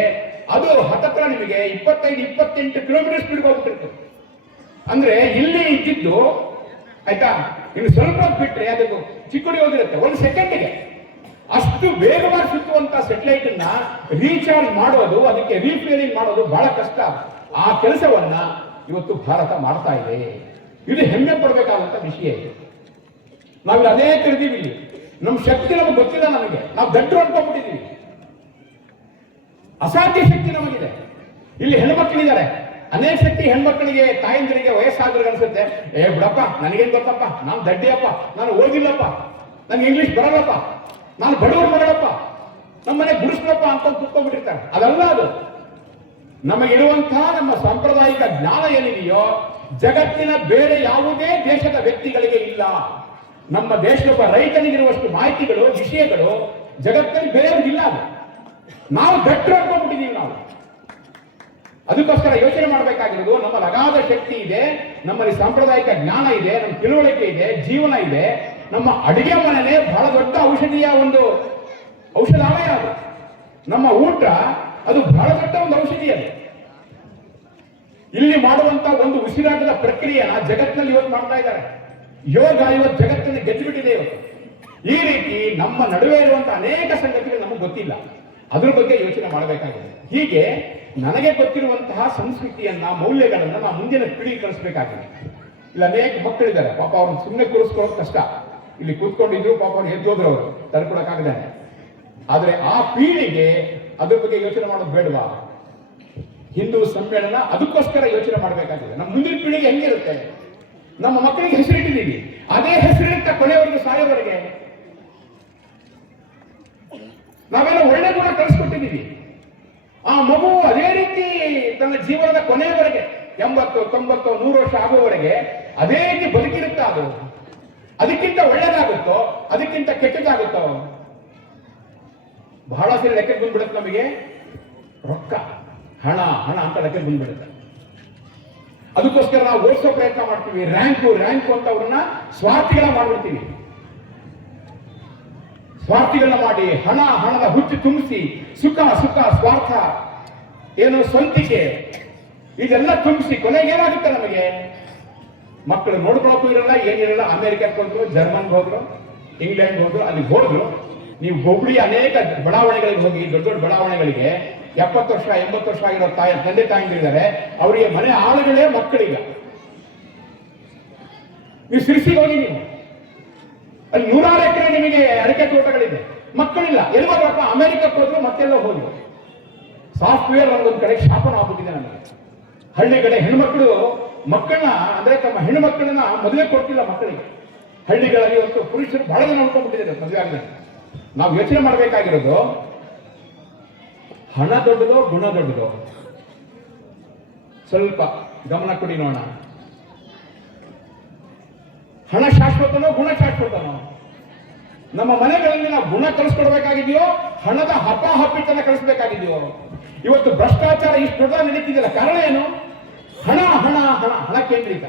ಅದು ಹತ್ತತ್ರ ನಿಮಗೆ 25-28 ಕಿಲೋಮೀಟರ್ ಸ್ಪೀಡ್ ಹೋಗ್ತಿರ್ತದೆ. ಅಂದ್ರೆ ಇಲ್ಲಿ ಇದ್ದಿದ್ದು ಆಯ್ತಾ, ಇನ್ನು ಸ್ವಲ್ಪ ಬಿಟ್ರೆ ಅದು ಚಿಕ್ಕಡಿ ಹೋಗಿರುತ್ತೆ 1 ಸೆಕೆಂಡ್ಗೆ. ಅಷ್ಟು ವೇಗವಾಗಿ ಸುತ್ತುವಂತ ಸ್ಯಾಟಲೈಟ್ ಅನ್ನ ರೀಚಾರ್ಜ್ ಮಾಡೋದು, ಅದಕ್ಕೆ ರೀಫ್ಯೂಯಲಿಂಗ್ ಮಾಡೋದು ಬಹಳ ಕಷ್ಟ. ಆ ಕೆಲಸವನ್ನ ಇವತ್ತು ಭಾರತ ಮಾಡ್ತಾ ಇದೆ. ಇದು ಹೆಮ್ಮೆ ಪಡಬೇಕಾದಂತ ವಿಷಯ ಇದೆ. ನಾವು ಅದೇ ತಿಳಿದೀವಿ. ಇಲ್ಲಿ ನಮ್ಮ ಶಕ್ತಿ ನಮಗೆ ಗೊತ್ತಿಲ್ಲ, ನಮಗೆ ನಾವು ದಡ್ಡರು ಅನ್ಕೊಂಡ್ಬಿಟ್ಟಿದ್ದೀವಿ. ಅಸಾಧ್ಯ ಶಕ್ತಿ ನಮಗಿದೆ. ಇಲ್ಲಿ ಹೆಣ್ಮಕ್ಳಿದ್ದಾರೆ, ಅನೇಕ ಶಕ್ತಿ ಹೆಣ್ಮಕ್ಳಿಗೆ, ತಾಯಂದಿರಿಗೆ, ವಯಸ್ಸಾದ್ರಿಗೆ ಅನ್ಸುತ್ತೆ, ಬಿಡಪ್ಪ ನನಗೇನ್ ಗೊತ್ತಪ್ಪ, ನಾನು ದಡ್ಡಿಯಪ್ಪ, ನಾನು ಓದಿಲ್ಲಪ್ಪ, ನಂಗೆ ಇಂಗ್ಲಿಷ್ ಬರಲ್ಲಪ್ಪ, ನಾನು ಬಡವರು ಮಗಳಪ್ಪ, ನಮ್ಮನೆ ಗುಡಿಸ್ಲಪ್ಪ ಅಂತ ಕೂತ್ಕೊಂಡ್ಬಿಟ್ಟಿರ್ತಾರೆ. ಅದಲ್ಲ, ಅದು ನಮಗಿರುವಂತಹ ನಮ್ಮ ಸಾಂಪ್ರದಾಯಿಕ ಜ್ಞಾನ ಏನಿದೆಯೋ ಜಗತ್ತಿನ ಬೇರೆ ಯಾವುದೇ ದೇಶದ ವ್ಯಕ್ತಿಗಳಿಗೆ ಇಲ್ಲ. ನಮ್ಮ ದೇಶದೊಬ್ಬ ರೈತನಿಗಿರುವಷ್ಟು ಮಾಹಿತಿಗಳು, ವಿಷಯಗಳು ಜಗತ್ತಲ್ಲಿ ಬೇರೆಯವ್ರಿಗಿಲ್ಲ. ಅದು ನಾವು ಗಟ್ಟರು ಅನ್ಕೊಂಡ್ಬಿಟ್ಟಿದ್ದೀವಿ ನಾವು. ಅದಕ್ಕೋಸ್ಕರ ಯೋಚನೆ ಮಾಡಬೇಕಾಗಿರೋದು, ನಮ್ಮಲ್ಲಿ ಅಗಾಧ ಶಕ್ತಿ ಇದೆ, ನಮ್ಮಲ್ಲಿ ಸಾಂಪ್ರದಾಯಿಕ ಜ್ಞಾನ ಇದೆ, ನಮ್ಮ ತಿಳುವಳಿಕೆ ಇದೆ, ಜೀವನ ಇದೆ. ನಮ್ಮ ಅಡಿಗೆ ಮನೆಯೇ ಬಹಳ ದೊಡ್ಡ ಔಷಧಿಯ ಒಂದು ಔಷಧಾಲಯ ಅದು. ನಮ್ಮ ಊಟ ಅದು ಬಹಳ ದೊಡ್ಡ ಒಂದು ಔಷಧಿ. ಅದು ಇಲ್ಲಿ ಮಾಡುವಂತ ಒಂದು ಉಸಿರಾಟದ ಪ್ರಕ್ರಿಯೆನ ಜಗತ್ತಿನಲ್ಲಿ ಇವತ್ತು ಮಾಡ್ತಾ ಇದ್ದಾರೆ. ಯೋಗ ಇವತ್ತು ಜಗತ್ತಿನಲ್ಲಿ ಗೆದ್ದುಬಿಟ್ಟಿದೆ ಇವತ್ತು. ಈ ರೀತಿ ನಮ್ಮ ನಡುವೆ ಇರುವಂತಹ ಅನೇಕ ಸಂಗತಿಗಳು ನಮಗೆ ಗೊತ್ತಿಲ್ಲ, ಅದ್ರ ಬಗ್ಗೆ ಯೋಚನೆ ಮಾಡಬೇಕಾಗಿದೆ. ಹೀಗೆ ನನಗೆ ಗೊತ್ತಿರುವಂತಹ ಸಂಸ್ಕೃತಿಯನ್ನ, ಮೌಲ್ಯಗಳನ್ನ ನಾವು ಮುಂದಿನ ಪೀಳಿಗೆ ಕಳಿಸಬೇಕಾಗಿದೆ. ಇಲ್ಲಿ ಅನೇಕ ಮಕ್ಕಳಿದ್ದಾರೆ, ಪಾಪ ಅವ್ರನ್ನ ಸುಮ್ಮನೆ ಕೂರಿಸ್ಕೊಳ್ಳೋದು ಕಷ್ಟ. ಇಲ್ಲಿ ಕೂತ್ಕೊಂಡಿದ್ರು, ಪಾಪ ಅವ್ರು ಎದ್ದೋದ್ರು, ಅವರು ತಡ್ಕೊಳಕ್ಕಾಗದಾನೆ. ಆದ್ರೆ ಆ ಪೀಳಿಗೆ ಅದ್ರ ಬಗ್ಗೆ ಯೋಚನೆ ಮಾಡೋದು ಬೇಡವಾ? ಹಿಂದೂ ಸಮ್ಮೇಳನ ಅದಕ್ಕೋಸ್ಕರ ಯೋಚನೆ ಮಾಡಬೇಕಾಗಿದೆ. ನಮ್ಮ ಮುಂದಿನ ಪೀಳಿಗೆ ಹೆಂಗಿರುತ್ತೆ? ನಮ್ಮ ಮಕ್ಕಳಿಗೆ ಹೆಸರಿಟ್ಟಿದ್ದೀವಿ, ಅದೇ ಹೆಸರಿಟ್ಟ ಕೊನೆಯವರೆಗೂ, ಸಾಯೋವರೆಗೆ ನಾವೆಲ್ಲ ಒಳ್ಳೆ ಗುಣ ಕಳಿಸ್ಕೊಟ್ಟಿದ್ದೀವಿ. ಆ ಮಗು ಅದೇ ರೀತಿ ತನ್ನ ಜೀವನದ ಕೊನೆಯವರೆಗೆ 80, 90, 100 ವರ್ಷ ಆಗುವವರೆಗೆ ಅದೇ ರೀತಿ ಬದುಕಿರುತ್ತಾ? ಅದು ಅದಕ್ಕಿಂತ ಒಳ್ಳೇದಾಗುತ್ತೋ ಅದಕ್ಕಿಂತ ಕೆಟ್ಟದಾಗುತ್ತೋ? ಬಹಳ ಸರಿ ಲೆಕ್ಕಕ್ಕೆ ಬಂದ್ಬಿಡುತ್ತೆ ನಮಗೆ. ರೊಕ್ಕ, ಹಣ ಹಣ ಅಂತ ಲೆಕ್ಕಕ್ಕೆ ಬಂದ್ಬಿಡುತ್ತೆ. ಅದಕ್ಕೋಸ್ಕರ ನಾವು ಓಡಿಸೋ ಪ್ರಯತ್ನ ಮಾಡ್ತೀವಿ. ರ್ಯಾಂಕು ಅಂತ ಅವ್ರನ್ನ ಸ್ವಾರ್ಥಿಗಳ ಮಾಡ್ಬಿಡ್ತೀವಿ. ಸ್ವಾರ್ಥಿಗಳನ್ನ ಮಾಡಿ ಹಣದ ಹುಚ್ಚು ತುಂಬಿಸಿ ಸುಖ ಸ್ವಾರ್ಥ ಏನು ಸ್ವಂತಿಕೆ ಇದೆಲ್ಲ ತುಂಬಿಸಿ ಕೊನೆಗೆ ಏನಾಗುತ್ತೆ ನಮಗೆ? ಮಕ್ಕಳು ನೋಡ್ಕೊಳಕ್ಕೂ ಇರಲ್ಲ, ಏನಿರಲ್ಲ. ಅಮೆರಿಕಕ್ಕೆ ಹೋದ್ರು, ಜರ್ಮನ್ಗೆ ಹೋದ್ರು, ಇಂಗ್ಲೆಂಡ್ ಹೋದ್ರು, ಅಲ್ಲಿ ಹೋದ್ರು. ನೀವು ಹುಬ್ಳಿ ಅನೇಕ ಬಡಾವಣೆಗಳಿಗೆ ಹೋಗಿ, ದೊಡ್ಡ ದೊಡ್ಡ ಬಡಾವಣೆಗಳಿಗೆ 70 ವರ್ಷ 80 ವರ್ಷ ಆಗಿರೋ ತಂದೆ ತಾಯಿಗಳಿದ್ದಾರೆ. ಅವರಿಗೆ ಮನೆ ಆಳುಗಳೇ ಮಕ್ಕಳಿಗ. ನೀವು ಸಿರಿಸಿಗೆ ಹೋಗಿ, ನೀವು ಅಲ್ಲಿ 100 ಎಕರೆ ನಿಮಗೆ ಅಡಿಕೆ ತೋಟಗಳಿದೆ, ಮಕ್ಕಳಿಲ್ಲ. ಎಲ್ಲೋದ್ರಪ್ಪ? ಅಮೆರಿಕಕ್ಕೆ ಹೋದ್ರು, ಮತ್ತೆಲ್ಲ ಹೋದ್ರು. ಸಾಫ್ಟ್ವೇರ್ ಒಂದೊಂದು ಕಡೆ ಶಾಪನ ಆಗ್ಬಿಟ್ಟಿದೆ ನಮಗೆ. ಹಳ್ಳಿ ಕಡೆ ಹೆಣ್ಮಕ್ಳು ಮಕ್ಕಳನ್ನ ಅಂದ್ರೆ ತಮ್ಮ ಹೆಣ್ಣು ಮಕ್ಕಳನ್ನ ಮದುವೆ ಕೊಡ್ತಿಲ್ಲ ಮಕ್ಕಳಿಗೆ. ಹಳ್ಳಿಗಳಲ್ಲಿ ಇವತ್ತು ಪುರುಷರು ಬಹಳ ಜನ ನೋಡ್ಕೊಂಡ್ಬಿಟ್ಟಿದ್ದಾರೆ ಮದುವೆ ಆಗಲಿ. ನಾವು ಯೋಚನೆ ಮಾಡಬೇಕಾಗಿರೋದು, ಹಣ ದೊಡ್ಡದೋ ಗುಣ ದೊಡ್ಡದೋ? ಸ್ವಲ್ಪ ಗಮನ ಕೊಡಿ ನೋಡೋಣ. ಹಣ ಶಾಶ್ವತನೋ ಗುಣ ಶಾಶ್ವತನೋ? ನಮ್ಮ ಮನೆಗಳಲ್ಲಿ ನಾವು ಗುಣ ಕಲಿಸ್ಕೊಡ್ಬೇಕಾಗಿದೆಯೋ ಹಣದ ಹಪ್ಪಿತನ ಕಲಿಸ್ಬೇಕಾಗಿದೆಯೋ? ಇವತ್ತು ಭ್ರಷ್ಟಾಚಾರ ಇಷ್ಟು ದೊಡ್ಡ ನಡೀತಿದೆಯಲ್ಲ, ಕಾರಣ ಏನು? ಹಣ ಹಣ ಹಣ ಹಣ ಕೇಂದ್ರಿತ.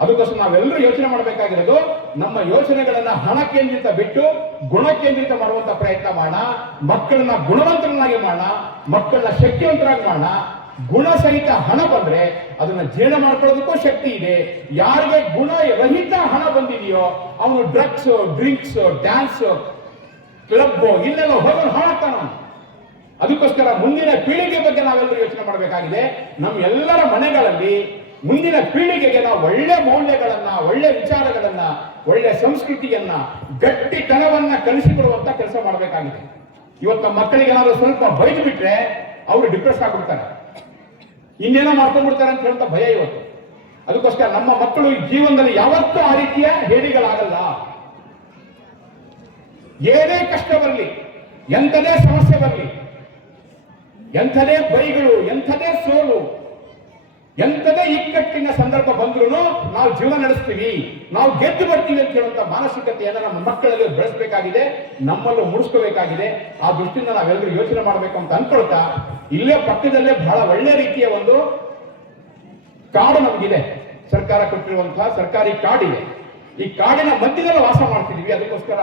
ಅದಕ್ಕೋಸ್ಕರ ನಾವೆಲ್ಲರೂ ಯೋಚನೆ ಮಾಡಬೇಕಾಗಿರೋದು, ನಮ್ಮ ಯೋಚನೆಗಳನ್ನ ಹಣ ಕೇಂದ್ರಿತ ಬಿಟ್ಟು ಗುಣ ಕೇಂದ್ರಿತ ಮಾಡುವಂತ ಪ್ರಯತ್ನ ಮಾಡೋಣ. ಮಕ್ಕಳನ್ನ ಗುಣವಂತರನ್ನಾಗಿ ಮಾಡೋಣ, ಮಕ್ಕಳನ್ನ ಶಕ್ತಿವಂತರಾಗಿ ಮಾಡೋಣ. ಗುಣ ಸಹಿತ ಹಣ ಬಂದ್ರೆ ಅದನ್ನ ಜೀರ್ಣ ಮಾಡ್ಕೊಳ್ಳೋದಕ್ಕೂ ಶಕ್ತಿ ಇದೆ. ಯಾರಿಗೆ ಗುಣ ರಹಿತ ಹಣ ಬಂದಿದೆಯೋ ಅವನು ಡ್ರಗ್ಸ್, ಡ್ರಿಂಕ್ಸ್, ಡ್ಯಾನ್ಸ್, ಕ್ಲಬ್ ಇಲ್ಲೆಲ್ಲ ಹೋಗೋದು ಹಾಳಾಗ್ತಾನ. ಅದಕ್ಕೋಸ್ಕರ ಮುಂದಿನ ಪೀಳಿಗೆ ಬಗ್ಗೆ ನಾವೆಲ್ಲರೂ ಯೋಚನೆ ಮಾಡಬೇಕಾಗಿದೆ. ನಮ್ಮ ಎಲ್ಲರ ಮನೆಗಳಲ್ಲಿ ಮುಂದಿನ ಪೀಳಿಗೆಗೆ ನಾವು ಒಳ್ಳೆ ಮೌಲ್ಯಗಳನ್ನ, ಒಳ್ಳೆ ವಿಚಾರಗಳನ್ನ, ಒಳ್ಳೆ ಸಂಸ್ಕೃತಿಯನ್ನ, ಗಟ್ಟಿತನವನ್ನ ಕಲಿಸಿಕೊಡುವಂತ ಕೆಲಸ ಮಾಡಬೇಕಾಗಿದೆ. ಇವತ್ತು ನಮ್ಮ ಮಕ್ಕಳಿಗೆ ಏನಾದ್ರು ಸ್ವಲ್ಪ ಬೈದು ಬಿಟ್ರೆ ಅವರು ಡಿಪ್ರೆಸ್ ಆಗ್ಬಿಡ್ತಾರೆ, ಇನ್ನೇನೋ ಮಾಡ್ಕೊಂಡ್ಬಿಡ್ತಾರೆ ಅಂತ ಹೇಳುವಂತ ಭಯ ಇವತ್ತು. ಅದಕ್ಕೋಸ್ಕರ ನಮ್ಮ ಮಕ್ಕಳು ಈ ಜೀವನದಲ್ಲಿ ಯಾವತ್ತೂ ಆ ರೀತಿಯ ಹೇಡಿಗಳಾಗಲ್ಲ. ಏನೇ ಕಷ್ಟ ಬರಲಿ, ಎಂಥದೇ ಸಮಸ್ಯೆ ಬರಲಿ, ಎಂಥದೇ ಬೈಗಳು, ಎಂಥದೇ ಸೋಲು, ಎಂಥದೇ ಇಕ್ಕಟ್ಟಿನ ಸಂದರ್ಭ ಬಂದ್ರೂ ನಾವು ಜೀವನ ನಡೆಸ್ತೀವಿ, ನಾವು ಗೆದ್ದು ಬರ್ತೀವಿ ಅಂತ ಹೇಳುವಂತ ಮಾನಸಿಕತೆಯನ್ನು ನಮ್ಮ ಮಕ್ಕಳಲ್ಲಿ ಬೆಳೆಸಬೇಕಾಗಿದೆ, ನಮ್ಮಲ್ಲೂ ಮೂಡಿಸ್ಕೋಬೇಕಾಗಿದೆ. ಆ ದೃಷ್ಟಿಯಿಂದ ನಾವೆಲ್ಲರೂ ಯೋಚನೆ ಮಾಡಬೇಕು ಅಂತ ಅನ್ಕೊಳ್ತಾ, ಇಲ್ಲೇ ಪಕ್ಕದಲ್ಲೇ ಬಹಳ ಒಳ್ಳೆ ರೀತಿಯ ಒಂದು ಕಾಡು ನಮಗಿದೆ. ಸರ್ಕಾರ ಕೊಟ್ಟಿರುವಂತಹ ಸರ್ಕಾರಿ ಕಾಡಿದೆ. ಈ ಕಾಡಿನ ಮಧ್ಯದಲ್ಲಿ ವಾಸ ಮಾಡ್ತಿದೀವಿ. ಅದಕ್ಕೋಸ್ಕರ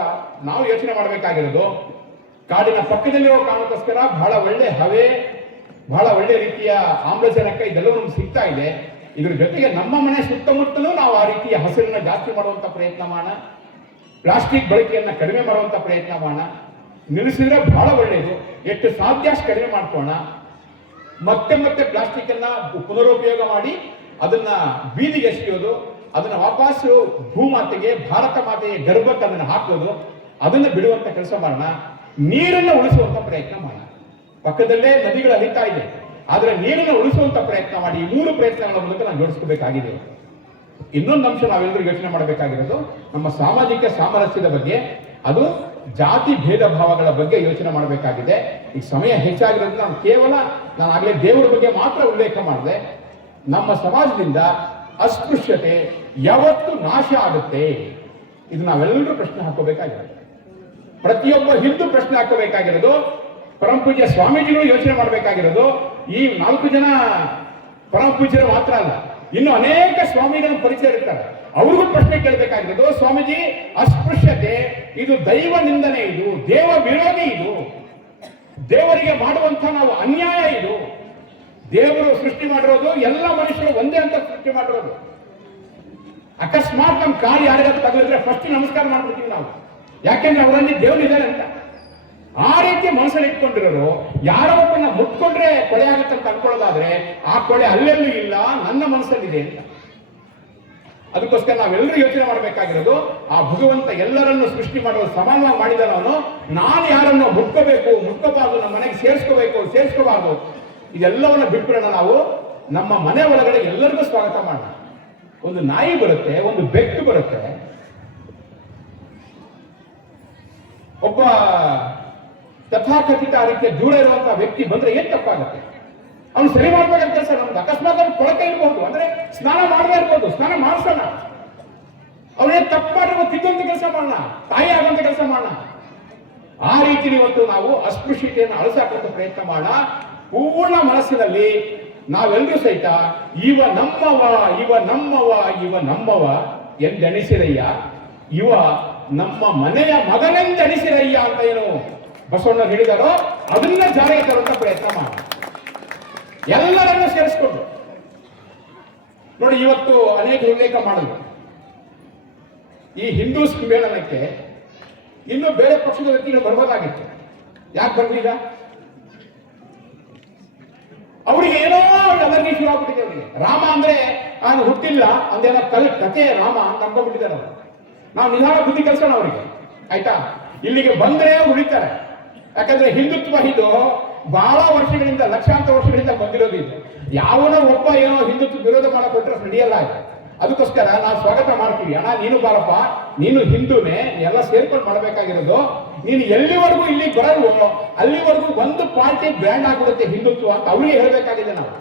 ನಾವು ಯೋಚನೆ ಮಾಡಬೇಕಾಗಿರೋದು, ಕಾಡಿನ ಪಕ್ಕದಲ್ಲಿರೋ ಕಾರಣಕ್ಕೋಸ್ಕರ ಬಹಳ ಒಳ್ಳೆ ಹವೆ, ಬಹಳ ಒಳ್ಳೆ ರೀತಿಯ ಆಮ್ಲಜನಕ ಇದೆಲ್ಲವೂ ನಮ್ಗೆ ಸಿಗ್ತಾ ಇದೆ. ಇದ್ರ ಜೊತೆಗೆ ನಮ್ಮ ಮನೆ ಸುತ್ತಮುತ್ತಲೂ ನಾವು ಆ ರೀತಿಯ ಹಸಿರನ್ನ ಜಾಸ್ತಿ ಮಾಡುವಂತ ಪ್ರಯತ್ನ ಮಾಡೋಣ. ಪ್ಲಾಸ್ಟಿಕ್ ಬಳಕೆಯನ್ನ ಕಡಿಮೆ ಮಾಡುವಂತ ಪ್ರಯತ್ನ ಮಾಡೋಣ. ನಿಲ್ಲಿಸಿದ್ರೆ ಬಹಳ ಒಳ್ಳೆಯದು. ಎಷ್ಟು ಸಾಧ್ಯ ಅಷ್ಟು ಕಡಿಮೆ ಮಾಡ್ಕೋಣ. ಮತ್ತೆ ಪ್ಲಾಸ್ಟಿಕ್ ಅನ್ನ ಪುನರುಪಯೋಗ ಮಾಡಿ ಅದನ್ನ ಬೀದಿಗೆ ಎಸೆಯೋದು, ಅದನ್ನ ವಾಪಸ್ಸು ಭೂಮಾತೆಗೆ, ಭಾರತ ಮಾತೆಯ ಗರ್ಭಕ್ಕೆ ಅದನ್ನ ಹಾಕೋದು, ಅದನ್ನ ಬಿಡುವಂತ ಕೆಲಸ ಮಾಡೋಣ. ನೀರನ್ನು ಉಳಿಸುವಂತ ಪ್ರಯತ್ನ ಮಾಡೋಣ. ಪಕ್ಕದಲ್ಲೇ ನದಿಗಳು ಹರಿತಾ ಇದೆ, ಆದ್ರೆ ನೀರನ್ನು ಉಳಿಸುವಂತ ಪ್ರಯತ್ನ ಮಾಡಿ. ಈ 3 ಪ್ರಯತ್ನಗಳ ಮೂಲಕ ನಾವು ಜೋಡಿಸಬೇಕಾಗಿದೆ. ಇನ್ನೊಂದು ಅಂಶ ನಾವೆಲ್ಲರೂ ಯೋಚನೆ ಮಾಡಬೇಕಾಗಿರೋದು ನಮ್ಮ ಸಾಮಾಜಿಕ ಸಾಮರಸ್ಯದ ಬಗ್ಗೆ, ಅದು ಜಾತಿ ಭೇದ ಭಾವಗಳ ಬಗ್ಗೆ ಯೋಚನೆ ಮಾಡಬೇಕಾಗಿದೆ. ಈಗ ಸಮಯ ಹೆಚ್ಚಾಗಿರೋದ್ರಿಂದ ನಾನು ಆಗಲೇ ದೇವರ ಬಗ್ಗೆ ಮಾತ್ರ ಉಲ್ಲೇಖ ಮಾಡಿದೆ. ನಮ್ಮ ಸಮಾಜದಿಂದ ಅಸ್ಪೃಶ್ಯತೆ ಯಾವತ್ತು ನಾಶ ಆಗುತ್ತೆ, ಇದು ನಾವೆಲ್ಲರೂ ಪ್ರಶ್ನೆ ಹಾಕೋಬೇಕಾಗಿರೋದು. ಪ್ರತಿಯೊಬ್ಬ ಹಿಂದೂ ಪ್ರಶ್ನೆ ಹಾಕಬೇಕಾಗಿರೋದು. ಪರಮ ಪೂಜ್ಯ ಸ್ವಾಮೀಜಿಗಳು ಯೋಚನೆ ಮಾಡಬೇಕಾಗಿರೋದು, ಈ 4 ಜನ ಪರಮ ಪೂಜ್ಯರು ಮಾತ್ರ ಅಲ್ಲ, ಇನ್ನು ಅನೇಕ ಸ್ವಾಮಿಗಳ ಪರಿಚಯ ಇರ್ತಾರೆ, ಅವ್ರಿಗೂ ಪ್ರಶ್ನೆ ಕೇಳಬೇಕಾಗಿರೋದು. ಸ್ವಾಮೀಜಿ, ಅಸ್ಪೃಶ್ಯತೆ ಇದು ದೈವ ನಿಂದನೆ, ಇದು ದೇವ ವಿರೋಧಿ, ಇದು ದೇವರಿಗೆ ಮಾಡುವಂತ ನಾವು ಅನ್ಯಾಯ. ಇದು ದೇವರು ಸೃಷ್ಟಿ ಮಾಡಿರೋದು, ಎಲ್ಲ ಮನುಷ್ಯರು ಒಂದೇ ಅಂತ ಸೃಷ್ಟಿ ಮಾಡಿರೋದು. ಅಕಸ್ಮಾತ್ ನಮ್ಮ ಕಾಲು ಯಾರಿಗಾದ್ರು ತಗಲಿದ್ರೆ ಫಸ್ಟ್ ನಮಸ್ಕಾರ ಮಾಡ್ಬಿಡ್ತೀವಿ ನಾವು, ಯಾಕೆಂದ್ರೆ ಅವರಲ್ಲಿ ದೇವರಿದ್ದಾರೆ ಅಂತ. ಆ ರೀತಿ ಮನಸ್ಸಲ್ಲಿ ಇಟ್ಕೊಂಡಿರೋರು ಯಾರೋ ಒಬ್ಬನ ಮುಟ್ಕೊಂಡ್ರೆ ಕೊಳೆ ಆಗುತ್ತೆ ಅಂತ ಅನ್ಕೊಳ್ಳೋದಾದ್ರೆ ಆ ಕೊಳೆ ಅಲ್ಲೆಲ್ಲೂ ಇಲ್ಲ, ನನ್ನ ಮನಸ್ಸಲ್ಲಿದೆ ಅಂತ. ಅದಕ್ಕೋಸ್ಕರ ನಾವೆಲ್ಲರೂ ಯೋಚನೆ ಮಾಡಬೇಕಾಗಿರೋದು, ಆ ಭಗವಂತ ಎಲ್ಲರನ್ನು ಸೃಷ್ಟಿ ಮಾಡೋದು ಸಮಾನವಾಗಿ ಮಾಡಿದವನು. ನಾನು ಯಾರನ್ನು ಮುಟ್ಕೋಬೇಕು, ಮುಟ್ಕೋಬಾರ್ದು, ನಮ್ಮ ಮನೆಗೆ ಸೇರಿಸ್ಕೋಬೇಕು, ಸೇರಿಸ್ಕೋಬಾರ್ದು, ಇದೆಲ್ಲವನ್ನ ಬಿಟ್ಬಿಡೋಣ. ನಾವು ನಮ್ಮ ಮನೆ ಒಳಗಡೆ ಎಲ್ಲರಿಗೂ ಸ್ವಾಗತ ಮಾಡೋಣ. ಒಂದು ನಾಯಿ ಬರುತ್ತೆ, ಒಂದು ಬೆಕ್ಕು ಬರುತ್ತೆ, ಒಬ್ಬ ತಥಾಕಥಿತ ರೀತಿಯ ದೂರ ಇರುವಂತಹ ವ್ಯಕ್ತಿ ಬಂದ್ರೆ ಏನ್ ತಪ್ಪಾಗುತ್ತೆ? ಅವ್ನು ಸರಿ ಮಾಡ್ಬೇಕಂತ ಕೆಲಸ ನಮ್ದು. ಅಕಸ್ಮಾತ್ ಅವ್ನು ಕೊಳಕೆ ಇರ್ಬೋದು, ಅಂದ್ರೆ ಸ್ನಾನ ಮಾಡದೇ ಇರ್ಬೋದು, ಸ್ನಾನ ಮಾಡಿಸೋಣ. ಅವನೇನ್ ತಪ್ಪು ಮಾಡಿರೋ ತಿದ್ದುವಂತ ಕೆಲಸ ಮಾಡೋಣ, ತಾಯಿ ಆಗುವಂತ ಕೆಲಸ ಮಾಡೋಣ. ಆ ರೀತಿ ಇವತ್ತು ನಾವು ಅಸ್ಪೃಶ್ಯತೆಯನ್ನು ಅಳಿಸಾಕುವಂತ ಪ್ರಯತ್ನ ಮಾಡೋಣ. ಪೂರ್ಣ ಮನಸ್ಸಿನಲ್ಲಿ ನಾವೆಲ್ಲರೂ ಸಹಿತ ಇವ ನಮ್ಮವ, ಇವ ನಮ್ಮವ, ಇವ ನಮ್ಮವ ಎಂದೆಣಿಸಿರಯ್ಯ. ಇವ ನಮ್ಮ ಮನೆಯ ಮಗನೆಂದೆಣಿಸಿರಯ್ಯ ಅಂತ ಏನು ಬಸವಣ್ಣ ಹೇಳಿದಾರೋ ಅದನ್ನ ಜಾರಿಗೆ ತರುವಂತ ಪ್ರಯತ್ನ ಮಾಡಿ ಎಲ್ಲರನ್ನೂ ಸೇರಿಸ್ಕೊಂಡು ನೋಡಿ. ಇವತ್ತು ಅನೇಕ ಉಲ್ಲೇಖ ಮಾಡಿದ್ರು ಈ ಹಿಂದೂ ಸಮ್ಮೇಳನಕ್ಕೆ ಇನ್ನು ಬೇರೆ ಪಕ್ಷದ ವ್ಯಕ್ತಿಗಳು ಬರ್ಬೋದಾಗಿತ್ತು. ಯಾಕೆ ಬರ್ಲಿಲ್ಲ? ಅವರಿಗೆ ಏನೋ ಅಲರ್ಜಿ ಶುರು ಆಗ್ಬಿಟ್ಟಿದೆ. ಅವರಿಗೆ ರಾಮ ಅಂದ್ರೆ ನಾನು ಹುಟ್ಟಿಲ್ಲ ಅಂದೇನೋ ಕತೆ ರಾಮ ಅಂತ ಅಂದ್ಕೊಂಡ್ಬಿಟ್ಟಿದ್ದಾರೆ ಅವರು. ನಾವು ನಿಧಾನ ಬುದ್ಧಿ ಕಲ್ಸೋಣ ಅವರಿಗೆ, ಆಯ್ತಾ? ಇಲ್ಲಿಗೆ ಬಂದ್ರೆ ಉಳಿತಾರೆ. ಯಾಕಂದ್ರೆ ಹಿಂದುತ್ವ ಇದು ಬಹಳ ವರ್ಷಗಳಿಂದ, ಲಕ್ಷಾಂತರ ವರ್ಷಗಳಿಂದ ಬಂದಿರೋದಿಲ್ಲ. ಯಾವನೋ ಒಬ್ಬ ಏನೋ ಹಿಂದುತ್ವ ವಿರೋಧ ಮಾಡಕೊಟ್ರೆ ನಡೆಯಲ್ಲ ಆಯ್ತು. ಅದಕ್ಕೋಸ್ಕರ ನಾವು ಸ್ವಾಗತ ಮಾಡ್ತೀವಿ. ಅಣ್ಣ ನೀನು ಬಾರಪ್ಪ, ನೀನು ಹಿಂದೂನೇ, ಎಲ್ಲ ಸೇರ್ಕೊಂಡು ಮಾಡಬೇಕಾಗಿರೋದು. ನೀನು ಎಲ್ಲಿವರೆಗೂ ಇಲ್ಲಿ ಬರಲ್ವೋ ಅಲ್ಲಿವರೆಗೂ ಒಂದು ಪಾರ್ಟಿ ಬ್ರ್ಯಾಂಡ್ ಆಗ್ಬಿಡುತ್ತೆ ಹಿಂದುತ್ವ ಅಂತ ಅವರಿಗೆ ಹೇಳಬೇಕಾಗಿದೆ ನಾವು.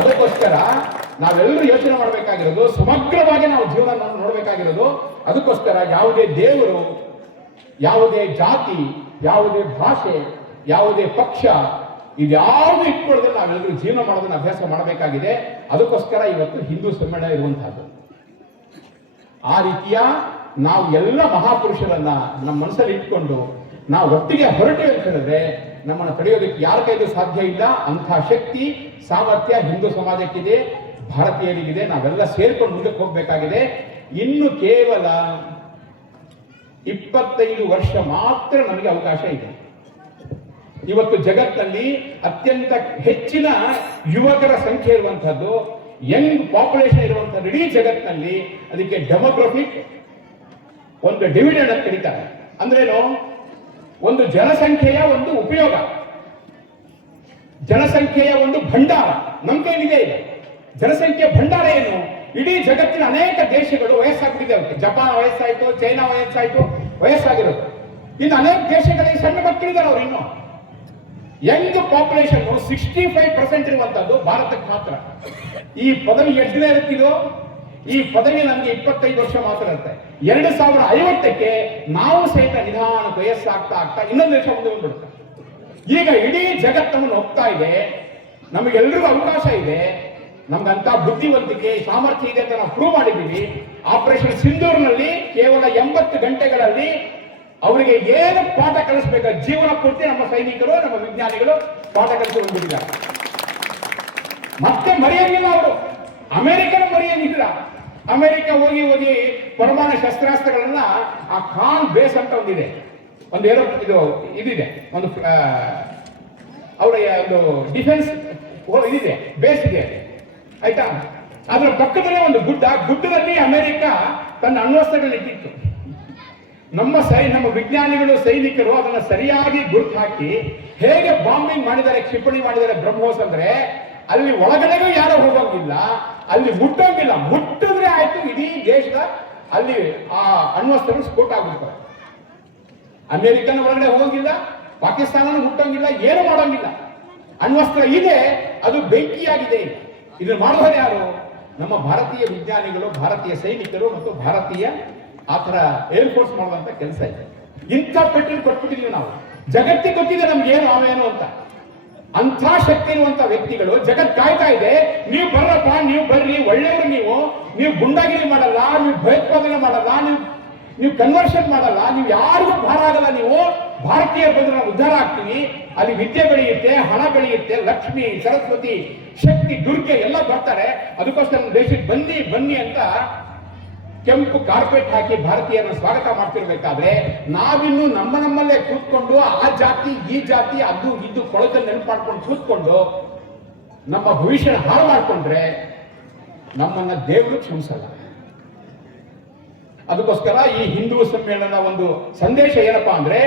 ಅದಕ್ಕೋಸ್ಕರ ನಾವೆಲ್ಲರೂ ಯೋಚನೆ ಮಾಡಬೇಕಾಗಿರೋದು, ಸಮಗ್ರವಾಗಿ ನಾವು ಜೀವನ ನೋಡಬೇಕಾಗಿರೋದು. ಅದಕ್ಕೋಸ್ಕರ ಯಾವುದೇ ದೇವರು, ಯಾವುದೇ ಜಾತಿ, ಯಾವುದೇ ಭಾಷೆ, ಯಾವುದೇ ಪಕ್ಷ ಇದ್ಯಾವುದು ಇಟ್ಕೊಳ್ಳದೆ ನಾವೆಲ್ಲರೂ ಜೀವನ ಮಾಡೋದನ್ನ ಅಭ್ಯಾಸ ಮಾಡಬೇಕಾಗಿದೆ. ಅದಕ್ಕೋಸ್ಕರ ಇವತ್ತು ಹಿಂದೂ ಸಮ್ಮೇಳನ ಇರುವಂತಹದ್ದು. ಆ ರೀತಿಯ ನಾವು ಎಲ್ಲ ಮಹಾಪುರುಷರನ್ನ ನಮ್ಮ ಮನಸ್ಸಲ್ಲಿ ಇಟ್ಕೊಂಡು ನಾವು ಒಟ್ಟಿಗೆ ಹೊರಟಿವೆ ಅಂತ ಹೇಳಿದ್ರೆ ನಮ್ಮನ್ನು ತಡೆಯೋದಕ್ಕೆ ಯಾರ ಕೈಗೂ ಸಾಧ್ಯ ಇಲ್ಲ. ಅಂತಹ ಶಕ್ತಿ, ಸಾಮರ್ಥ್ಯ ಹಿಂದೂ ಸಮಾಜಕ್ಕಿದೆ, ಭಾರತೀಯರಿಗಿದೆ. ನಾವೆಲ್ಲ ಸೇರ್ಕೊಂಡು ಮುಂದಕ್ಕೆ ಹೋಗ್ಬೇಕಾಗಿದೆ. ಇನ್ನು ಕೇವಲ 25 ವರ್ಷ ಮಾತ್ರ ನಮಗೆ ಅವಕಾಶ ಇದೆ. ಇವತ್ತು ಜಗತ್ತಿನಲ್ಲಿ ಅತ್ಯಂತ ಹೆಚ್ಚಿನ ಯುವಕರ ಸಂಖ್ಯೆ ಇರುವಂತಹದ್ದು, ಯಂಗ್ ಪಾಪ್ಯುಲೇಷನ್ ಇರುವಂತಹ ಇಡೀ ಜಗತ್ತಿನಲ್ಲಿ. ಅದಕ್ಕೆ ಡೆಮೋಗ್ರಫಿಕ್ ಒಂದು ಡಿವಿಡೆಂಡ್ ಅಂತ ಕರೀತಾರೆ. ಅಂದ್ರೇನು? ಒಂದು ಜನಸಂಖ್ಯೆಯ ಒಂದು ಉಪಯೋಗ, ಜನಸಂಖ್ಯೆಯ ಒಂದು ಭಂಡಾರ ನಮ್ಮ ಕೈಲಿದೆ. ಇದೆ ಜನಸಂಖ್ಯೆ ಭಂಡಾರ ಏನು? ಇಡೀ ಜಗತ್ತಿನ ಅನೇಕ ದೇಶಗಳು ವಯಸ್ಸಾಗ್ಬಿಟ್ಟಿದೆ. ಅವಕ್ಕೆ ಜಪಾನ್ ವಯಸ್ಸಾಯ್ತು, ಚೈನಾ ವಯಸ್ಸಾಯ್ತು, ವಯಸ್ಸಾಗಿರೋದು. ಇನ್ನು ಅನೇಕ ದೇಶಗಳಿಗೆ ಸಣ್ಣ ಮಕ್ಕಳಿದ್ದಾರೆ. ಅವರು ಇನ್ನು ಯಂಗ್ ಪಾಪ್ಯುಲೇಷನ್ 65% ಇರುವಂತದ್ದು ಭಾರತಕ್ಕೆ ಮಾತ್ರ. ಈ ಪದವಿ ಎಷ್ಟು ದಿನ ಇರುತ್ತಿದೋ, ಈ ಪದವಿ ನಮಗೆ 25 ವರ್ಷ ಮಾತ್ರ ಇರುತ್ತೆ. 2050ಕ್ಕೆ ನಾವು ಸಹಿತ ನಿಧಾನ ವಯಸ್ಸಾಗ್ತಾ ಆಗ್ತಾ ಇನ್ನೊಂದು ದೇಶ ಮುಂದೆ ಬಂದ್ಬಿಡುತ್ತೆ. ಈಗ ಇಡೀ ಜಗತ್ತನ್ನು ಹೋಗ್ತಾ ಇದೆ. ನಮಗೆಲ್ಲರಿಗೂ ಅವಕಾಶ ಇದೆ. ನಮ್ಗಂತ ಬುದ್ಧಿವಂತಿಕೆ, ಸಾಮರ್ಥ್ಯ ಇದೆ ಅಂತ ನಾವು ಪ್ರೂವ್ ಮಾಡಿದ್ದೀವಿ. ಆಪರೇಷನ್ ಸಿಂಧೂರ್ನಲ್ಲಿ ಕೇವಲ 80 ಗಂಟೆಗಳಲ್ಲಿ ಅವರಿಗೆ ಏನು ಪಾಠ ಕಲಿಸಬೇಕು, ಜೀವನ ಪೂರ್ತಿ ನಮ್ಮ ಸೈನಿಕರು, ನಮ್ಮ ವಿಜ್ಞಾನಿಗಳು ಪಾಠ ಕಲಿಸಿ ಬಂದ್ಬಿಟ್ಟಿದ್ದಾರೆ. ಮತ್ತೆ ಮರೆಯಂಗಿಲ್ಲ ಅವರು. ಅಮೆರಿಕನ ಮರೆಯಂಗಿಲ್ಲ. ಅಮೆರಿಕ ಹೋಗಿ ಪರಮಾಣು ಶಸ್ತ್ರಾಸ್ತ್ರಗಳನ್ನ ಆ ಖಾನ್ ಬೇಸ್ ಅಂತ ಒಂದಿದೆ, ಒಂದು ಇದಿದೆ, ಒಂದು ಅವರ ಒಂದು ಡಿಫೆನ್ಸ್ ಇದಿದೆ, ಬೇಸ್ ಇದೆ, ಆಯ್ತಾ? ಅದರ ಪಕ್ಕದಲ್ಲೇ ಒಂದು ಗುಡ್ಡದಲ್ಲಿ ಅಮೆರಿಕ ತನ್ನ ಅಣ್ವಸ್ತ್ರಗಳನ್ನ ಇಟ್ಟಿತ್ತು. ನಮ್ಮ ವಿಜ್ಞಾನಿಗಳು, ಸೈನಿಕರು ಅದನ್ನ ಸರಿಯಾಗಿ ಗುರುತು ಹಾಕಿ ಹೇಗೆ ಬಾಂಬಿಂಗ್ ಮಾಡಿದ್ದಾರೆ, ಕ್ಷಿಪಣಿ ಮಾಡಿದ್ದಾರೆ ಬ್ರಹ್ಮೋಸ್ ಅಂದ್ರೆ ಅಲ್ಲಿ ಒಳಗಡೆಗೂ ಯಾರೋ ಹೋಗೋಂಗಿಲ್ಲ, ಅಲ್ಲಿ ಮುಟ್ಟೋಂಗಿಲ್ಲ. ಮುಟ್ಟಿದ್ರೆ ಆಯ್ತು ಇಡೀ ದೇಶದ ಅಲ್ಲಿ ಆ ಅಣ್ವಸ್ತ್ರಗಳು ಸ್ಫೋಟ ಆಗ್ಬಿಡ್ತಾರೆ. ಅಮೆರಿಕನ ಒಳಗಡೆ ಹೋಗಂಗಿಲ್ಲ, ಪಾಕಿಸ್ತಾನ ಮುಟ್ಟೋಂಗಿಲ್ಲ, ಏನು ಮಾಡೋಂಗಿಲ್ಲ. ಅಣ್ವಸ್ತ್ರ ಇದೆ, ಅದು ಬೆಂಕಿಯಾಗಿದೆ. ಇದನ್ನು ಮಾಡೋರು ಯಾರು? ನಮ್ಮ ಭಾರತೀಯ ವಿಜ್ಞಾನಿಗಳು, ಭಾರತೀಯ ಸೈನಿಕರು ಮತ್ತು ಭಾರತೀಯ ಆತರ ಏರ್ಫೋರ್ಸ್ ಮಾಡುವಂತ ಕೆಲಸ ಇದೆ. ಇಂಥ ಪೆಟ್ರೋಲ್ ಕೊಟ್ಬಿಟ್ಟಿದೀವಿ ನಾವು. ಜಗತ್ತಿಗೆ ಗೊತ್ತಿದೆ ನಮ್ಗೆ ಏನು ಅವೇನು ಅಂತ. ಅಂಥ ಶಕ್ತಿ ಇರುವಂತ ವ್ಯಕ್ತಿಗಳು ಜಗತ್ ಕಾಯ್ತಾ ಇದೆ. ನೀವು ಬರ್ರಪ್ಪ, ನೀವು ಬರ್ರಿ, ಒಳ್ಳೆಯವರು ನೀವು ಗುಂಡಾಗಿರಿ ಮಾಡಲ್ಲ, ನೀವು ಭಯೋತ್ಪಾದನೆ ಮಾಡಲ್ಲ, ನೀವು ಕನ್ವರ್ಷನ್ ಮಾಡಲ್ಲ, ನೀವು ಯಾರಿಗೂ ಭಾರ ಆಗಲ್ಲ. ನೀವು ಭಾರತೀಯರು ಬಂದ್ರೆ ನಾವು ಉದ್ಧಾರ ಆಗ್ತೀವಿ. ಅಲ್ಲಿ ವಿದ್ಯೆ ಬೆಳೆಯುತ್ತೆ, ಹಣ ಬೆಳೆಯುತ್ತೆ, ಲಕ್ಷ್ಮಿ, ಸರಸ್ವತಿ, ಶಕ್ತಿ, ದುರ್ಗೆ ಎಲ್ಲ ಬರ್ತಾರೆ. ಅದಕ್ಕೋಸ್ಕರ ನಮ್ಮ ದೇಶಕ್ಕೆ ಬನ್ನಿ ಅಂತ ಕೆಂಪು ಕಾರ್ಪೆಟ್ ಹಾಕಿ ಭಾರತೀಯರನ್ನ ಸ್ವಾಗತ ಮಾಡ್ತಿರ್ಬೇಕಾದ್ರೆ ನಾವಿನ್ನು ನಮ್ಮಲ್ಲೇ ಕೂತ್ಕೊಂಡು ಆ ಜಾತಿ ಈ ಜಾತಿ ಅದು ಇದು ಕೊಳತನ್ನು ನೆನಪು ಮಾಡ್ಕೊಂಡು ಕೂತ್ಕೊಂಡು ನಮ್ಮ ಭವಿಷ್ಯನ ಹಾಳು ಮಾಡ್ಕೊಂಡ್ರೆ ನಮ್ಮನ್ನ ದೇವರು ಕ್ಷಮಿಸಲ್ಲ. ಅದಕ್ಕೋಸ್ಕರ ಈ ಹಿಂದೂ ಸಮ್ಮೇಳನದ ಒಂದು ಸಂದೇಶ ಏನಪ್ಪಾ ಅಂದ್ರೆ,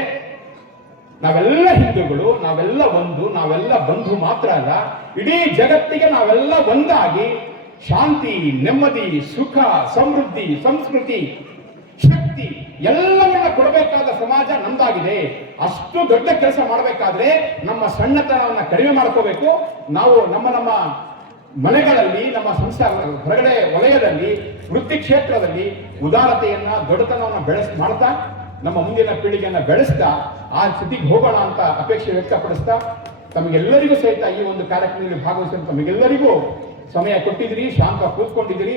ನಾವೆಲ್ಲ ಹಿಂದೂಗಳು, ನಾವೆಲ್ಲ ಒಂದು, ನಾವೆಲ್ಲ ಬಂಧು ಮಾತ್ರ ಅಲ್ಲ, ಇಡೀ ಜಗತ್ತಿಗೆ ನಾವೆಲ್ಲ ಒಂದಾಗಿ ಶಾಂತಿ, ನೆಮ್ಮದಿ, ಸುಖ, ಸಮೃದ್ಧಿ, ಸಂಸ್ಕೃತಿ, ಶಕ್ತಿ ಎಲ್ಲವನ್ನ ಕೊಡಬೇಕಾದ ಸಮಾಜ ನಮ್ದಾಗಿದೆ. ಅಷ್ಟು ದೊಡ್ಡ ಕೆಲಸ ಮಾಡಬೇಕಾದ್ರೆ ನಮ್ಮ ಸಣ್ಣತನವನ್ನ ಕಡಿಮೆ ಮಾಡ್ಕೋಬೇಕು. ನಾವು ನಮ್ಮ ಮನೆಗಳಲ್ಲಿ, ನಮ್ಮ ಸಂಸಾರ ಹೊರಗಡೆ ವಲಯದಲ್ಲಿ, ವೃತ್ತಿ ಕ್ಷೇತ್ರದಲ್ಲಿ ಉದಾರತೆಯನ್ನ, ದೊಡ್ಡತನವನ್ನ ಮಾಡ್ತಾ ನಮ್ಮ ಮುಂದಿನ ಪೀಳಿಗೆಯನ್ನ ಬೆಳೆಸ್ತಾ ಆ ಸ್ಥಿತಿಗೆ ಹೋಗೋಣ ಅಂತ ಅಪೇಕ್ಷೆ ವ್ಯಕ್ತಪಡಿಸ್ತಾ ತಮಗೆಲ್ಲರಿಗೂ ಸಹಿತ ಈ ಒಂದು ಕಾರ್ಯಕ್ರಮದಲ್ಲಿ ಭಾಗವಹಿಸಿದ ತಮಗೆಲ್ಲರಿಗೂ ಸಮಯ ಕೊಟ್ಟಿದ್ದೀರಿ, ಶಾಂತ ಕೂತ್ಕೊಂಡಿದ್ದೀರಿ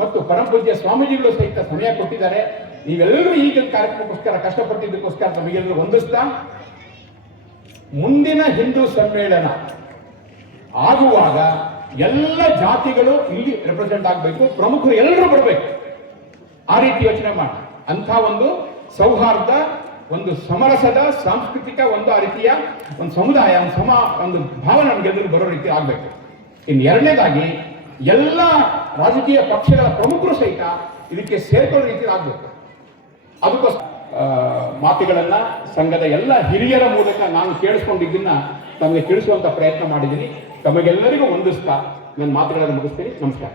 ಮತ್ತು ಪರಮಪೂಜ್ಯ ಸ್ವಾಮೀಜಿಗಳು ಸಹಿತ ಸಮಯ ಕೊಟ್ಟಿದ್ದಾರೆ. ನೀವೆಲ್ಲರೂ ಈಗಿನ ಕಾರ್ಯಕ್ರಮಕ್ಕೋಸ್ಕರ ಕಷ್ಟಪಟ್ಟಿದ್ದಕ್ಕೋಸ್ಕರ ತಮಗೆಲ್ಲರೂ ಹೊಂದಿಸ್ತಾ ಮುಂದಿನ ಹಿಂದೂ ಸಮ್ಮೇಳನ ಆಗುವಾಗ ಎಲ್ಲ ಜಾತಿಗಳು ಇಲ್ಲಿ ರೆಪ್ರೆಸೆಂಟ್ ಆಗಬೇಕು, ಪ್ರಮುಖರು ಎಲ್ಲರೂ ಬರಬೇಕು. ಆ ರೀತಿ ಯೋಚನೆ ಮಾಡಿ ಅಂಥ ಒಂದು ಸೌಹಾರ್ದ, ಒಂದು ಸಮರಸದ ಸಾಂಸ್ಕೃತಿಕ ಒಂದು ಆ ರೀತಿಯ ಒಂದು ಸಮುದಾಯ, ಒಂದು ಭಾವನೆ ನಮಗೆಲ್ಲರೂ ಬರೋ ರೀತಿ ಆಗಬೇಕು. ಇನ್ನು ಎರಡನೇದಾಗಿ ಎಲ್ಲ ರಾಜಕೀಯ ಪಕ್ಷಗಳ ಪ್ರಮುಖರು ಸಹಿತ ಇದಕ್ಕೆ ಸೇರ್ಕೊಳ್ಳೋ ರೀತಿ ಆಗಬೇಕು. ಅದಕ್ಕೋಸ್ಕರ ಮಾತುಗಳನ್ನ ಸಂಘದ ಎಲ್ಲ ಹಿರಿಯರ ಮೂಲಕ ನಾನು ಕೇಳಿಸ್ಕೊಂಡಿದ್ದನ್ನ ತಮಗೆ ತಿಳಿಸುವಂತ ಪ್ರಯತ್ನ ಮಾಡಿದ್ದೀನಿ. ತಮಗೆಲ್ಲರಿಗೂ ಹೊಂದಿಸ್ತಾ ನನ್ನ ಮಾತುಗಳನ್ನು ಮುಗಿಸ್ತೀನಿ. ನಮಸ್ಕಾರ.